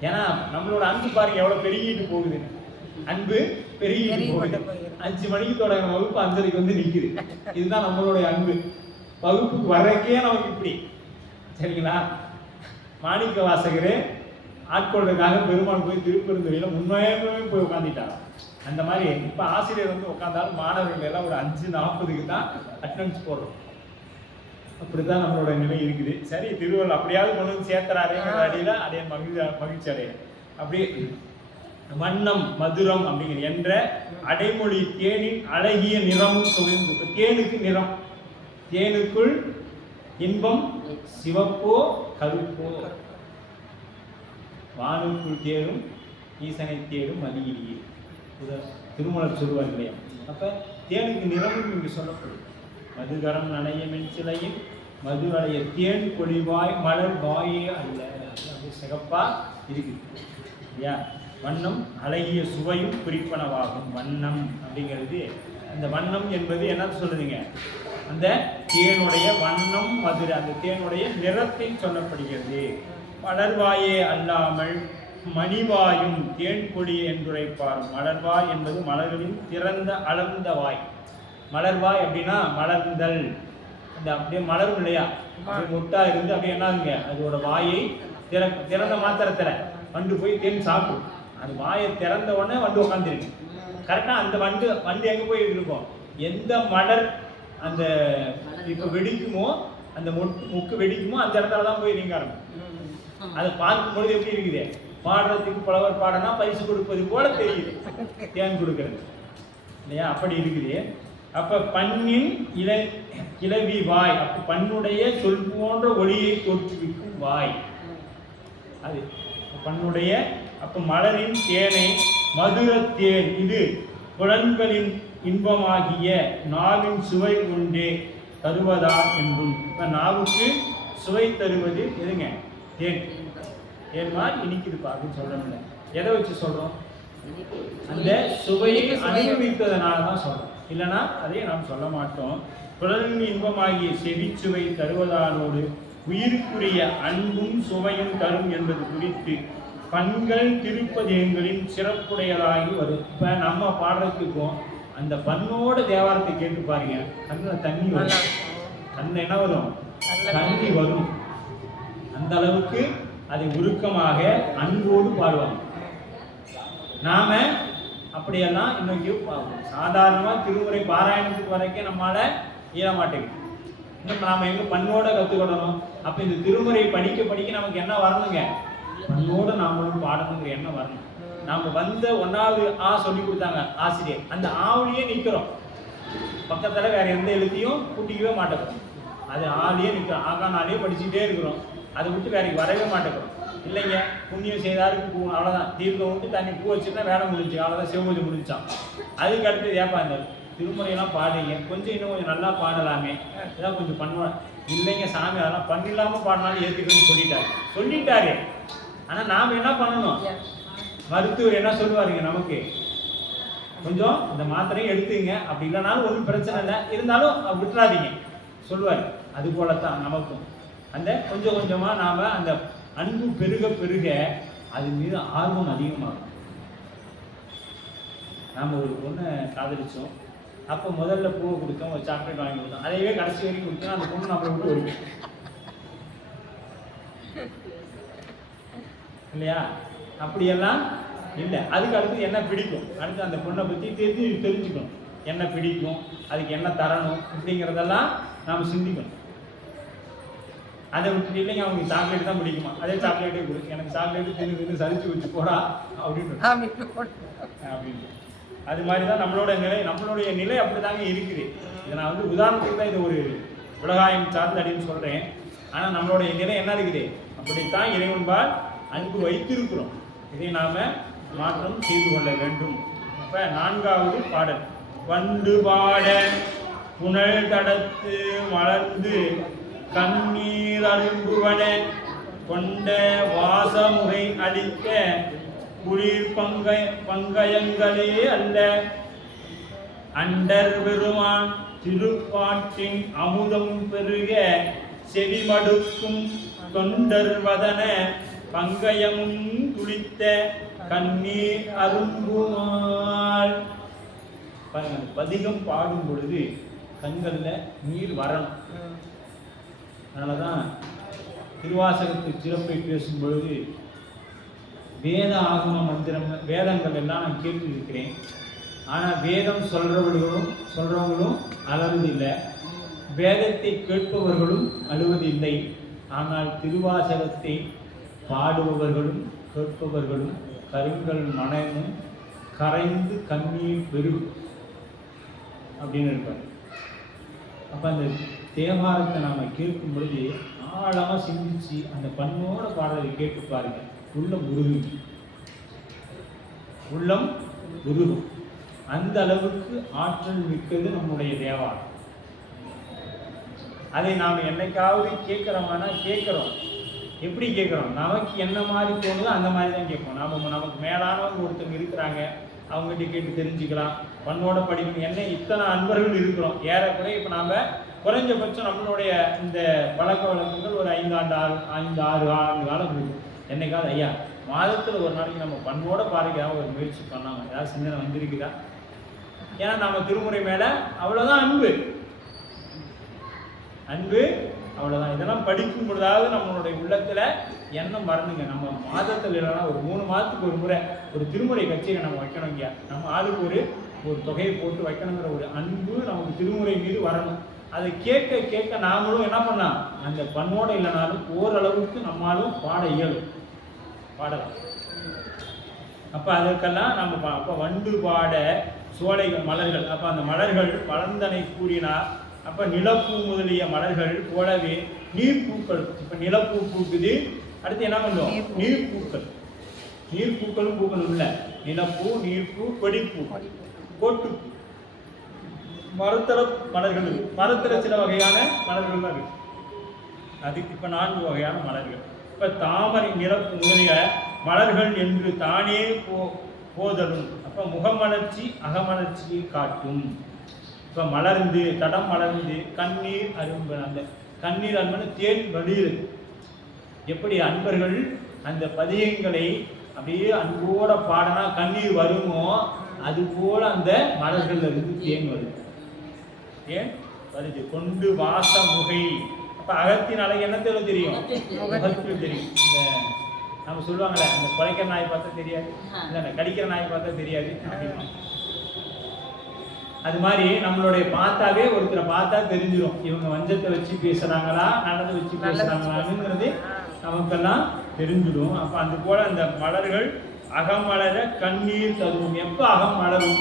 ஏன்னா நம்மளோட அன்பு பாருங்க எவ்வளவு பெருகிட்டு போகுது. அன்பு பெருகிட்டு போகுது. 5 மணிக்கு தொடங்கின வகுப்பு 5:30 வந்து நிக்குது. இதுதான் நம்மளுடைய அன்பு. வகுப்புக்கு வர்றக்கே நமக்கு இப்படி. சரிங்களா? மாணிக்க வாசகர் ஆட்கொள்றதுக்காக பெருமாள் போய் திருப்பெருந்துறையில முன்னேறவே போய் உட்காந்துட்டாங்க. அந்த மாதிரி இப்ப ஆசிரியர் வந்து உட்காந்தாலும் மாணவர்கள் எல்லாம் ஒரு 5:40க்கு தான் அட்டெண்டன்ஸ் போடுறோம். அப்படித்தான் நம்மளோட நிலை இருக்குது. சரி, திருவள்ளுவர் அப்படியாவது கொண்டு வந்து சேர்த்துறாருங்கிற அடியில அதே மகிழ்ச்சி அடைய. அப்படியே வண்ணம் மதுரம் அப்படிங்கிற என்ற அடைமொழி தேனின் அழகிய நிறமும் சுவையும். தேனுக்கு நிறம், தேனுக்குள் இன்பம் சிவப்போ கருப்போ, வானுக்குள் தேரும் ஈசனை தேடும் மதியிலேயே திருமலர் சொல்லுவார் இல்லையா? அப்ப தேனுக்கு நிறமும் இங்கு சொல்லப்படும். மதுகரம் நனைய மென்சிலையும் மது அடைய தேன் பொழிவாய் மலர் வாயே அல்ல, சிறப்பா இருக்குது இல்லையா? வண்ணம் அழகிய சுவையும் குறிப்பனவாகும். வண்ணம் அப்படிங்கிறது, அந்த வண்ணம் என்பது என்ன சொல்லுதுங்க? அந்த தேனுடைய வண்ணம் மதுரை, அந்த தேனுடைய நிறத்தை சொல்லப்படுகிறது. மலர்வாயே அல்லாமல் மணிவாயும் தேன் கொடி என்றுரைப்பார். மலர்வாய் என்பது மலர்களின் திறந்த அளர்ந்த வாய். மலர்வாய் அப்படின்னா மலர்ந்தல், இந்த அப்படியே மலரும் இல்லையா, மொட்டா இருந்து அப்படியே என்னாதுங்க, அதோட வாயை திறந்த மாத்திரத்துல வண்டு போய் தேன் சாப்பிடும். அது வாயை திறந்த உடனே வண்டு உட்காந்துருக்கு. கரெக்டா அந்த வண்டு எங்க போய் இருக்கும்? எந்த மலர் அந்த இப்ப வெடிக்குமோ, அந்த முக்கு வெடிக்குமோ அந்த இடத்துல தான் போய் நீங்க ஆரம்பிக்கும். அதை பார்க்கும் பொழுது எப்படி இருக்குது? பாடுறதுக்கு புலவர் பாடனா பரிசு கொடுப்பது போல தெரியுது தேன் கொடுக்கறது இல்லையா? அப்படி இருக்குது. அப்ப பண்ணின் கிளவி வாய், அப்ப பண்ணுடைய சொல் போன்ற ஒளியை தோற்றுவிக்கும் வாய் அது பண்ணுடைய. அப்ப மலரின் தேனை மதுர தேன், இது புலன்களின் இன்பமாகிய நாவின் சுவை கொண்டே தருவதா என்றும். இப்ப நாவுக்கு சுவை தருவது எதுங்க? தேன். தேன் மாதிரி இனிக்குதுப்பா அப்படின்னு சொல்றோம்ல, எதை வச்சு சொல்றோம்? அந்த சுவையை அனுபவித்ததனால தான் சொல்றோம், இல்லைன்னா அதையே நாம் சொல்ல மாட்டோம். புலனின் இன்பமாகிய செவிச்சுவை தருவதானோடு உயிருக்குரிய அன்பும் சுவையும் தரும் என்பது குறித்து பண்கள் திருப்பதியங்களின் சிறப்புடையதாகி வரும். இப்ப நம்ம பாடுறதுக்கும் அந்த பண்ணோட தேவாரத்தை கேட்டு பாருங்க, கண்ணுல தண்ணி வரும். கண்ணுல என்ன வரும்? தண்ணி வரும். அந்த அளவுக்கு அதை உருக்கமாக அன்போடு பாடுவாங்க. நாம அப்படியெல்லாம் இன்னைக்கு சாதாரணமா திருமுறை பாராயணத்துக்கு வரைக்கும் நம்மளால இயல மாட்டேங்குது. இன்னும் நாம எங்க பண்ணோட கத்துக்கிடணும். அப்ப இந்த திருமுறை படிக்க படிக்க நமக்கு என்ன வரணுங்க? பண்ணோட நாமளும் பாடணுங்கிற எண்ணம் வரணும். நாம வந்த 1வது ஆ சொல்லி கொடுத்தாங்க ஆசிரியர், அந்த ஆவிலேயே நிக்கிறோம். பக்கத்துல வேற எந்த எழுத்தையும் கூட்டிக்கவே மாட்டோம். அது ஆளியே நிற்கிறோம். ஆகானாலே படிச்சுட்டே இருக்கிறோம். அதை விட்டு வேற வரவே மாட்டேங்கிறோம். இல்லைங்க, புண்ணியம் செய்தாருக்கு பூ, அவ்வளோதான். தீர்க்கம் விட்டு தண்ணி பூ வச்சுருந்தா வேலை முடிஞ்சு, அவ்வளோதான், சிவபூஜை முடிச்சான். அதுக்கு அடுத்தது ஏப்பா இந்த திருமுறையெல்லாம் பாடுங்க, கொஞ்சம் இன்னும் கொஞ்சம் நல்லா பாடலாமே, ஏதாவது கொஞ்சம் பண்ணுவேன். இல்லைங்க சாமி, அதெல்லாம் பண்ணிடலாமல் பாடினாலும் ஏற்றுக்கணும்னு சொல்லிட்டாரு. ஆனால் நாம் என்ன பண்ணணும்? மருத்துவர் என்ன சொல்லுவாருங்க நமக்கு? கொஞ்சம் இந்த மாத்திரையும் எடுத்துங்க, அப்படி இல்லைனாலும் ஒன்றும் பிரச்சனை இல்லை, இருந்தாலும் விட்டுறாதீங்க சொல்லுவார். அது போலத்தான் நமக்கும் அந்த கொஞ்சம் கொஞ்சமாக நாம் அந்த அன்பு பெருக பெருக அது மீது ஆர்வம் அதிகமாகும். நாம் ஒரு பொண்ணை காதலிச்சோம், அப்போ முதல்ல பூவை கொடுத்தோம், ஒரு சாக்லேட் வாங்கி கொடுத்தோம், அதையவே கடைசி வரைக்கும் கொடுத்தோம். அந்த பொண்ணு நம்மளை விட்டு வருது இல்லையா? அப்படியெல்லாம் இல்லை. அதுக்கு அடுத்து என்ன பிடிக்கும், அடுத்து அந்த பொண்ணை பற்றி தெரிஞ்சுக்கணும். என்ன பிடிக்கும், அதுக்கு என்ன தரணும், இப்படிங்கிறதெல்லாம் நாம் சிந்திக்கணும். அதை விட்டுட்டு இல்லைங்க அவங்களுக்கு சாக்லேட் தான் பிடிக்குமா, அதே சாக்லேட்டே கொடு, எனக்கு சாக்லேட்டு தின்னு சரிச்சு வச்சு போடா அப்படின்னு. அது மாதிரி தான் நம்மளுடைய நிலை அப்படிதாங்க இருக்குது. இதை நான் வந்து உதாரணத்துக்கு தான் இது ஒரு உலகாயம் சார்ந்த அப்படின்னு சொல்கிறேன். ஆனால் நம்மளுடைய நிலை என்ன இருக்குது? அப்படித்தான் இறைவன்பால் அன்பு வைத்திருக்கிறோம். இதை நாம் மாற்றம் செய்து கொள்ள வேண்டும். இப்போ 4வது பாடல். வண்டு பாட புனல் தடத்து மலர்ந்து கண்ணீர் அரும்புவன கொண்ட வாசமுகை அளிக்க குளிர் பங்கயங்களே அல்ல அண்டர் பெருமான் திருப்பாட்டின் அமுதம் பெருக செவிமடுக்கும் தொண்டர் வதன பங்கயமும் துளித்த கண்ணீர் அரும்புமாள். பதிகம் பாடும் பொழுது கண்கள்ல நீர் வரணும். அதனாலதான் திருவாசகத்து சிறப்பை பேசும் பொழுது வேத ஆகம மந்திரம் வேதங்கள் எல்லாம் நான் கேட்டு இருக்கிறேன். ஆனால் வேதம் சொல்றவங்களும் அழுவதில்லை, வேதத்தை கேட்பவர்களும் அழுவதில்லை. ஆனால் திருவாசகத்தை பாடுபவர்களும் கேட்பவர்களும் கருங்கல் மனமும் கரைந்து கண்ணீர் பெரும் அப்படின்னு இருப்பார். அப்போ அந்த தேவாரத்தை நாம் கேட்கும் பொழுது ஆழமாக சிந்திச்சு அந்த பண்ணோட பாடலை கேட்டு பாருங்க, உள்ளம் உருகும். அந்த அளவுக்கு ஆற்றல் மிக்கது நம்முடைய தேவாரம். அதை நாம் என்னைக்காவது கேட்குறோமானா கேட்குறோம். எப்படி கேட்குறோம்? நமக்கு என்ன மாதிரி தோணுதோ அந்த மாதிரி தான் கேட்போம். நமக்கு மேலானவங்க ஒருத்தவங்க இருக்கிறாங்க, அவங்ககிட்ட கேட்டு தெரிஞ்சுக்கலாம், பண்ணோட படிக்கணும். என்ன இத்தனை அன்பர்கள் இருக்கிறோம் ஏறக்குறைய. இப்போ நாம் குறைஞ்சபட்சம் நம்மளுடைய இந்த பழக்க வழக்கங்கள் ஒரு 5-6 ஆண்டு காலம் இருக்கும். என்னைக்காவது ஐயா மாதத்தில் ஒரு நாளைக்கு நம்ம பண்ணோட பாருங்க ஒரு முயற்சி பண்ணாமல் ஏதாவது சிந்தனை வந்திருக்குதா? ஏன்னா நம்ம திருமுறை மேலே அவ்வளோதான் அன்பு அவ்வளோதான். இதெல்லாம் படிக்கும் பொழுதாவது நம்மளுடைய உள்ளத்தில் எண்ணம் வரணுங்க. நம்ம மாதத்தில் இல்லைன்னா ஒரு 3 மாதத்துக்கு ஒரு முறை ஒரு திருமுறை கட்சியை நம்ம வைக்கணும். இங்கே நம்ம ஆளுக்கு ஒரு தொகையை போட்டு வைக்கணுங்கிற ஒரு அன்பு நமக்கு திருமுறை மீது வரணும். அதை கேட்க நாமளும் என்ன பண்ணலாம், அந்த பண்ணோட இல்லைனாலும் ஓரளவுக்கு நம்மளும் பாடலாம். அப்போ அதற்கெல்லாம் நம்ம அப்போ வண்டு பாட சோலைகள் மலர்கள், அப்போ அந்த மலர்கள் வளர்ந்தனை கூறினார். அப்போ நிலப்பூ முதலிய மலர்கள் போலவே நீர்ப்பூக்கள். இப்போ நிலப்பூ பூக்குது, அடுத்து என்ன பண்ணுவோம்? நீர்ப்பூக்களும் பூக்கள் இல்லை. நிலப்பூ, நீர்ப்பூ, கொடிப்பூ, கோட்டுப்பூ, மரத்தர மலர்கள். மரத்தர சில வகையான மலர்கள் தான் இருக்கு. அதுக்கு இப்போ 4 வகையான மலர்கள். இப்போ தாமரை, நிலப்பு முதலிய மலர்கள் என்று தானே போதலும். அப்போ முகமலர்ச்சி அகமலர்ச்சியை காட்டும். இப்போ மலர்ந்து தடம் மலர்ந்து கண்ணீர் அரும்பு. அந்த கண்ணீர் அரும்புன்னு தேன் வடியுது. எப்படி அன்பர்கள் அந்த பதியங்களை அப்படியே அன்போட பாடனா கண்ணீர் வருமோ, அது போல அந்த மலர்கள் இருந்து தேன் வருது. ஏன் வருது? கொண்டு வாச முகை. அப்ப அகத்தின் அழகு என்னத்துல தெரியும்? முகத்தில் தெரியும். இந்த நம்ம சொல்லுவாங்களே, அந்த குலைக்கிற நாயை பார்த்தா தெரியாது, இல்லை கடிக்கிற நாயை பார்த்தா தெரியாது அப்படின்னா, அது மாதிரி நம்மளுடைய பார்த்தாவே ஒருத்தரை பார்த்தா தெரிஞ்சிடும் இவங்க வஞ்சத்தை வச்சு பேசுறாங்களா நல்லதை வச்சு பேசுறாங்களாங்கிறது நமக்கெல்லாம் தெரிஞ்சிடும். அப்ப அது போல அந்த மலர்கள் அகமலர கண்ணீர் தரும். எப்ப அகம் மலரும்?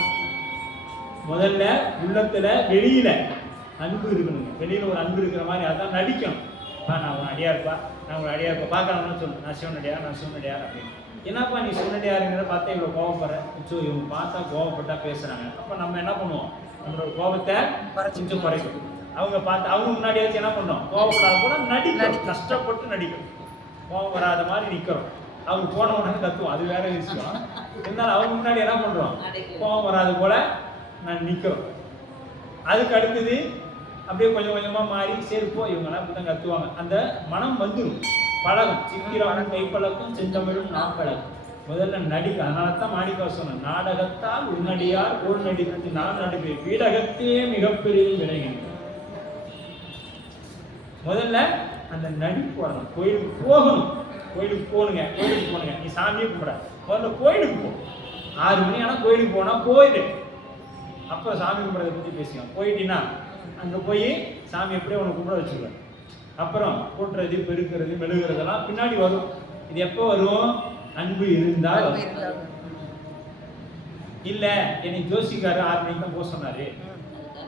முதல்ல உள்ளத்துல வெளியில அன்பு இருக்கணுங்க. வெளியில ஒரு அன்பு இருக்கிற மாதிரி அதான் நடிக்கணும். நான் ஒரு அடியாருப்பா, நான் ஒரு அடியாருப்பா பார்க்கலாம்னு சொல்லணும். நான் சிவனடியார் அப்படின்னு. என்னப்பா நீ சிவனடியாருங்கிற பார்த்தா இவ்வளோ கோவப்படுற, இவங்க பார்த்தா கோவப்பட்டா பேசுறாங்க. அப்போ நம்ம என்ன பண்ணுவோம்? நம்மளோட கோபத்தை கொஞ்சம் குறைக்கணும். அவங்க பார்த்து அவங்க முன்னாடியாச்சும் என்ன பண்ணோம்? கோவப்படாத கூட நடிக்கணும், கஷ்டப்பட்டு நடிக்கணும். கோவம் வராத மாதிரி நிற்கிறோம். அவங்க போன உடனே கத்துவோம், அது வேற விஷயம். இருந்தாலும் அவங்க முன்னாடி என்ன பண்றோம்? கோவம் வராது போல நான் நிற்கிறோம். அதுக்கு அடுத்தது அப்படியே கொஞ்சம் கொஞ்சமா மாறி சேர்ப்போ இவங்கெல்லாம் இப்படி தான் கத்துவாங்க. அந்த மனம் வந்துடும், பழகும். சித்திராவும் கைப்பழக்கம் செந்தமிழும் நாம் பழகும். முதல்ல நடிக்க. அதனால தான் மாணிக்கா சொன்னேன், நாடகத்தால் உன்னடியார் ஓர் நடித்து நான் நடிப்பேன் வீடகத்தே மிகப்பெரிய விளைகின்றேன். முதல்ல அந்த நடிப்பு வரணும். கோயிலுக்கு போகணும், கோயிலுக்கு போகணுங்க. நீ சாமியே கும்பிட முதல்ல கோயிலுக்கு போ. 6 மணி ஆனால் கோயிலுக்கு போனா போயிடு. அப்போ சாமி கும்பிட்றதை பற்றி பேசிக்கலாம். போயிட்டீங்கன்னா அங்கே போய் சாமி எப்படியே உனக்கு கும்பிட வச்சுருவேன். அப்புறம் கூட்டுறது பெருக்கிறது மெழுகிறதெல்லாம் பின்னாடி வரும். இது எப்போ வரும்? அன்பு இருந்தால். இல்லை என்னை ஜோசிக்காரு 6 மணிக்கு தான் போக சொன்னாரு,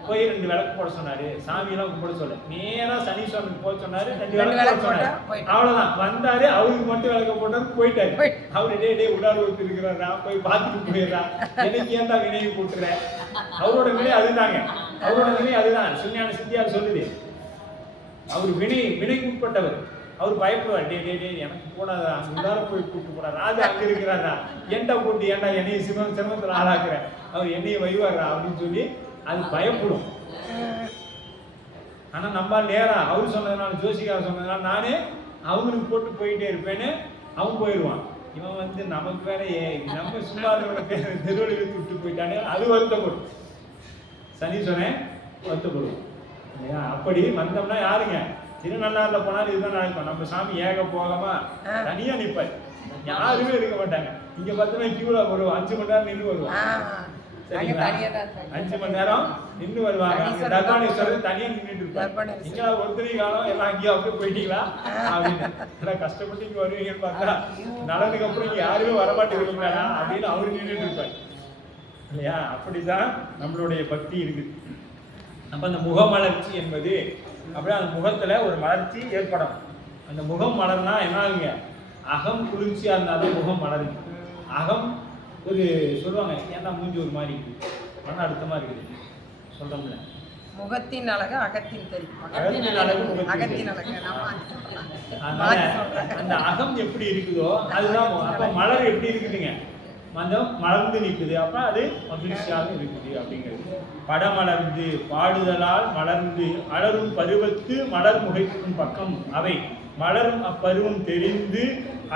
போய் 2 விளக்கு போட சொன்னாரு, சாமியெல்லாம் கும்பிட சொல்ல நேராக சனீஸ்வரனுக்கு போக சொன்னாரு, 2 விளக்கு போட சொன்னாரு. அவ்வளோதான். வந்தாரு, அவருக்கு மட்டும் விளக்க போட்டாரு, போயிட்டாரு. அவரு டே உடார் ஒருத்தர் இருக்கிறாரா, போய் பார்த்துட்டு போயிடுறா, எனக்கு ஏன்டா வினையை கூட்டுறேன். அவரோட வினை அதுதாங்க, அதுதான் சுஞான சித்தியார் சொல்லுது. அவர் வினைக்கு உட்பட்டவர். அவர் பயப்படுவார். டே எனக்கு போடாதா, அங்கே உள்ளார போய் கூப்பிட்டு போடாதா, அது அங்கே இருக்கிறாரா, ஏன்டா கூட்டு, ஏன்டா என்னையை சிரமத்தில் ஆளாக்குறேன், அவர் என்னையை வைவாரா அப்படின்னு சொல்லி அது பயப்படும். ஆனா நம்ம நேரா அவர் சொன்னதுனால, ஜோசிகார் சொன்னதுனால நானே அவங்களுக்கு போட்டு போயிட்டே இருப்பேன்னு அவன் போயிடுவான். இவன் நமக்கு வேற நம்ம சும்மா தெருவில் இழுத்து விட்டு போயிட்டானே, அது வருத்தப்படும். சனீஸ்வரன் வருத்தப்படுவோம் இல்லையா? அப்படி வந்தோம்னா யாருங்க? திருநள்ளாறுல போனாலும் இதுதான் நடக்கும். நம்ம சாமி ஏக போகமா தனியா நிற்பார். யாருமே இருக்க மாட்டாங்க. இங்க பார்த்தோம்னா கியூல ஒரு 5 மணி நேரம் நின்று வருவாங்க. சரிங்களா? 5 மணி நேரம் நின்று வருவாங்க. அங்க தர்பானீஸ்வரர் தனியா நின்றுட்டு இருப்பாங்க. இங்க ஒருத்தரையும் காணோம், எல்லாம் அங்கேயும் அப்படியே போயிட்டீங்களா அப்படின்னு. எல்லாம் கஷ்டப்பட்டு இங்க வருவீங்கன்னு பார்த்தா நடனதுக்கு அப்புறம் இங்க யாருமே வரமாட்டேங்கிறீங்களா அப்படின்னு அவரு நின்றுட்டு இருப்பாரு இல்லையா? அப்படிதான் நம்மளுடைய பக்தி இருக்குது. அப்ப அந்த முகமலர்ச்சி என்பது அப்படியே அந்த முகத்துல ஒரு மலர்ச்சி ஏற்படும். அந்த முகம் மலர்னா என்ன ஆகுங்க? அகம் குளிர்ச்சியா இருந்தாலும் முகம் மலருங்க. அகம் ஒரு சொல்லுவாங்க, ஏன்னா மூஞ்சி ஒரு மாதிரி இருக்குது, மன அழுத்தமா இருக்குது சொல்றோம்ல. முகத்தின் அழகு அகத்தின் தெரியும். அகத்தின் அழகு அகத்தின் அழகு. அதனால அந்த அகம் எப்படி இருக்குதோ அதுதான். அப்ப மலர் எப்படி இருக்குதுங்க? அந்த மலர்ந்து நிற்குது, அப்ப அது மகிழ்ச்சியாக இருக்குது அப்படிங்கிறது. படமலர்ந்து பாடுதலால் மலர்ந்து அலரும் பருவத்து மலர் முகைக்கும் பக்கம் அவை மலரும் அப்பருவம் தெரிந்து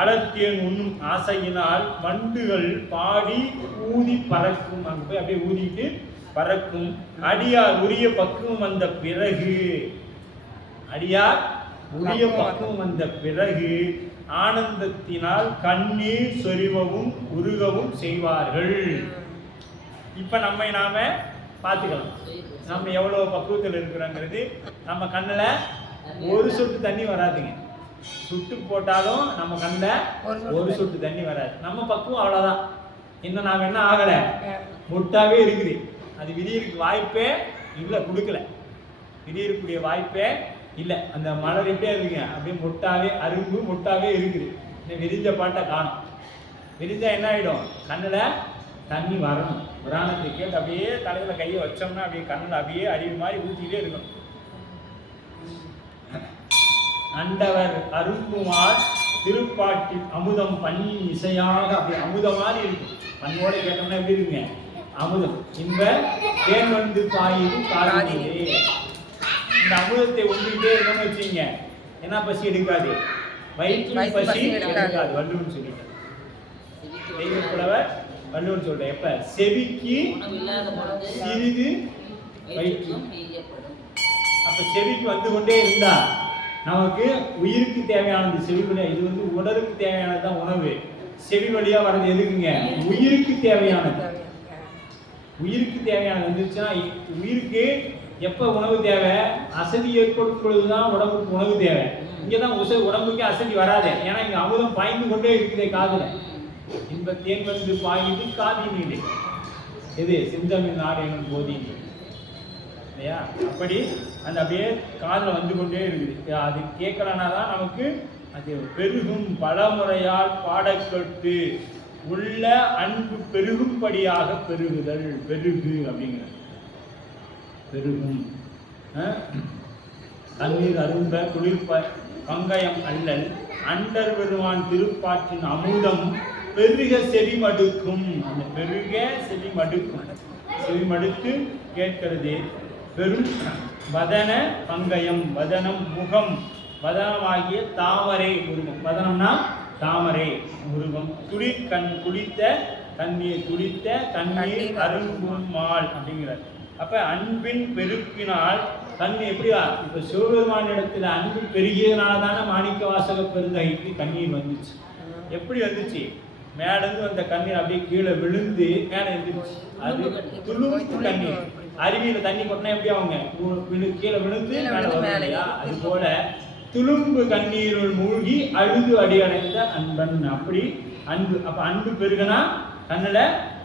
அலர்த்தியன் உண்ணும் ஆசையினால் வண்டுகள் பாடி ஊதி பறக்கும். அங்கே போய் அப்படியே ஊதிட்டு பறக்கும். அடியார் உரிய பக்குவம் வந்த பிறகு, அடியார் உரிய பக்குவம் வந்த பிறகு ஆனந்தத்தினால் கண்ணீர் சொரிவவும் உருகவும் செய்வார்கள். இப்ப நம்மை நாம பார்த்துக்கலாம், நம்ம எவ்வளவு பக்குவத்தில் இருக்கிறோங்கிறது. நம்ம கண்ணுல ஒரு சொட்டு தண்ணி வராதுங்க. சுட்டு போட்டாலும் நம்ம கண்ணில் ஒரு சொட்டு தண்ணி வராது. நம்ம பக்குவம் அவ்வளவுதான். இன்னும் நாம என்ன ஆகல, மொட்டாவே இருக்குது. அது விரியருக்கு வாய்ப்பே இல்லை, கொடுக்கல. விரியக்கூடிய வாய்ப்பே இல்லை. அந்த மலர் எப்படியே இருக்குங்க, அப்படியே மொட்டாவே அரும்பு மொட்டாவே இருக்குது. இன்னும் விரிஞ்ச பாட்டை காணும். விரிஞ்சா என்ன ஆகிடும்? கண்ணில் தண்ணி வரணும். புராணத்தை கேட்டு அப்படியே தலையில் கையை வச்சோம்னா அப்படியே கண்ணில் அப்படியே அருவி மாதிரி ஊற்றிக்கிட்டே இருக்கணும். அண்டவர் அரும்புமார் திருப்பாட்டில் அமுதம் பண்ணி இசையாக அப்படியே அமுதம் மாதிரி இருக்கும். பண்ணோட கேட்டோம்னா எப்படி இருக்குங்க? அமுதம். இந்த தேன் வந்து பாயும் காலத்திலே இந்த அமுதத்தை ஒன்றிட்டே இருக்கணும்னு வச்சுங்க, என்ன பசி எடுக்காது, வயிற்று பசி எடுக்காது. வள்ளுவன் சொல்லிட்டார், தெய்வ புலவர் வள்ளுவன் சொல்றேன். எப்ப செவிக்கு சிறிது வயிற்று, அப்ப செவிக்கு வந்து கொண்டே இருந்தா நமக்கு உயிருக்கு தேவையானது செவி வழியா. இது வந்து உடலுக்கு தேவையானதுதான் உணவு. செவி வழியா வர்றது எதுக்குங்க? உயிருக்கு தேவையானது. உயிருக்கு தேவையானது வந்துச்சுன்னா, உயிருக்கு எப்ப உணவு தேவை? அசதி ஏற்படும் பொழுதுதான் உடம்புக்கு உணவு தேவை. இங்கதான் உடம்புக்கு அசதி வராது. ஏன்னா இங்க அமுதம் பாய்ந்து கொண்டே இருக்குதே காதுல. இன்ப தேன் வந்து பாயுது காதினிலே, எது சிந்தமிழ் நாடு எனும் போதினி இல்லையா? அப்படி அந்த அப்படியே காதில் வந்து கொண்டே இருக்குது. அது கேட்கலன்னா தான் நமக்கு அது பெருகும். பலமுறையால் பாடக்கட்டு உள்ள அன்பு பெருகும்படியாக பெருகுதல். பெருகு அப்படிங்கிற பெருகும். தண்ணீர் அரும்ப குளிர்ப்ப பங்கயம் அல்லல் அண்டர் பெருவான் திருப்பாற்றின் அமுதம் பெருக செவி மடுக்கும். அந்த பெருக செவி மடுக்கும். செவி மடுத்து கேட்கிறது. பெரும் வதன பங்கயம், வதனம் முகம், வதனமாகிய தாமரை உருவம். வதனம்னா தாமரை உருவம். துளிக்கண் குளித்த தண்ணீர், துளித்த தண்ணீர் அரும்பும் மால் அப்படிங்கிறார். அப்ப அன்பின் பெருக்கினால் கண் எப்படியா? இப்ப சிவபெருமான இடத்துல அன்பு பெருகியதுனால தானே மாணிக்க வாசக பெருந்தகைக்கு கண்ணீர் வந்துச்சு. எப்படி வந்துச்சு? மேலேருந்து வந்த கண்ணீர் அப்படியே கீழே விழுந்து மேலே இருந்துச்சு. அது துளும்பு கண்ணீர். அருவியில தண்ணி கொட்டினா எப்படி அவங்க கீழே விழுந்து மேலே வரும் இல்லையா? அது போல துளும்பு கண்ணீருள் மூழ்கி அழுது அடியடைந்த அன்பன். அப்படி அன்பு. அப்ப அன்பு பெருகனா கண்ணுல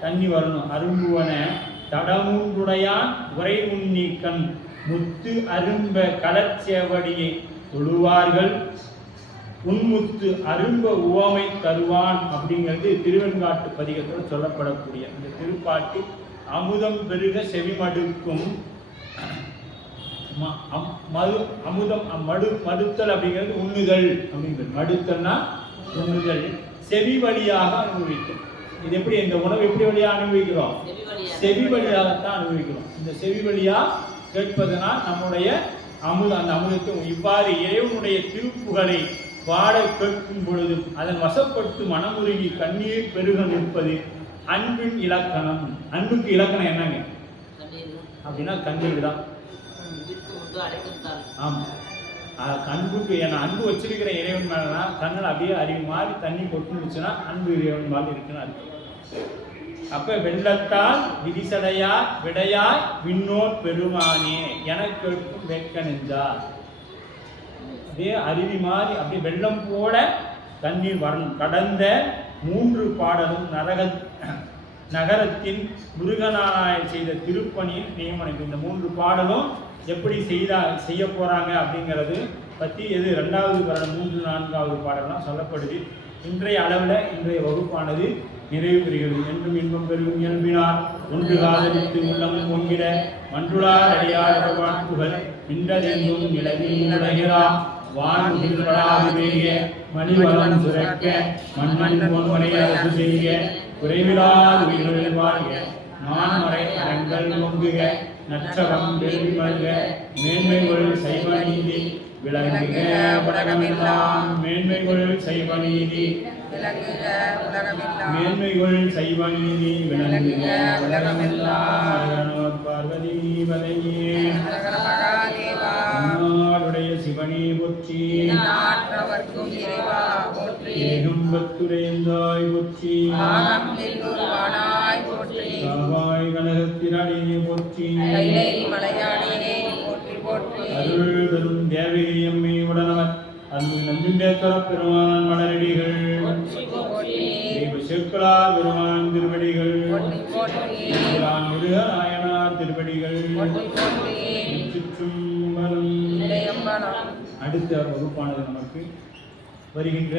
தண்ணி வரணும். அரும்புவன தடமூன்றுடையான் உரை முன்னீக்கண் முத்து அரும்ப களச்சேவடியை தொழுவார்கள் உன்முத்து அரும்ப உவமை தருவான் அப்படிங்கிறது திருவெண்காட்டு பதிகத்தோடு சொல்லப்படக்கூடிய இந்த திருப்பாட்டு. அமுதம் பெருக செவிமடுக்கும். அமுதம் மடுத்தல் அப்படிங்கிறது உண்ணுதல் அப்படிங்கிறது. மடுத்தல்னா உண்ணுதல். செவி வழியாக அனுபவிக்கும். இது எப்படி? இந்த உணவு எப்படி வழியாக அனுபவிக்கிறோம்? செவி வழியாகத்தான் அனுபவிக்கிறோம். இந்த செவி வழியா கேட்பதனால் நம்முடைய அந்த அமுதத்தை இவ்வாறு இறைவனுடைய திருப்புகளை பாட கேட்கும் பொழுது அதன் வசப்பட்டு மனமுருகி கண்ணீர் பெருக நிற்பது அன்பின் இலக்கணம். அன்புக்கு இலக்கணம் என்னங்க அப்படின்னா கண்ணீர் தான். ஆமா, அன்புக்கு என் அன்பு வச்சிருக்கிற இறைவன் மேலனா கண்ணில் அப்படியே அறிவு மாறி தண்ணி கொட்டுனுச்சுன்னா அன்பு இறைவன் மேலே இருக்குன்னு அர்த்தம். அப்ப வெள்ளத்தால் விரிசடையார் விடையாய் விண்ணோர் பெருமானே எனக்கும் வெட்க நெஞ்சார். அப்படியே அருவி மாதிரி அப்படியே வெள்ளம் போல தண்ணீர் வரணும். கடந்த 3 பாடலும் நகரத்தின் முருகனாராயண் செய்த திருப்பணியின் நியமனம். இந்த 3 பாடலும் எப்படி செய்ய போறாங்க அப்படிங்கிறது பற்றி எது 2வது பாடல் 3, 4வது பாடலாம் சொல்லப்படுது. இன்றைய அளவில் இன்றைய வகுப்பானது நிறைவு பெறுகிறது. என்றும் இன்பம் பெருகும் இயல்பினார் ஒன்று காதலித்து உள்ளமும் பொங்கிட மன்றுளார் அடியார் வாழ்த்துகள் இன்றதெங்கும் நிலவில் உலகிறாம் வான்முகில்களாது பெய்ய மணிவளம் சுரக்க மன்னன் பொன்மனை அரசு செய்ய குறைவிலாது உயிர்கள் வாழ்க மான்மறை அரங்கள் ஒங்குக நற்றவம் வெள்ளி மல்க மேன்மைகள் சைவ நீதி விளங்குக உலகமெல்லாம். மேன்மைகள் சைவ நீதி மேன்மைகள் சைவ நீதி விளங்குக உலகமெல்லாம். பார்வதி வதையே நாடுடைய சிவனே போற்றி ஏகம்பத்துடையந்தாய் போற்றி காவாய் கனகத்திரடியே போற்றி அருள் பெரும் தேவகி அம்மை உடனவர் அன்பு நஞ்சுண்டேஸ்வர பெருமான் மலரடிகள் தெய்வ செக்குலார் பெருமான் திருவடிகள் முருகநாயனார் திருவடிகள் சுற்றும் அடுத்த வகுப்பானது நமக்கு வருகின்ற